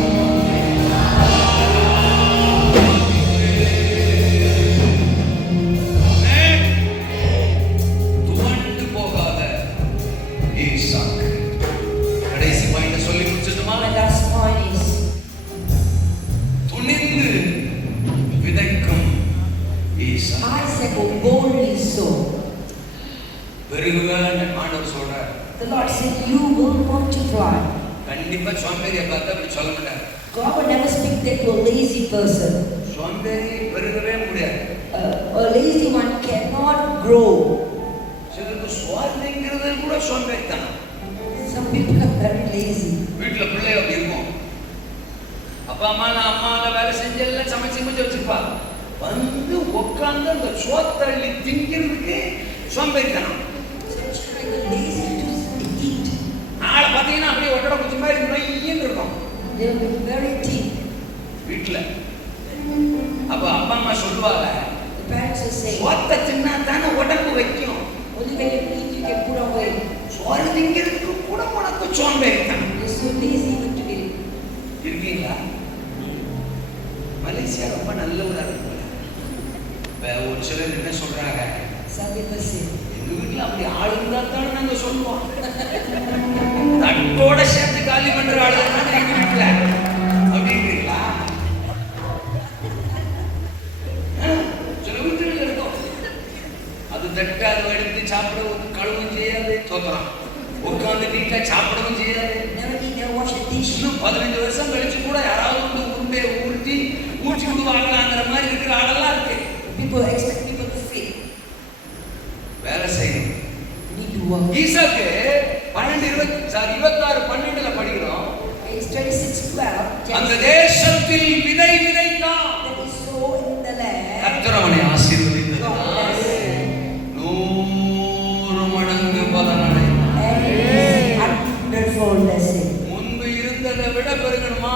துவண்டு போகாத ஈசாக்கு. கடைசி பாயிண்ட் சொல்லி முடிச்சிட்டுமா? The last point is துணிந்து விதைக்கும் ஈசாக்கு. Isaac boldly sow. பெருகுவேன் ஆண்டவர் சொல்றார். The Lord said, "You will multiply." கண்டிப்பா சோம்பேறியை பார்த்தா அப்படி சொல்ல மாட்டாங்க. God will never speak that to a lazy person. சோம்பேறி பெருகவே முடியாது. A lazy one cannot grow. சிலருக்கு சுவார்த்திங்கிறது கூட சோம்பேறிதான். Some people are very lazy. வீட்டுல பிள்ளை அப்படி இருக்கும். அப்பா அம்மா வேலை செஞ்சு எல்லாம் சமைச்சு வச்சிருப்பா. வந்து உட்கார்ந்து அந்த சோத்தள்ளி திங்கிறதுக்கு சோம்பேறித்தனம். Lazy to eat. ஆளை பார்த்தீங்கன்னா அப்படியே ஒட்டட குச்சி மாதிரி நொய்யின்னு இருக்கும். They will be very thin. வீட்டுல அப்ப அப்பா அம்மா சொல்லுவாங்க, The parents will say, சோத்தை தின்னா தானே உடம்பு வைக்கும். only when you eat you can put away. சோறு திங்கிறதுக்கு கூட உனக்கு சோம்பேறித்தனம். You're so lazy even today. இருக்கீங்களா? மலேசியா ரொம்ப நல்ல ஊரா இருக்கு. ஒரு சிலர் என்ன சொல்றாங்க, Some people say, எங்க வீட்டுல அப்படி ஆள் இருந்தா தானே நாங்க சொல்லுவோம். தட்டோட சேர்த்து காலி பண்ற ஆளு தான் எங்க வீட்டுல அப்படின்றீங்களா? சில வீட்டுல இருக்கும் அது தட்டு அதை எடுத்து சாப்பிட கழுவும் செய்யாது, தோத்துறான் உட்காந்து வீட்டுல சாப்பிடவும் செய்யாது. never eat, never wash a dish. இன்னும் 15 வருஷம் கழிச்சு கூட யாராவது வந்து உருண்டையை ஊற்றி ஊற்றி விடுவாங்களாங்கிற மாதிரி இருக்கிற ஆளெல்லாம் இருக்கு. People expect people to fail. வேலை செய்யணும். You need to work. ஈசாக்கு 26-12 படிக்கிறோம். It's 26:12. அந்த தேசத்தில் விதை விதைத்தான். That is so in the land. கர்த்தர் அவனை ஆசீர்வதித்தார். God bless him. 100 மடங்கு பலனடைந்தான். And 100-fold blessing. முன்பு இருந்ததை விட பெருகணுமா?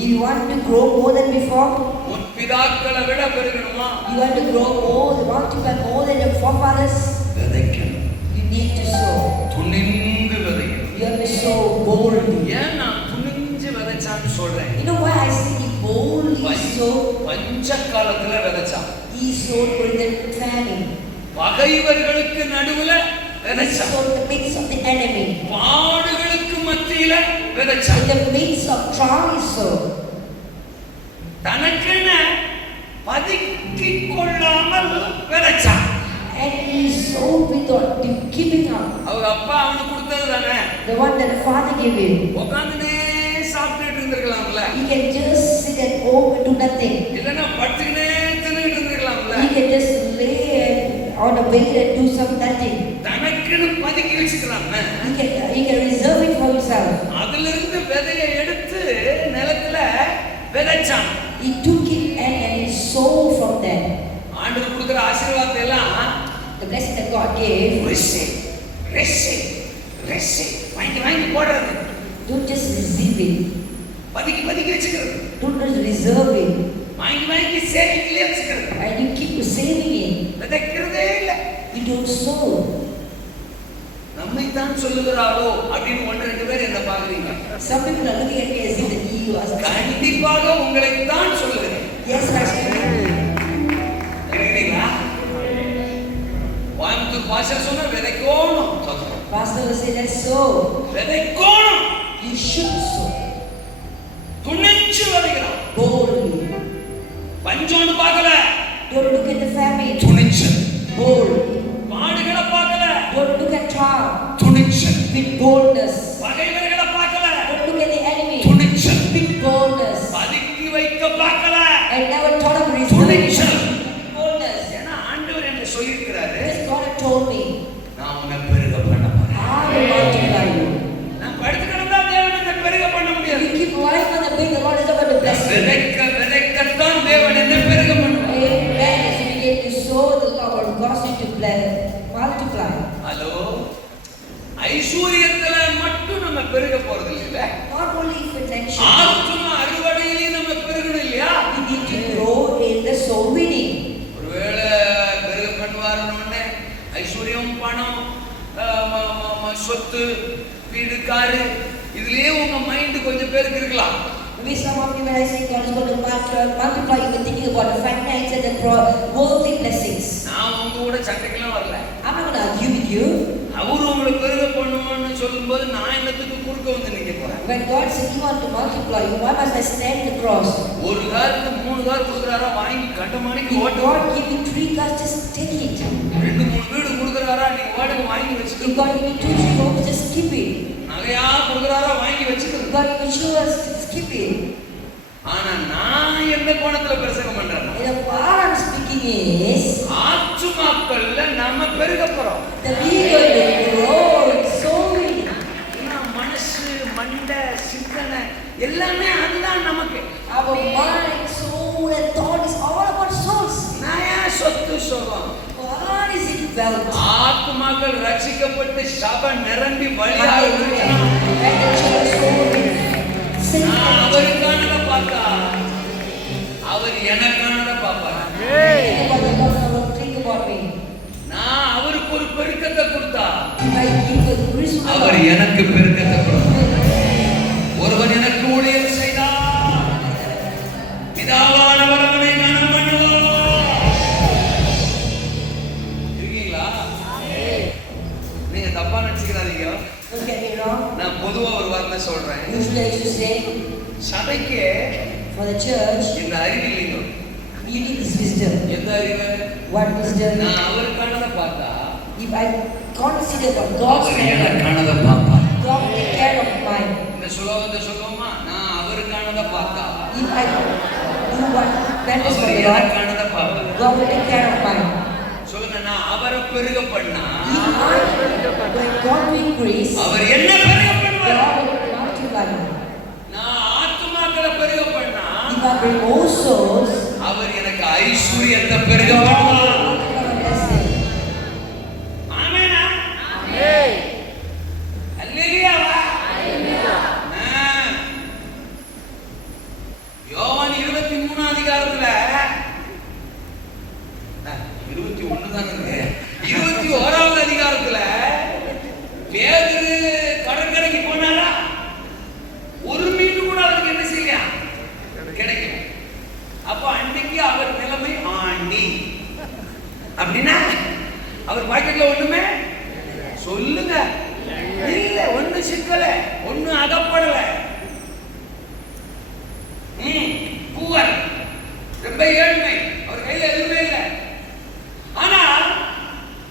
If you want to grow more than before, உன் பிதாக்களை விட பெருகணுமா? you want to grow more, multiply more than your forefathers, விதைக்கணும். you need to sow. துணிந்து விதைக்கணும். You have to sow boldly. ஏன் நான் துணிஞ்சு விதைச்சான்னு சொல்றேன்? You know why I say he boldly sow? பஞ்ச காலத்துல விதைச்சான். He sowed during the famine. பகைவர்களுக்கு நடுவுல He விதைச்சான். sowed in the midst of the enemy. பாடுகளுக்கு மத்தியில விதைச்சான். In the midst of trial he sowed. தனக்கென பதுக்கிக் கொள்ளாமல் விதைச்சான். And he sowed without giving up. அவங்க அப்பா அவனுக்கு கொடுத்தது தானே. The one that the father gave him. உட்காந்துனே சாப்பிட்டுட்டு இருந்திருக்கலாம்ல. He can just sit at home and do nothing. இல்லைன்னா படுத்துக்கிட்டே தின்னுட்டு இருந்திருக்கலாம்ல. He can just lay on a bed and do some nothing. தனக்குன்னு பதுக்கி வச்சுக்கிறாங்க. He can reserve it for himself. அதுல இருந்து விதையை எடுத்து நிலத்துல விதைச்சான். He took it and he sowed from there. ஆண்டவர் கொடுக்கிற ஆசீர்வாதத்தை எல்லாம் The blessing that God gave. வாங்கி போடுறது. Don't just receive it. பதுக்கி வச்சுக்கிறது. Don't just reserve it. வாங்கி சேமிக்கலே வச்சுக்கிறது. And you keep saving it. விதைக்கிறதே இல்லை. You don't sow. நம்மை தான் சொல்லுகிறாரோ அப்படின்னு 1-2 பேர் என்ன பாக்குறீங்க? Some people are looking at me as if that he was. கண்டிப்பாக உங்களை தான் சொல்லுகிறேன். Yes, Pastor. கேக்குறீங்களா? கோயம்புத்தூர் பாஷை சொன்னா விதைக்கோணும். Pastor will say, let's sow. விதைக்கோணும். You should sow. துணிச்சு விதைக்கணும். Boldly. பஞ்சோன்னு பார்க்கல. Don't look at the famine. துணிச்சு. Boldly. பாடுகளை பார்க்கல. Don't look at trial. துணிச்சு. With boldness. பகைவர்களை பார்க்கல. Don't look at the enemy. துணிச்சு. With boldness. பதுக்கி வைக்க பார்க்கல. And never thought of reserving. Boldness. ஏன்னா ஆண்டவர் என்ன சொல்லியிருக்கிறாரு? Because God had told me, நான் உன்னை பெருக பண்ண போறேன். I will multiply you. நான் படுத்து கிடந்தா தேவன் என்ன பெருக பண்ண முடியாது. You keep lying on the bed, the Lord is not going to bless you. விதைக்கத்தான் தேவன் என்ன பெருக பண்ணுவார். Amen. As you begin to sow, the Lord will cause you to bless, multiply. Hello, ஐஸ்வரியத்துல மட்டும் நம்ம பெருக போறது இல்ல. Not only financially, ஆத்ம அறுவடையிலே நம்ம பெருகணும் இல்லையா? we need to grow in the soul winning. ஒருவேளை பெருக பண்ணுவாருன்னு ஐஸ்வர்யம், பணம், சொத்து, வீடு, காரு இதுலயே உங்க மைண்ட் கொஞ்சம் பேருக்கு இருக்கலாம். Maybe some of you, when I say God is going to multiply, you were thinking about the finance and the worldly blessings. நான் உங்க கூட சண்டைக்கெல்லாம் வரல. I'm not going to argue with you. அவரு உங்களை பெருக பண்ணுவான்னு சொல்லும்போது நான் என்னத்துக்கு குறுக்க வந்து நிக்க போறேன்? When God said He wants to multiply you, why must I stand the cross? ஒரு காருக்கு 3 கார் கொடுக்குறாரா, வாங்கி கண்டமானிக்கு If ஓட்டு. God give you 3 cars, just take it. 2-3 வீடு கொடுக்குறாரா, நீங்க வாடகை வாங்கி If வச்சுட்டு God give you 2-3 homes, just keep it. நகைய எப்படியா கொடுக்குறாரோ வாங்கி வச்சுக்கணும். But we should skip it. ஆனா நான் எந்த கோணத்துல பிரசங்கம் பண்றேன்? The part I'm speaking is ஆத்துமாக்கள்ல நம்ம பெருக போறோம். the people will grow in soul. மனசு, மண்டை, சிந்தனை எல்லாமே அதுதான் நமக்கு. Our mind, soul and thought is all about souls. நான் சொத்து சுகம். What is it wealth? ஆத்துமாக்கள் ரட்சிக்கப்பட்டு சபை நிரம்பி வழியாக அவருக்கானத பார்த்தா அவர் எனக்கானத பார்ப்பார். நான் அவருக்கு ஒரு பெருக்கத்தை கொடுத்தா அவர் எனக்கு பெருக்கத்தை கொடுத்தார். ஒருவன் எனக்கு ஊழியம் செய்தார், பிதாவானவர் அவனை கனம் பண்ணுவார். இருக்கீங்களா? நீங்க தப்பா நினைச்சுக்கிறாதீங்க. நான் பொதுவா ஒரு வார்த்தை சொல்றேன். சபைக்கு for the church இந்த அறிவு இல்லைங்க. you need this wisdom. எந்த அறிவு? What wisdom? நான் அவருக்கானத பார்த்தா if I consider what God's எனக்கானத பார்ப்பா. God take care of mine. இந்த சுலோகத்தை சொல்லுவோமா? நான் அவருக்கானத பார்த்தா if I do what matters for God, எனக்கானத பார்ப்பா. God will take care of mine. சொல்லுங்க, நான் அவரை பெருக பண்ணா when God will increase, அவர் என்ன பெருக பண்ணுவார்? God will multiply me. நான் ஆத்துமாக்களை பெருக பண்ணா if I bring more souls, அவர் எனக்கு ஐஸ்வரியத்தை பெருக பண்ணுவார். ஆமெனா? ஆமென். அல்லேலூயா. யோவான் 23 அதிகாரத்துல 21 தான் இருக்கு. 21வது அதிகாரத்துல பேதுரு கடற்கரைக்கு போனாரா? ஒரு மீன் கூட அவருக்கு என்ன செய்யலையா? கிடைக்கல. அப்ப அன்னைக்கு அவர் நிலைமை ஆண்டி அப்படின்னா அவர் பாக்கெட்ல ஒண்ணுமே சொல்லுங்க இல்ல, ஒண்ணு சிக்கல, ஒண்ணு அகப்படல. பூவர் ரொம்ப ஏழ்மை, அவர் கையில எதுவுமே இல்லை. ஆனா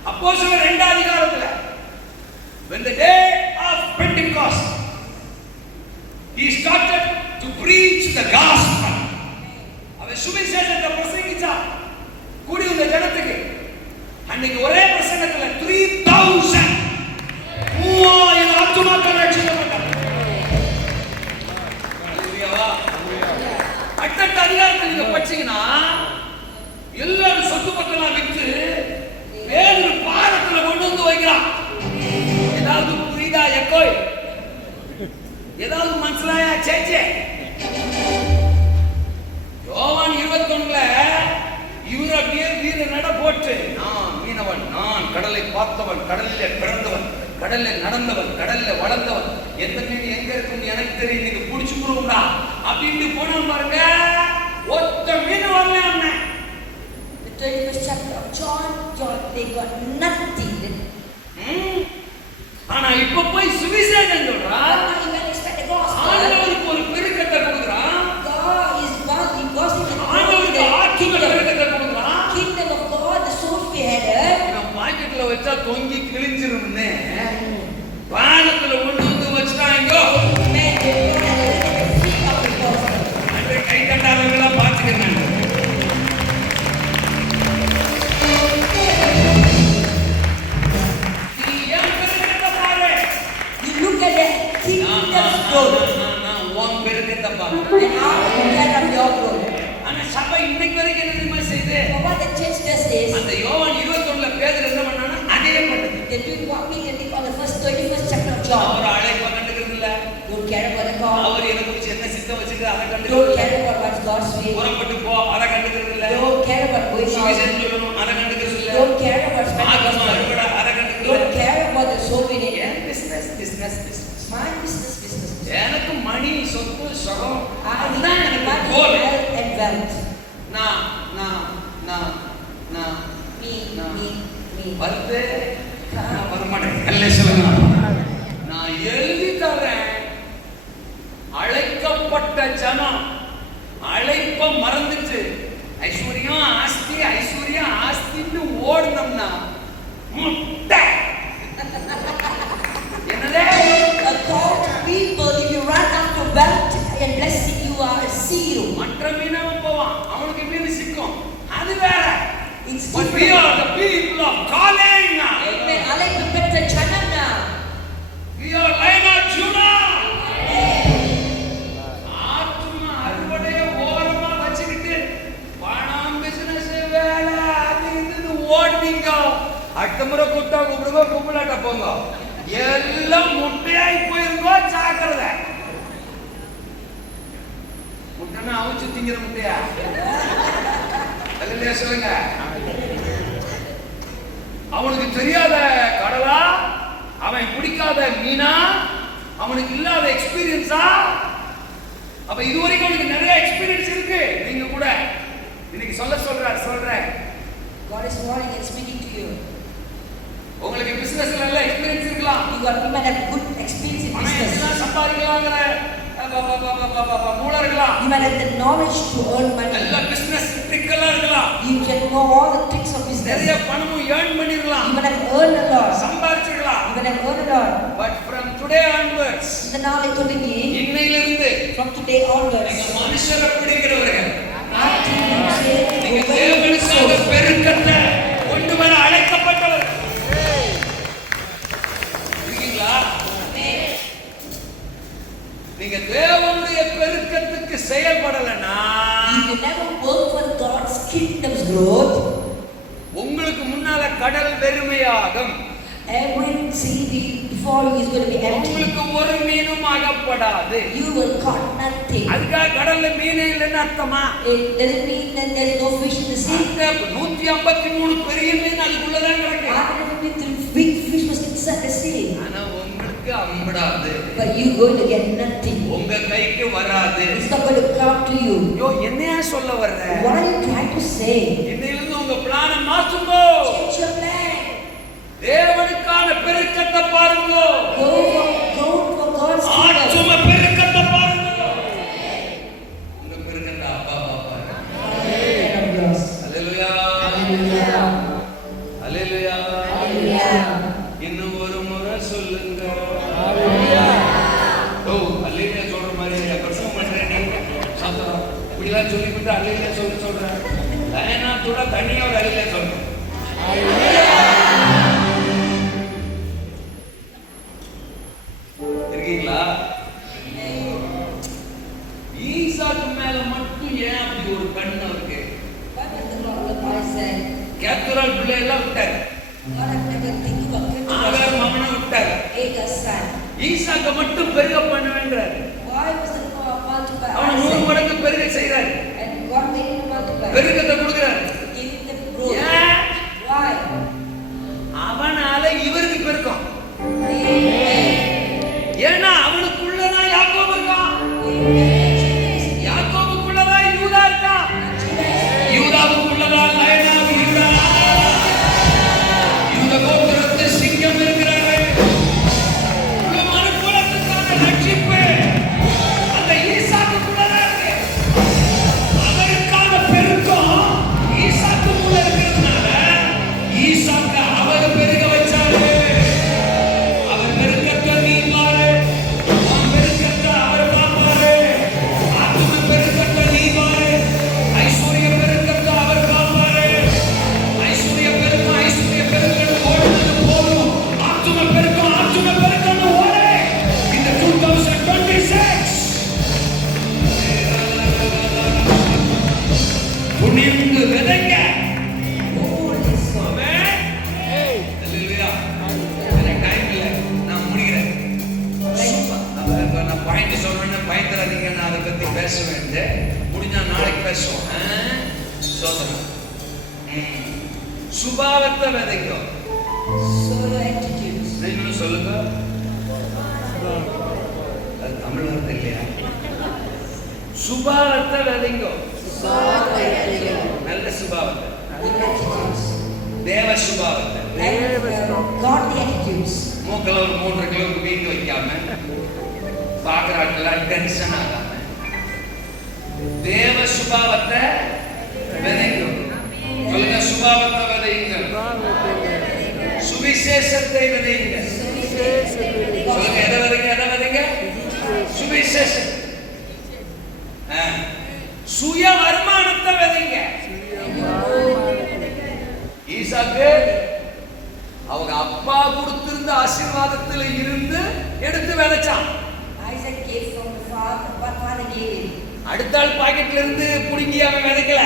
அப்போஸ்தலர் 2 அதிகாரத்துல when the day of Pentecost he started to preach the gospel. அவர் சுவிசேஷத்தை பிரசங்கிச்சார் கூடி வந்த ஜனத்துக்கு. அன்னைக்கு ஒரே பிரசங்கத்துல 3000 ஆத்துமாக்கள் ரட்சிக்கப்பட்டார். அல்லேலூயா. அடுத்த அதிகாரத்துல நீங்க படிச்சீங்கன்னா எல்லாரும் சொத்து பத்தெல்லாம் விற்று பேதுரு பாதத்துல கொண்டு வந்து வைக்கிறான். ஏதாவது புரியுதா? எக்கோய் ஏதாவது மனசுலாயா? சேச்சே. யோவான் 21ல இவர் அப்படியே வீர நட போட்டு, நான் மீனவன், நான் கடலை பார்த்தவன், கடலிலே பிறந்தவன், கடல்ல நடந்தவன், கடல்ல வளர்ந்தவன், எந்த மீன் எங்க இருக்குன்னு எனக்கு தெரியும், நீங்க புடிச்சுக்குறோம்டா அப்படின்னு போன பாருங்க. ஒத்த மீன் வரல. அண்ணன் the 21st chapter of John, they got nothing. ஆனா இப்ப போய் சுவிசேஷம் சொல்றான். ஆண்டவருக்கு ஒரு பெருக்கத்தை கொடுக்குறான். God is worthy, God is ஆண்டவருக்கு ஆத்தும பெருக்கத்தை கொடுக்குறான். kingdom of God, the soul headed. நம்ம பாக்கெட்ல வச்சா தொங்கி கிழிஞ்சிரும்னு பாதத்துல கொண்டு வந்து வச்சுட்டாங்க. அந்த கை தட்டாளர்களா பாத்துக்கிறேன். You look at the kingdom's growth. உன் பெருக்கத்தை பாரு. And how you get of your growth. ஆனா சபை இன்னைக்கு வரைக்கும் என்ன தெரியுமா செய்யுது? But what the church does is, அந்த யோவான் 21ல பேதுரு என்ன பண்ணானா அதே பண்ணுது. they do what we can think on the 21st chapter of John. அவர் அழைப்ப கண்டுக்கிறது இல்ல. Don't care about the call. அவர் என்ன குறிச்சு என்ன சித்தம் வச்சிருக்கு அதை Don't கண்டுக்கிறது care இல்ல. about what's God's will. புறப்பட்டு போ அதை கண்டுக்கிறது இல்ல. Don't care about going out. சுவிசேஷம் சொல்லணும் அதை கண்டுக்கிறது இல்ல. Don't care about spending ஆத்மா God's அறுவடை அதை கண்டுக்கிறது Don't இல்ல. care about the soul winning. Business business business. My business. எனக்கு மணி, சொத்து, சுகம் I அதுதான் need எனக்கு money, goal. health and wealth. நான் நான் நான் நான் Me. வந்து நான் வரமாட்டேன். அல்லே சொல்லுங்க. நான் எழுதி தரேன். அழைக்கப்பட்ட ஜனம் அழைப்ப மறந்துட்டு ஐஸ்வர்யம் ஆஸ்தின்னு ஓடுனோம்னா முட்டை. என்னதே? A call zero. மற்ற மீனவன் போவான், அவனுக்கு மீன் சிக்கும், அது வேற. It's But we different. are the people of calling. Amen. Alaikum Petra Chanana. We are Lion of Judah. ஆத்துமா அறுவடைய ஓரமா வச்சுக்கிட்டு பணம் பிசினஸ் வேலை அது இதுன்னு ஓடுனீங்க. அடுத்த முறை கூப்பிட்டா கூப்பிடுங்க, கூப்பிடாட்ட போங்க. எல்லாம் முட்டையாய் போயிருங்கோ, ஜாக்கிரதை. முட்டைன்னா அவிச்சு திங்கிற முட்டையா? அல்லையா சொல்லுங்க. அவனுக்கு தெரியாத கடலா, அவன் பிடிக்காத மீனா, அவனுக்கு இல்லாத எக்ஸ்பீரியன்ஸா? அப்ப இதுவரைக்கும் அவனுக்கு நிறைய எக்ஸ்பீரியன்ஸ் இருக்கு. நீங்க கூட இன்னைக்கு சொல்றேன். God is warning and speaking to you. உங்களுக்கு பிசினஸ்ல நல்ல எக்ஸ்பீரியன்ஸ் இருக்கலாம். You might have good experience in business. பணம் சம்பாதிக்கலாம்ங்கற மூளை இருக்கலாம். You might have the knowledge to earn money. நல்ல பிசினஸ் ட்ரிக்கலா இருக்கலாம். You can know all the tricks of business. நிறைய பணமும் earn பண்ணிரலாம். You might have earned a lot. சம்பாதிச்சிரலாம். You might have earned a lot. But from today onwards, இந்த நாளை தொடங்கி, இன்னையிலிருந்து from today onwards, நீங்க மனுஷரை பிடிக்கிறவர்கள், நீங்க நீங்க தேவனுக்காக பெருக்கத்தை கொண்டு வர அழைக்கப்பட்டவர்கள். இருக்கீங்களா? நீங்க தேவனுடைய பெருக்கத்துக்கு செயல்படலனா, you never work for God's kingdom's growth, உங்களுக்கு முன்னால கடல் வெறுமையாகும். every sea before you is going to be empty. உங்களுக்கு ஒரு மீனும் அகப்படாது. You will caught nothing. அதுக்காக கடல்ல மீனே இல்லைன்னு அர்த்தமா? It doesn't mean that there is no fish in the sea. 153 பெரிய மீன் அதுக்குள்ளதான் கிடக்கு. 153 big fish was inside the sea. ஆனா உங்களுக்கு அம்படாது. But you going to get nothing. உங்க கைக்கு வராது. It's not going to come to you. யோ என்னையா சொல்ல வர்ற? What are you trying to say? இன்னையிலிருந்து உங்க பிளானை மாத்துங்க. Change your plan. தேவனுக்கான பெருக்கத்தை பாருங்க. Go for God's kingdom. ஆத்தும பெருக்கத்தை பாருங்க. உங்க பெருக்கத்தை அப்பா பாப்பாரு. அல்லேலூயா. Hallelujah. அல்லேலூயா. Hallelujah. இன்னும் ஒரு முறை சொல்லுங்க. அல்லேலூயா. ஓ அல்லேலூயா சொல்ற மாதிரி பிரசங்கம் பண்றேன் நீ. சாந்தரம். இப்படிலாம் சொல்லிவிட்டு அல்லேலூயா சொல்றேன். லயனாத்தோட தனியா ஒரு அல்லேலூயா சொல்றேன். இருக்கீங்களா? ஈசாக்கு மேல மட்டும் ஏன் அப்படி ஒரு கண்ணு இருக்கு? Why does the Lord say, கேத்துரால் பிள்ளை எல்லாம் விட்டாரு. God has never think about ஆகார் மகனை விட்டாரு. Hagar's son. ஈசாக்க மட்டும் பெருக பண்ணுவேன்றாரு. Why was the Lord multiply அவன் 100 Isaac? மடங்கு பெருக செய்றாரு. And God made him multiply. பெருக்கத்தை கொடுக்கிறாரு. Giving them growth. ஏன்? Why? அவனால இவருக்கு பெருக்கம். Amen. ஏன்னா அவனுக்குள்ளதான் யாக்கோபு இருக்கான். யாக்கோபுக்குள்ளதான் யூதா இருக்கான். யூதாவுக்குள்ளதான் லயனாவு யூதா. யூத கோத்திரத்தில் சிங்கம் இருக்கிறாரு. மனுக்குலத்துக்கான ரட்சிப்பு அந்த ஈசாக்குக்குள்ளதான் இருக்கு. அவருக்கான பெருக்கம் ஈசாக்குக்குள்ள இருக்கிறதுனால ஈசாக்க அவர் பெருக வச்சாரு. அவர் பெருக்கத்தை நீ பாரு. உன் பெருக்கத்தை அவர் பார்ப்பாரு. ஆத்தும பெருக்கத்தை நீ பாரு. ஐஸ்வர்ய பெருக்கத்தை அவர் பார்ப்பாரு. ஐஸ்வர்ய பெருக்கம் ஓடுனது போதும். ஆத்தும பெருக்கம் ஓடு. இந்த 2026 துணிந்து விதைங்க. ஆமென். அல்லேலூயா. எனக்கு டைம் இல்ல. நான் முடிக்கிறேன். நான் பாயிண்ட் சொல்றேன்னு பயந்துடாதீங்க. நான் அதை பத்தி பேசுவேன். முடிஞ்சா நாளைக்கு பேசுவோம். சோதனை. சுபாவத்தை விதைக்கும். So attitudes. நீங்களும் சொல்லுங்க. அது தமிழ் வார்த்தை இல்லையா? சுபாவத்தை விதைக்கும். So attitudes. நல்ல சுபாவத்தை. Good attitudes. தேவ சுபாவத்தை. Godly attitudes. மூக்கில் ஒரு 3 கிலோவுக்கு வீட்டு வைக்காம பாக்குறாங்கலாம் டென்ஷன் ஆகாம தேவ சுபாவத்தை விதைக்கும். சொல்லுங்க, சுபாவத்தை விதைங்க. சுவிசேஷத்தை விதைங்க. சொல்லுங்க, எதை விதைங்க? சுவிசேஷம். சுய வருமானத்தை விதைங்க. ஈசாக்கு அவங்க அப்பா கொடுத்திருந்த ஆசீர்வாதத்துல இருந்து எடுத்து விதைச்சான். Isaac gave from the father, what father gave him. அடுத்த ஆள் பாக்கெட்ல இருந்து புடுங்கி அவன் விதைக்கல.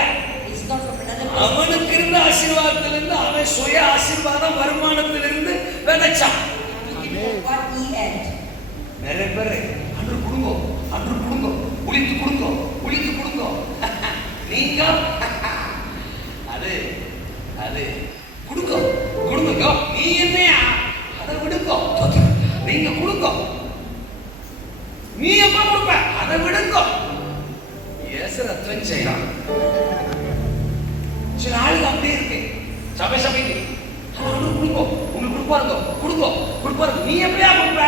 It's not from another person. அவனுக்கு இருந்த ஆசீர்வாதத்துல இருந்து அவன் சுய ஆசீர்வாதம் வருமானத்துல இருந்து விதைச்சான். What he had. நிறைய பேர் அன்று கொடுங்கோ, அன்று கொடுங்கோ, உளித்து கொடுங்கோ, உளித்து கொடுங்கோ. நீங்க அது அது கொடுங்கோ கொடுங்கோ. நீ என்னையா அதை விடுங்கோ, நீங்க கொடுங்கோ. நீ எப்ப கொடுப்ப அதை விடுங்கோ. ஏசு ரத்தம் செய்யலாம். சில ஆளுங்க அப்படியே இருக்கு சபைக்கு கொடுங்கோ, உங்களுக்கு கொடுப்பாருங்கோ, கொடுங்கோ கொடுப்பாரு. நீ எப்படியா கொடுப்ப?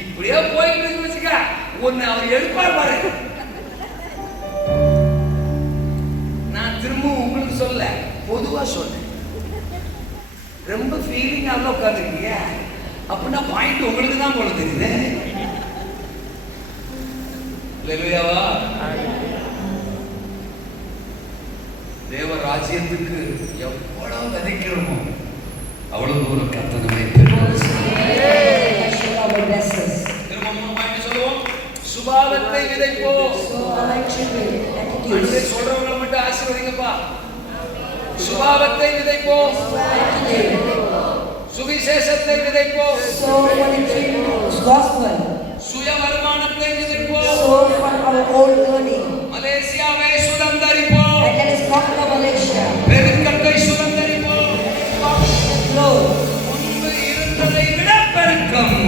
இப்படியே போயிட்டு வச்சுக்க, உன்னை அவர் எடுப்பார் பாரு. நான் திரும்பவும் உங்களுக்கு சொல்ல, பொதுவா சொல்றேன். ரொம்ப ஃபீலிங்காக உட்காந்துருக்கீங்க அப்படின்னா பாயிண்ட் உங்களுக்கு தான் போல தெரியுது. அல்லேலூயாவா. தேவ ராஜ்யத்துக்கு எவ்வளவு விதைக்கிறோமோ அவ்வளவு தூரம் கர்த்தனை சுபாவத்தை விதைப்போம். சொல்றவங்களை மட்டும் ஆசீர்வதிங்கப்பா. சுபாவத்தை விதைப்போம், சுவிசேஷத்தை விதைப்போம், சுய வருமானத்தை விதைப்போம். மலேசியாவை சுதந்தரிப்போம், பெருக்கத்தை சுதந்தரிப்போம். முன்பு இருந்ததை விட பெருக்கம்,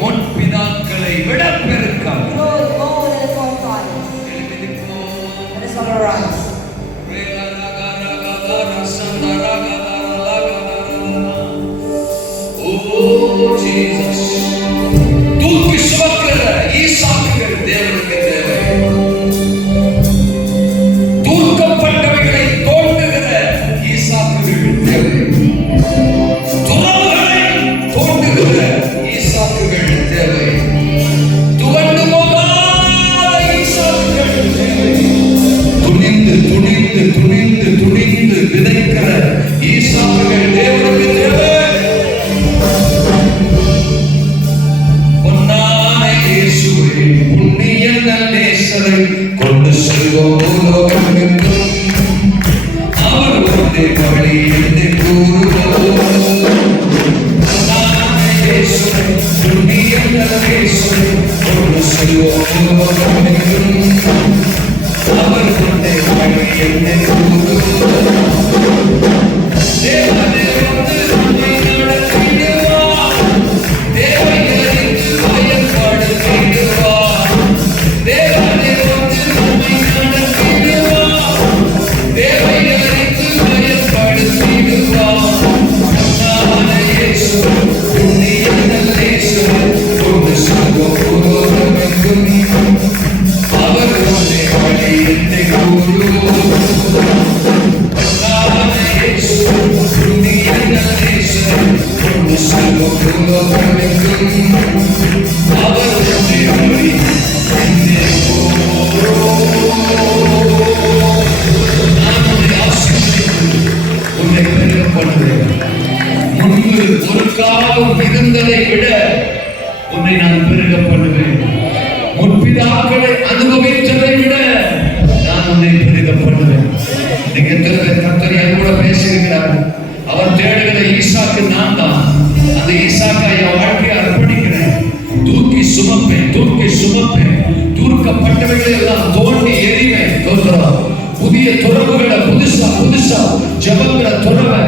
முன்பிதாக்களை விட பெருக்கம். தூக்கி சுமக்கிற ஈசாக்குகள் தேவனுக்கு தேவை. தூக்கப்பட்டவைகளை தோண்டுகிற ஈசாக்குகள் தேவை. துறவுகளை தோண்டுகிற ஈசாக்குகள் தேவை. துவண்டு போகாத ஈசாக்குகள் தேவை. துணிந்து துணிந்து துணிந்து துணிந்து விதைக்கிற ஈசாக்குகள் தேவனுக்கு தேவை. புண்ணிய நல்லேசரை கொண்டு செல்வோம். அவர் ஒன்றே வழி என்று கூறுவோம். புண்ணிய நல்லேசரை கொண்டு செல்வோம். அவர் ஒன்றே வழி என்று கூறுவோம். தேவனே வந்து நம்மை நடத்திடுவார். தேவைகளுக்கு பயன்படுத்திடுவார். தேவனே வந்து நம்மை நடத்திடுவார். தேவைகளுக்கு பயன்படுத்திடுவார். இயேசு புண்ணிய நல்லேசரை கொண்டு செல்வோம். அவர் ஒன்றே வழி என்று கூறுவோம். ஒரு காலம் இருந்ததை விட உன்னை நான் பெருக பண்ணுவேன். முற்பிதாக்களை அனுபவித்ததை விட நான் உன்னை பெருக பண்ணுவேன். நீங்க கர்த்தர் என் கூட பேசியிருக்கிறார். அவர் தேடுகிற ஈசாக்கு நான் தான். அந்த ஈசாக்கை என் வாழ்க்கையை அர்ப்பணிக்கிறேன். தூக்கி சுமப்பேன், தூக்கி சுமப்பேன். தூர்க்கப்பட்டவைகளை எல்லாம் தோண்டி எறிவேன். புதிய துறவுகளை புதுசா புதுசா ஜபங்கிற துறவை